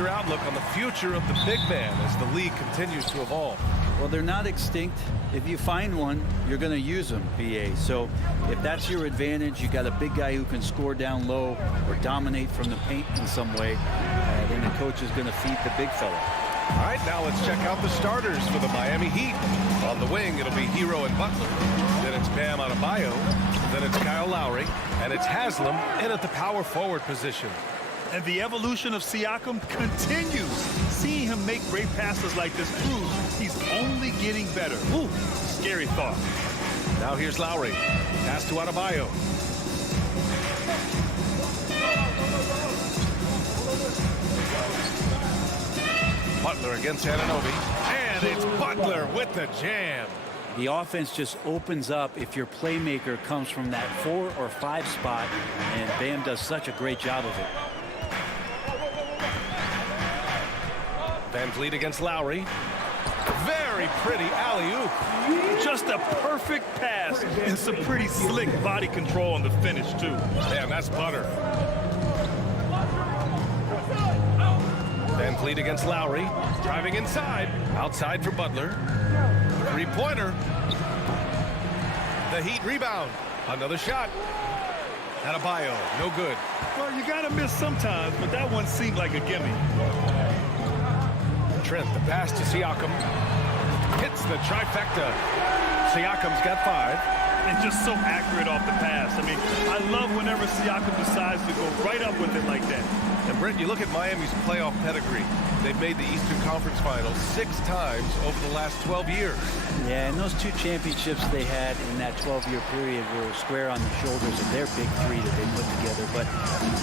your outlook on the future of the big man as the league continues to evolve? Well, they're not extinct. If you find one, you're going to use them, BA. So if that's your advantage, you got a big guy who can score down low or dominate from the paint in some way, then the coach is going to feed the big fella. All right, now let's check out the starters for the Miami Heat. On the wing, it'll be Hero and Butler. Then it's Bam Adebayo. Then it's Kyle Lowry. And it's Haslam in at the power forward position. And the evolution of Siakam continues. Seeing him make great passes like this proves he's only getting better. Ooh, scary thought. Now here's Lowry. Pass to Adebayo. Butler against Anunoby. And it's Butler with the jam. The offense just opens up if your playmaker comes from that 4 or 5 spot, and Bam does such a great job of it. Van Vliet against Lowry. Very pretty alley-oop. Just a perfect pass and some pretty slick body control on the finish, too. Man, that's butter. Van Vliet against Lowry. Driving inside. Outside for Butler. Three-pointer. The Heat rebound. Another shot. Adebayo, no good. Well, you got to miss sometimes, but that one seemed like a gimme. Trent, the pass to Siakam. Hits the trifecta. Siakam's got 5. And just so accurate off the pass. I mean, I love whenever Siakam decides to go right up with it like that. And Brent, you look at Miami's playoff pedigree. They've made the Eastern Conference Finals 6 times over the last 12 years. Yeah, and those 2 championships they had in that 12-year period were square on the shoulders of their big 3 that they put together. But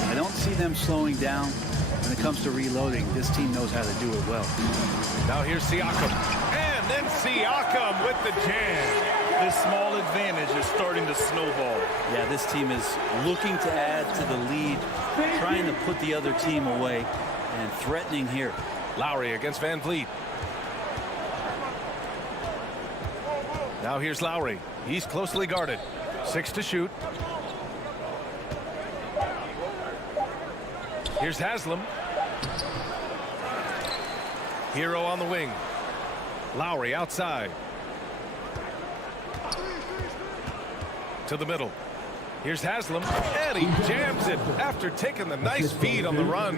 I don't see them slowing down when it comes to reloading. This team knows how to do it well. Now here's Siakam. And then Siakam with the jam. This small advantage is starting to snowball. Yeah, this team is looking to add to the lead, trying to put the other team away, and threatening here. Lowry against Van Vliet. Now here's Lowry. He's closely guarded. 6 to shoot. Here's Haslam. Hero on the wing. Lowry outside. To the middle. Here's Haslam, and he jams it after taking the nice feed on the run.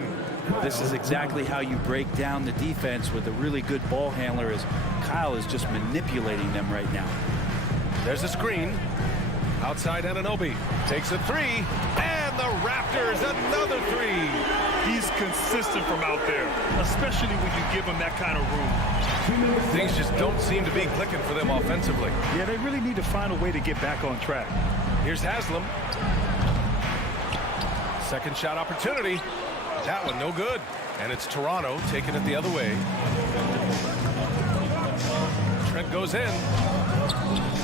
This is exactly how you break down the defense with a really good ball handler, as Kyle is just manipulating them right now. There's a screen. Outside Anunoby. Takes a 3. And the Raptors another 3. He's consistent from out there, especially when you give him that kind of room. Things just don't seem to be clicking for them offensively. Yeah, they really need to find a way to get back on track. Here's Haslam. Second shot opportunity. That one no good. And it's Toronto taking it the other way. Trent goes in.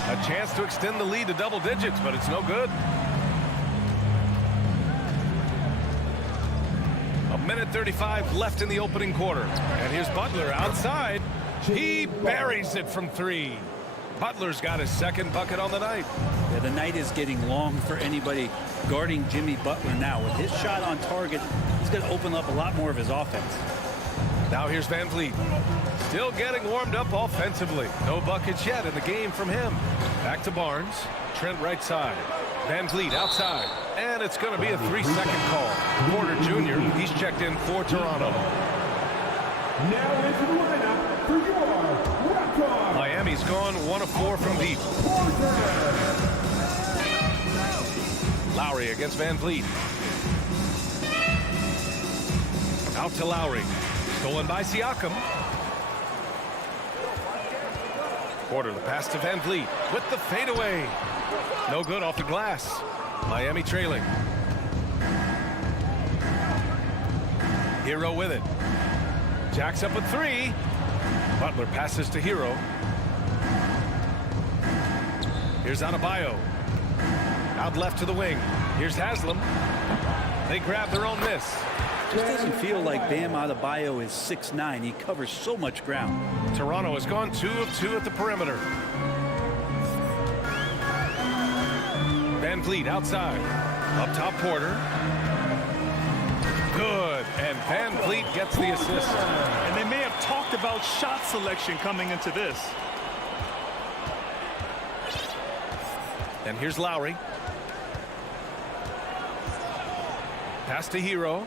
A chance to extend the lead to double digits, but it's no good. A minute 35 left in the opening quarter. And here's Butler outside. He buries it from 3. Butler's got his second bucket on the night. Yeah, the night is getting long for anybody guarding Jimmy Butler now. With his shot on target, he's going to open up a lot more of his offense. Now here's Van Vliet. Still getting warmed up offensively. No buckets yet in the game from him. Back to Barnes. Trent right side. Van Vliet outside. And it's going to be a 3-second call. Porter Jr., he's checked in for Toronto. Now into the lineup for your Raptors. Miami's gone 1 of 4 from deep. Lowry against Van Vliet. Out to Lowry. Stolen by Siakam. Porter, the pass to Van Vliet with the fadeaway. No good off the glass. Miami trailing. Hero with it. Jacks up a 3. Butler passes to Hero. Here's Adebayo. Out left to the wing. Here's Haslam. They grab their own miss. Just doesn't feel like Bam Adebayo is 6'9". He covers so much ground. Toronto has gone 2 of 2 at the perimeter. Van Vliet outside. Up top, Porter. Good. And Van Fleet gets the assist. And they may have talked about shot selection coming into this. And here's Lowry. Pass to Hero.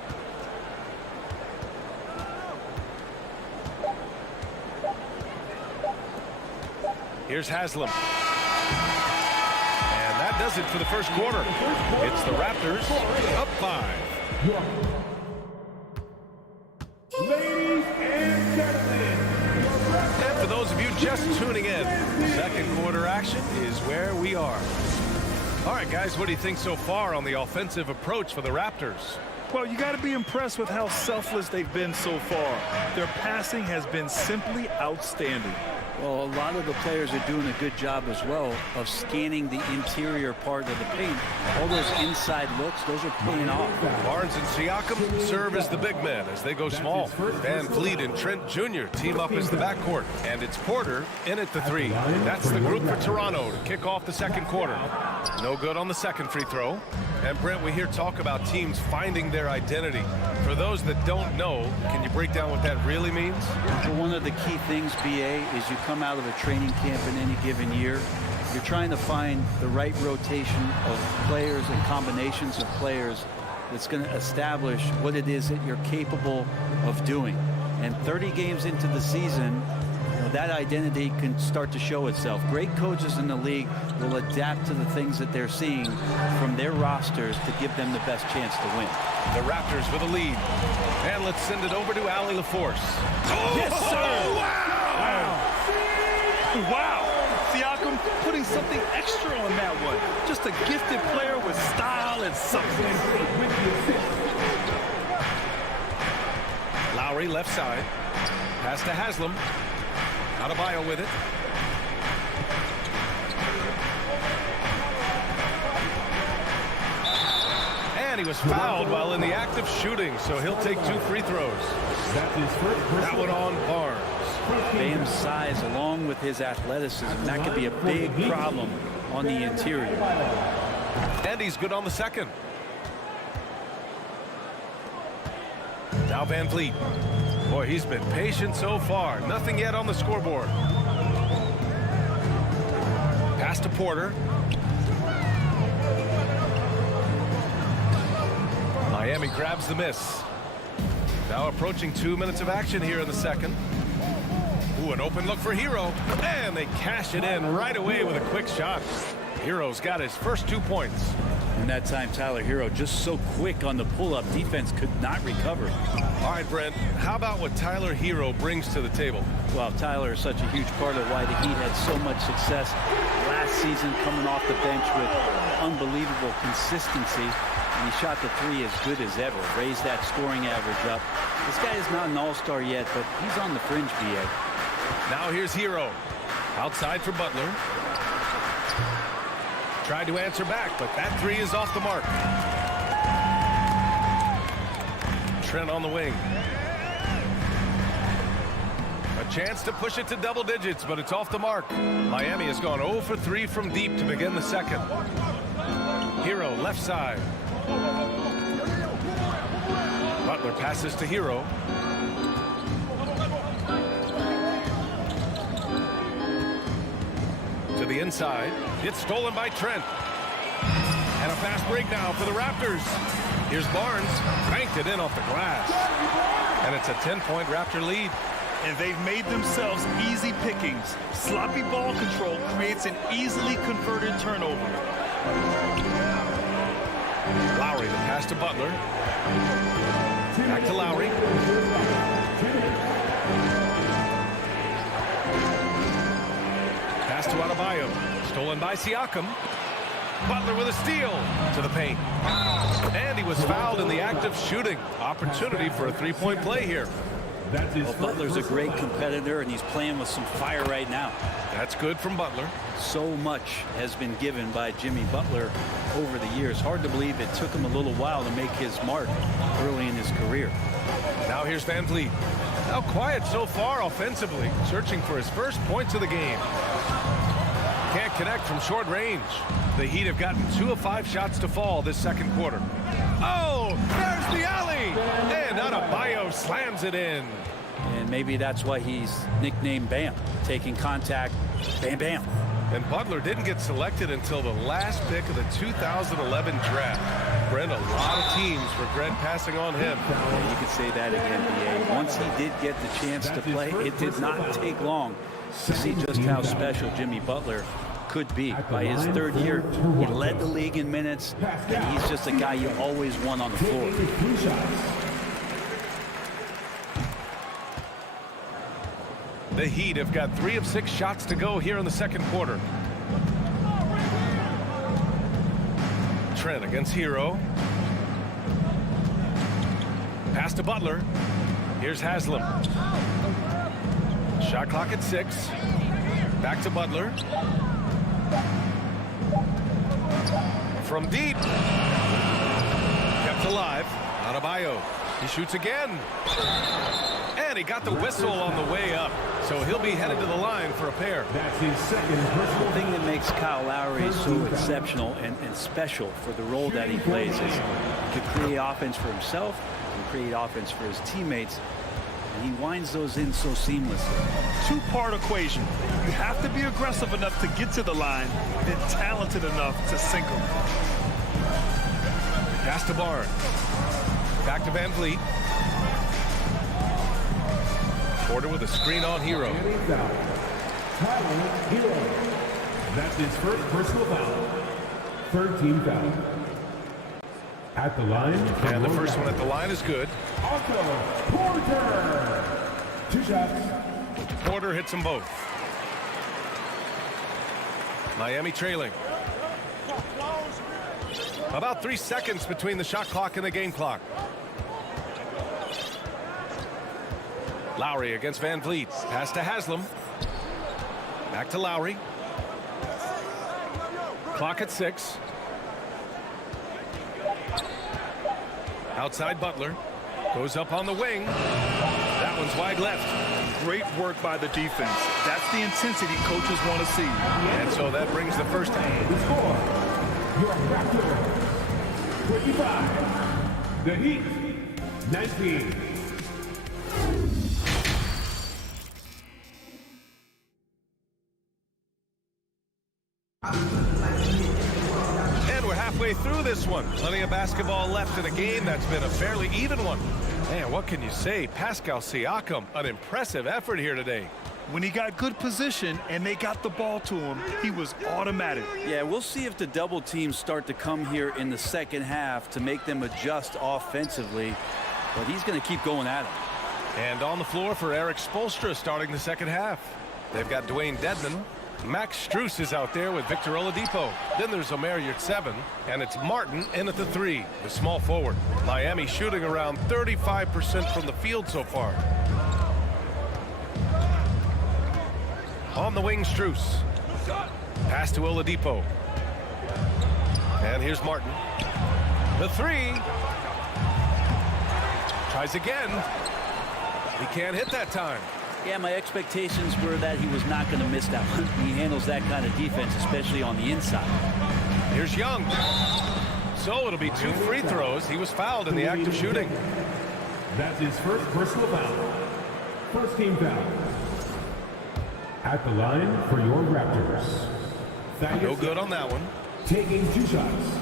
Here's Haslam. And that does it for the first quarter. It's the Raptors up 5. Ladies and gentlemen, And for those of you just tuning in, second quarter action is where we are. All right, guys, what do you think so far on the offensive approach for the Raptors? Well, you got to be impressed with how selfless they've been so far. Their passing has been simply outstanding. Well, a lot of the players are doing a good job as well of scanning the interior part of the paint. All those inside looks, those are paying off. Barnes and Siakam serve as the big men as they go small. Van Fleet and Trent Jr. team up as the backcourt. And it's Porter in at the 3. That's the group for Toronto to kick off the second quarter. No good on the second free throw. And Brent, we hear talk about teams finding their identity. For those that don't know, can you break down what that really means? Well, one of the key things, BA, is you come out of a training camp in any given year. You're trying to find the right rotation of players and combinations of players that's going to establish what it is that you're capable of doing. And 30 games into the season, that identity can start to show itself. Great coaches in the league will adapt to the things that they're seeing from their rosters to give them the best chance to win. The Raptors with a lead. And let's send it over to Allie LaForce. Oh, yes, sir! Wow! Siakam putting something extra on that one. Just a gifted player with style and substance. Lowry left side. Pass to Haslam. Adebayo with it. And he was fouled while in the act of shooting, so he'll take 2 free throws. That one on Barnes. Bam's size along with his athleticism, that could be a big problem on the interior. And he's good on the second. Now Van Fleet. Boy, he's been patient so far. Nothing yet on the scoreboard. Pass to Porter. Miami grabs the miss. Now approaching 2 minutes of action here in the second. Ooh, an open look for Hero. And they cash it in right away with a quick shot. Hero's got his first 2 points. And that time, Tyler Hero just so quick on the pull-up. Defense could not recover. All right, Brent, how about what Tyler Hero brings to the table? Well, Tyler is such a huge part of why the Heat had so much success last season, coming off the bench with unbelievable consistency. And he shot the 3 as good as ever, raised that scoring average up. This guy is not an all-star yet, but he's on the fringe, BA. Now here's Hero. Outside for Butler. Tried to answer back, but that 3 is off the mark. Trent on the wing. A chance to push it to double digits, but it's off the mark. Miami has gone 0 for 3 from deep to begin the second. Hero left side. Butler passes to Hero. To the inside. It's stolen by Trent. And a fast break now for the Raptors. Here's Barnes. Banked it in off the glass. And it's a 10-point Raptor lead. And they've made themselves easy pickings. Sloppy ball control creates an easily converted turnover. Lowry, the pass to Butler. Back to Lowry. Pass to Adebayo. Stolen by Siakam. Butler with a steal to the paint. And he was fouled in the act of shooting. Opportunity for a 3-point play here. Well, Butler's a great competitor, and he's playing with some fire right now. That's good from Butler. So much has been given by Jimmy Butler over the years. Hard to believe it took him a little while to make his mark early in his career. Now here's Van Fleet. Now quiet so far offensively, searching for his first points of the game. Can't connect from short range. The Heat have gotten 2 of 5 shots to fall this second quarter. Oh, there's the alley! And Adebayo slams it in. And maybe that's why he's nicknamed Bam. Taking contact, bam, bam. And Butler didn't get selected until the last pick of the 2011 draft. Brent, a lot of teams regret passing on him. Yeah, you could say that again, BA. Once he did get the chance to play, it did not take long to see just how special Jimmy Butler could be. By his third year, he led the league in minutes, and he's just a guy you always want on the floor. The Heat have got 3 of 6 shots to go here in the second quarter. Trent against Hero. Pass to Butler. Here's Haslam. Shot clock at 6. Back to Butler. From deep. Kept alive. Adebayo. He shoots again. And he got the whistle on the way up. So he'll be headed to the line for a pair. That's his second personal. The thing that makes Kyle Lowry so exceptional and special for the role that he plays is he can create offense for himself, he can create offense for his teammates, and he winds those in so seamlessly. Two-part equation. You have to be aggressive enough to get to the line, then talented enough to sink them. Pass to Barnes. Back to Van Vliet. Porter with a screen on Hero. Hero. That's his first personal foul. Third team foul. At the line. And the first one at the line is good. Porter. 2 shots. Porter hits them both. Miami trailing. About 3 seconds between the shot clock and the game clock. Lowry against Van Vliet. Pass to Haslam. Back to Lowry. Clock at 6. Outside Butler. Goes up on the wing. That one's wide left. Great work by the defense. That's the intensity coaches want to see. And so that brings the first The score. Your Raptors. 25. The Heat. 19. And we're halfway through this one. Plenty of basketball left in a game that's been a fairly even one. Man, what can you say? Pascal Siakam, an impressive effort here today. When he got good position and they got the ball to him, he was automatic. Yeah, we'll see if the double teams start to come here in the second half to make them adjust offensively. But he's going to keep going at it. And on the floor for Eric Spoelstra starting the second half. They've got Dwayne Dedmon. Max Strus is out there with Victor Oladipo. Then there's Omer Yurtseven, and it's Martin in at the 3, the small forward. Miami shooting around 35% from the field so far. On the wing, Strus. Pass to Oladipo. And here's Martin. The 3. Tries again. He can't hit that time. Yeah, my expectations were that he was not going to miss that one. He handles that kind of defense, especially on the inside. Here's Young. So it'll be 2 free throws. He was fouled in the act of shooting. That's his first personal foul. First team foul. At the line for your Raptors. No good on that one. Taking 2 shots.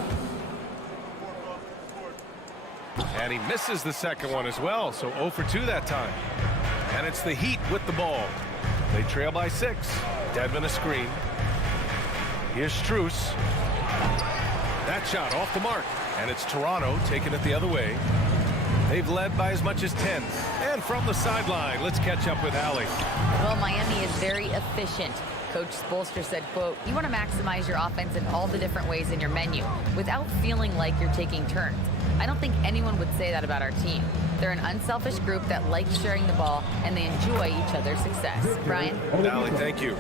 And he misses the second one as well. So 0 for 2 that time. And it's the Heat with the ball. They trail by 6. Dedmon a screen. Here's Strus. That shot off the mark. And it's Toronto taking it the other way. They've led by as much as 10. And from the sideline, let's catch up with Allie. Well, Miami is very efficient. Coach Spoelstra said, quote, you want to maximize your offense in all the different ways in your menu without feeling like you're taking turns. I don't think anyone would say that about our team. They're an unselfish group that likes sharing the ball, and they enjoy each other's success. Brian? Allie, thank you.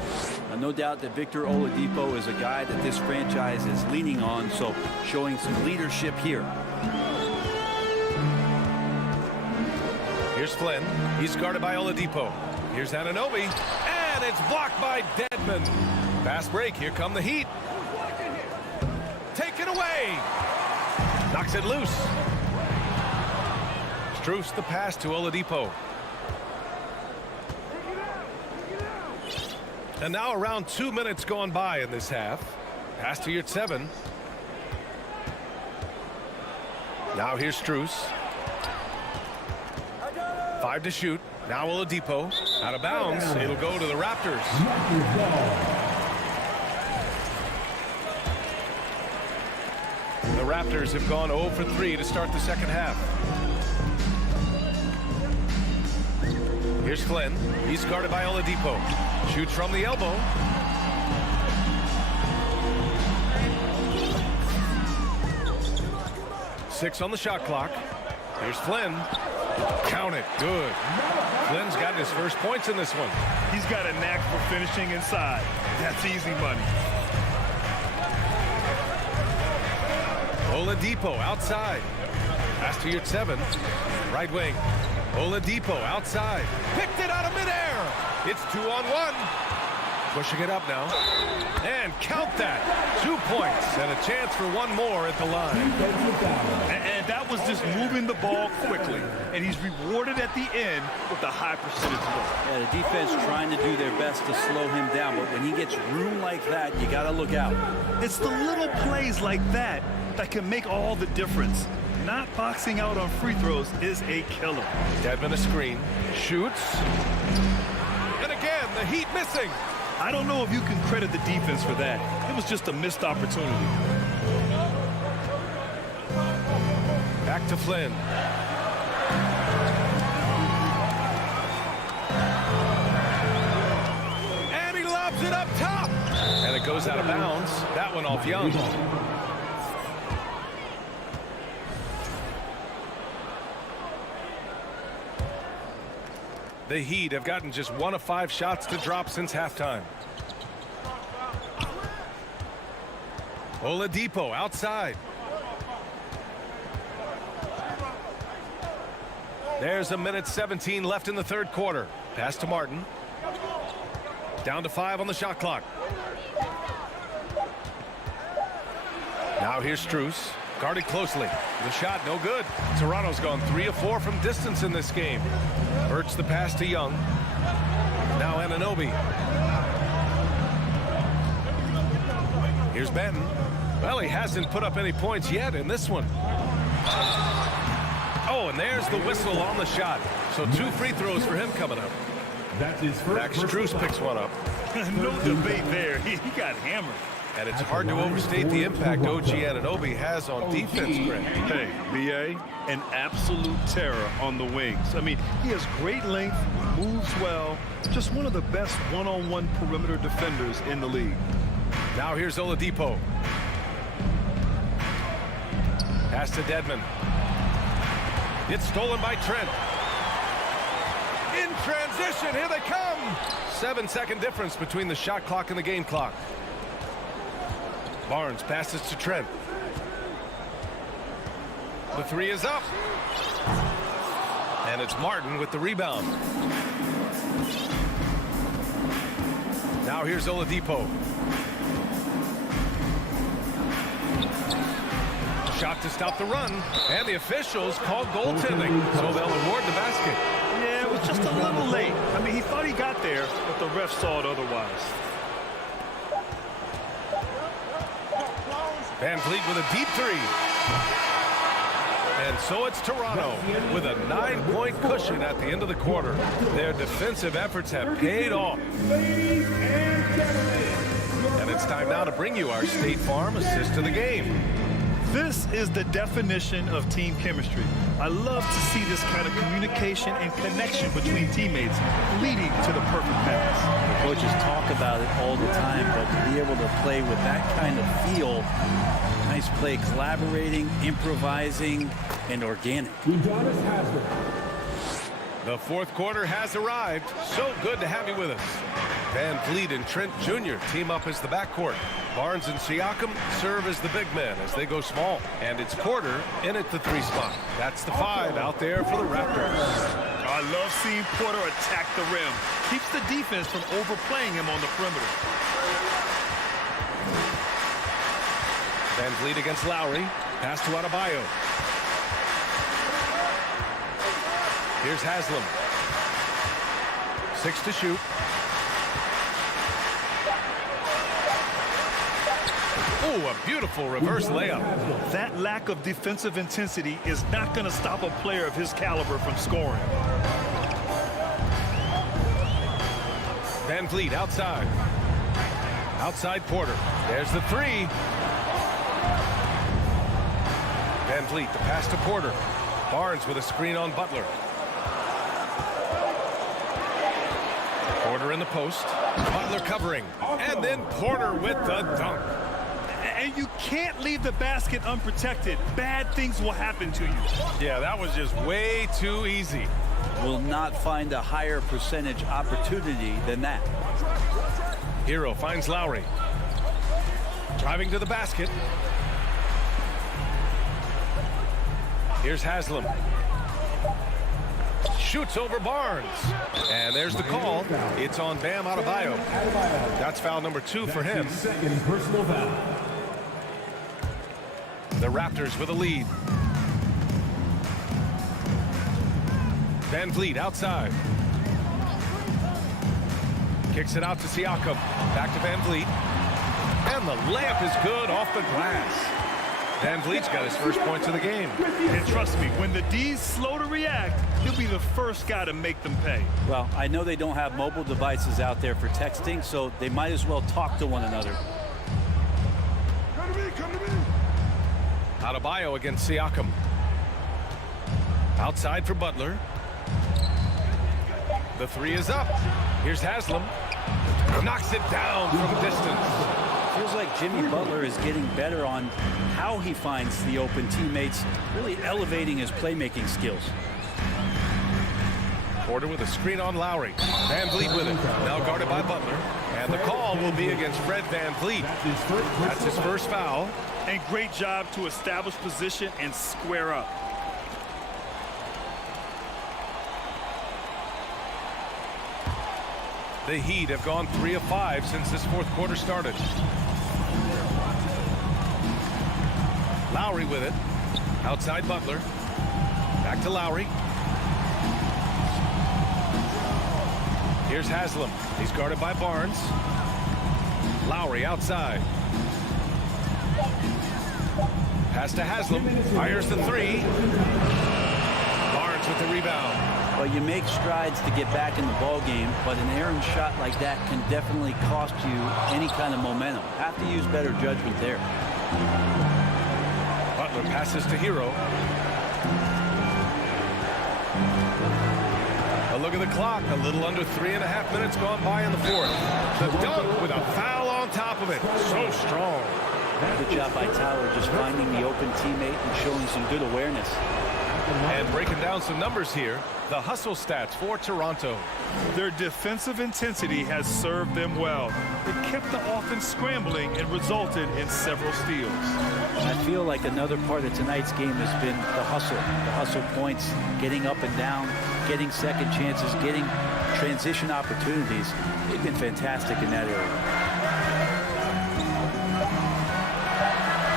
No doubt that Victor Oladipo is a guy that this franchise is leaning on, so showing some leadership here. Here's Flynn. He's guarded by Oladipo. Here's Anunoby. And it's blocked by Dedmon. Fast break. Here come the Heat. Take it away. Knocks it loose. Strus the pass to Oladipo. And now around 2 minutes gone by in this half. Pass to Yurtseven. Now here's Strus. 5 to shoot. Now Oladipo. Out of bounds. It'll go to the Raptors. The Raptors have gone 0 for 3 to start the second half. Here's Flynn. He's guarded by Oladipo. Shoots from the elbow. Six on the shot clock. Here's Flynn. Count it. Good. Flynn's gotten his first points in this one. He's got a knack for finishing inside. That's easy money. Oladipo outside. Pass to Yurtseven. Right wing. Oladipo outside. Picked it out of midair. It's 2-on-1. Pushing it up now. And count that. 2 points and a chance for one more at the line. And that was just moving the ball quickly. And he's rewarded at the end with a high percentage look. Yeah, the defense trying to do their best to slow him down. But when he gets room like that, you got to look out. It's the little plays like that that can make all the difference. Not boxing out on free throws is a killer. Dedmon a screen. Shoots. And again, the Heat missing. I don't know if you can credit the defense for that. It was just a missed opportunity. Back to Flynn. And he lobs it up top. And it goes out of bounds. That one off Young. The Heat have gotten just 1 of 5 shots to drop since halftime. Oladipo outside. There's 1:17 left in the third quarter. Pass to Martin. Down to 5 on the shot clock. Now here's Strus. Guarded closely. The shot no good. Toronto's gone 3 of 4 from distance in this game. Hurts the pass to Young. Now Anunoby. Here's Benton. Well, he hasn't put up any points yet in this one. Oh, and there's the whistle on the shot. So 2 free throws for him coming up. That's his first. Max Strus picks one up. No debate there. He got hammered. And it's hard to overstate the impact OG Anunoby has on defense, Greg. Hey, B.A., an absolute terror on the wings. I mean, he has great length, moves well, just one of the best one-on-one perimeter defenders in the league. Now here's Oladipo. Pass to Dedmon. It's stolen by Trent. In transition, here they come. 7-second difference between the shot clock and the game clock. Barnes passes to Trent. The 3 is up. And it's Martin with the rebound. Now here's Oladipo. Shot to stop the run. And the officials called goaltending, so they'll award the basket. Yeah, it was just a little late. I mean, he thought he got there, but the ref saw it otherwise. Van Vliet with a deep 3. And so it's Toronto with a 9-point cushion at the end of the quarter. Their defensive efforts have paid off. And it's time now to bring you our State Farm assist of the game. This is the definition of team chemistry. I love to see this kind of communication and connection between teammates leading to the perfect pass. The coaches talk about it all the time, but to be able to play with that kind of feel, nice play, collaborating, improvising, and organic. The fourth quarter has arrived. So good to have you with us. Van Vliet and Trent Jr. team up as the backcourt. Barnes and Siakam serve as the big men as they go small. And it's Porter in at the 3 spot. That's the 5 out there for the Raptors. I love seeing Porter attack the rim. Keeps the defense from overplaying him on the perimeter. Van Vliet against Lowry. Pass to Adebayo. Here's Haslam. 6 to shoot. Oh, a beautiful reverse layup. That lack of defensive intensity is not going to stop a player of his caliber from scoring. Van Vliet outside. Outside Porter. There's the three. Van Vliet, the pass to Porter. Barnes with a screen on Butler. Porter in the post. Butler covering. And then Porter with the dunk. And you can't leave the basket unprotected. Bad things will happen to you. Yeah, that was just way too easy. Will not find a higher percentage opportunity than that. Hero finds Lowry. Driving to the basket. Here's Haslam. Shoots over Barnes. And there's the call. It's on Bam Adebayo. That's foul number 2 for him. Second personal foul. The Raptors with a lead. Van Vliet outside. Kicks it out to Siakam. Back to Van Vliet. And the layup is good off the glass. Van Vliet's got his first points of the game. And trust me, when the D's slow to react, he'll be the first guy to make them pay. Well, I know they don't have mobile devices out there for texting, so they might as well talk to one another. Come to me, come to me. Adebayo against Siakam. Outside for Butler. The three is up. Here's Haslam. Knocks it down from distance. Feels like Jimmy Butler is getting better on how he finds the open teammates, really elevating his playmaking skills. Porter with a screen on Lowry. Van Vliet with it. Now guarded by Butler. And the call will be against Fred Van Vliet. That's his first foul. And great job to establish position and square up. The Heat have gone 3 of 5 since this fourth quarter started. Lowry with it. Outside Butler. Back to Lowry. Here's Haslam. He's guarded by Barnes. Lowry outside. Pass to Haslam. Fires the three. Barnes with the rebound. Well, you make strides to get back in the ball game, but an errant shot like that can definitely cost you any kind of momentum. Have to use better judgment there. Butler passes to Hero. A look at the clock. A little under 3.5 minutes gone by in the fourth. The dunk with a foul on top of it. So strong. Good job by Tyler just finding the open teammate and showing some good awareness. And breaking down some numbers here, the hustle stats for Toronto. Their defensive intensity has served them well. It kept the offense scrambling and resulted in several steals. I feel like another part of tonight's game has been the hustle points, getting up and down, getting second chances, getting transition opportunities. They've been fantastic in that area.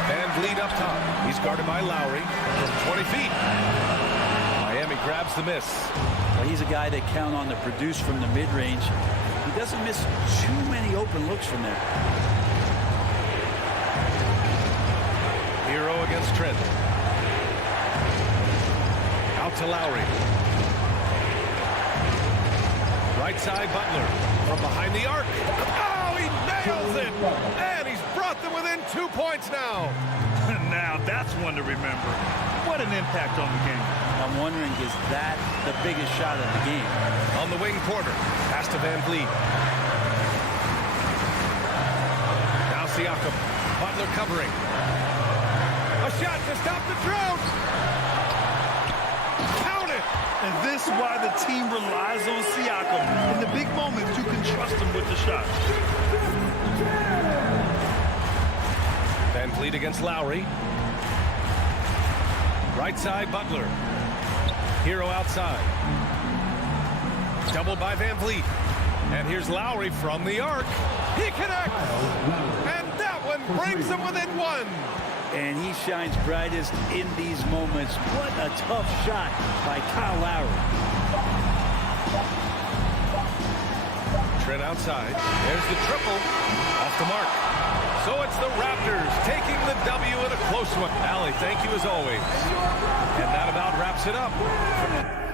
Van Vliet up top. He's guarded by Lowry from 20 feet. Miami grabs the miss. Well, he's a guy they count on to produce from the mid-range. He doesn't miss too many open looks from there. Hero against Trent. Out to Lowry. Right side Butler from behind the arc. Oh, he nails it! And he's brought them within 2 points now. Now that's one to remember. What an impact on the game. I'm wondering, is that the biggest shot of the game? On the wing, Porter. Pass to Van Vliet. Now Siakam. Butler covering. A shot to stop the drought. Count it. And this is why the team relies on Siakam. In the big moments, you can trust him with the shot. Van Vliet against Lowry. Right side, Butler. Hero outside. Doubled by Van Vliet. And here's Lowry from the arc. He connects. And that one brings him within one. and he shines brightest in these moments. What a tough shot by Kyle Lowry. Trent outside. There's the triple. Off the mark. So it's the Raptors taking the W in a close one. Allie, thank you as always. And that about wraps it up.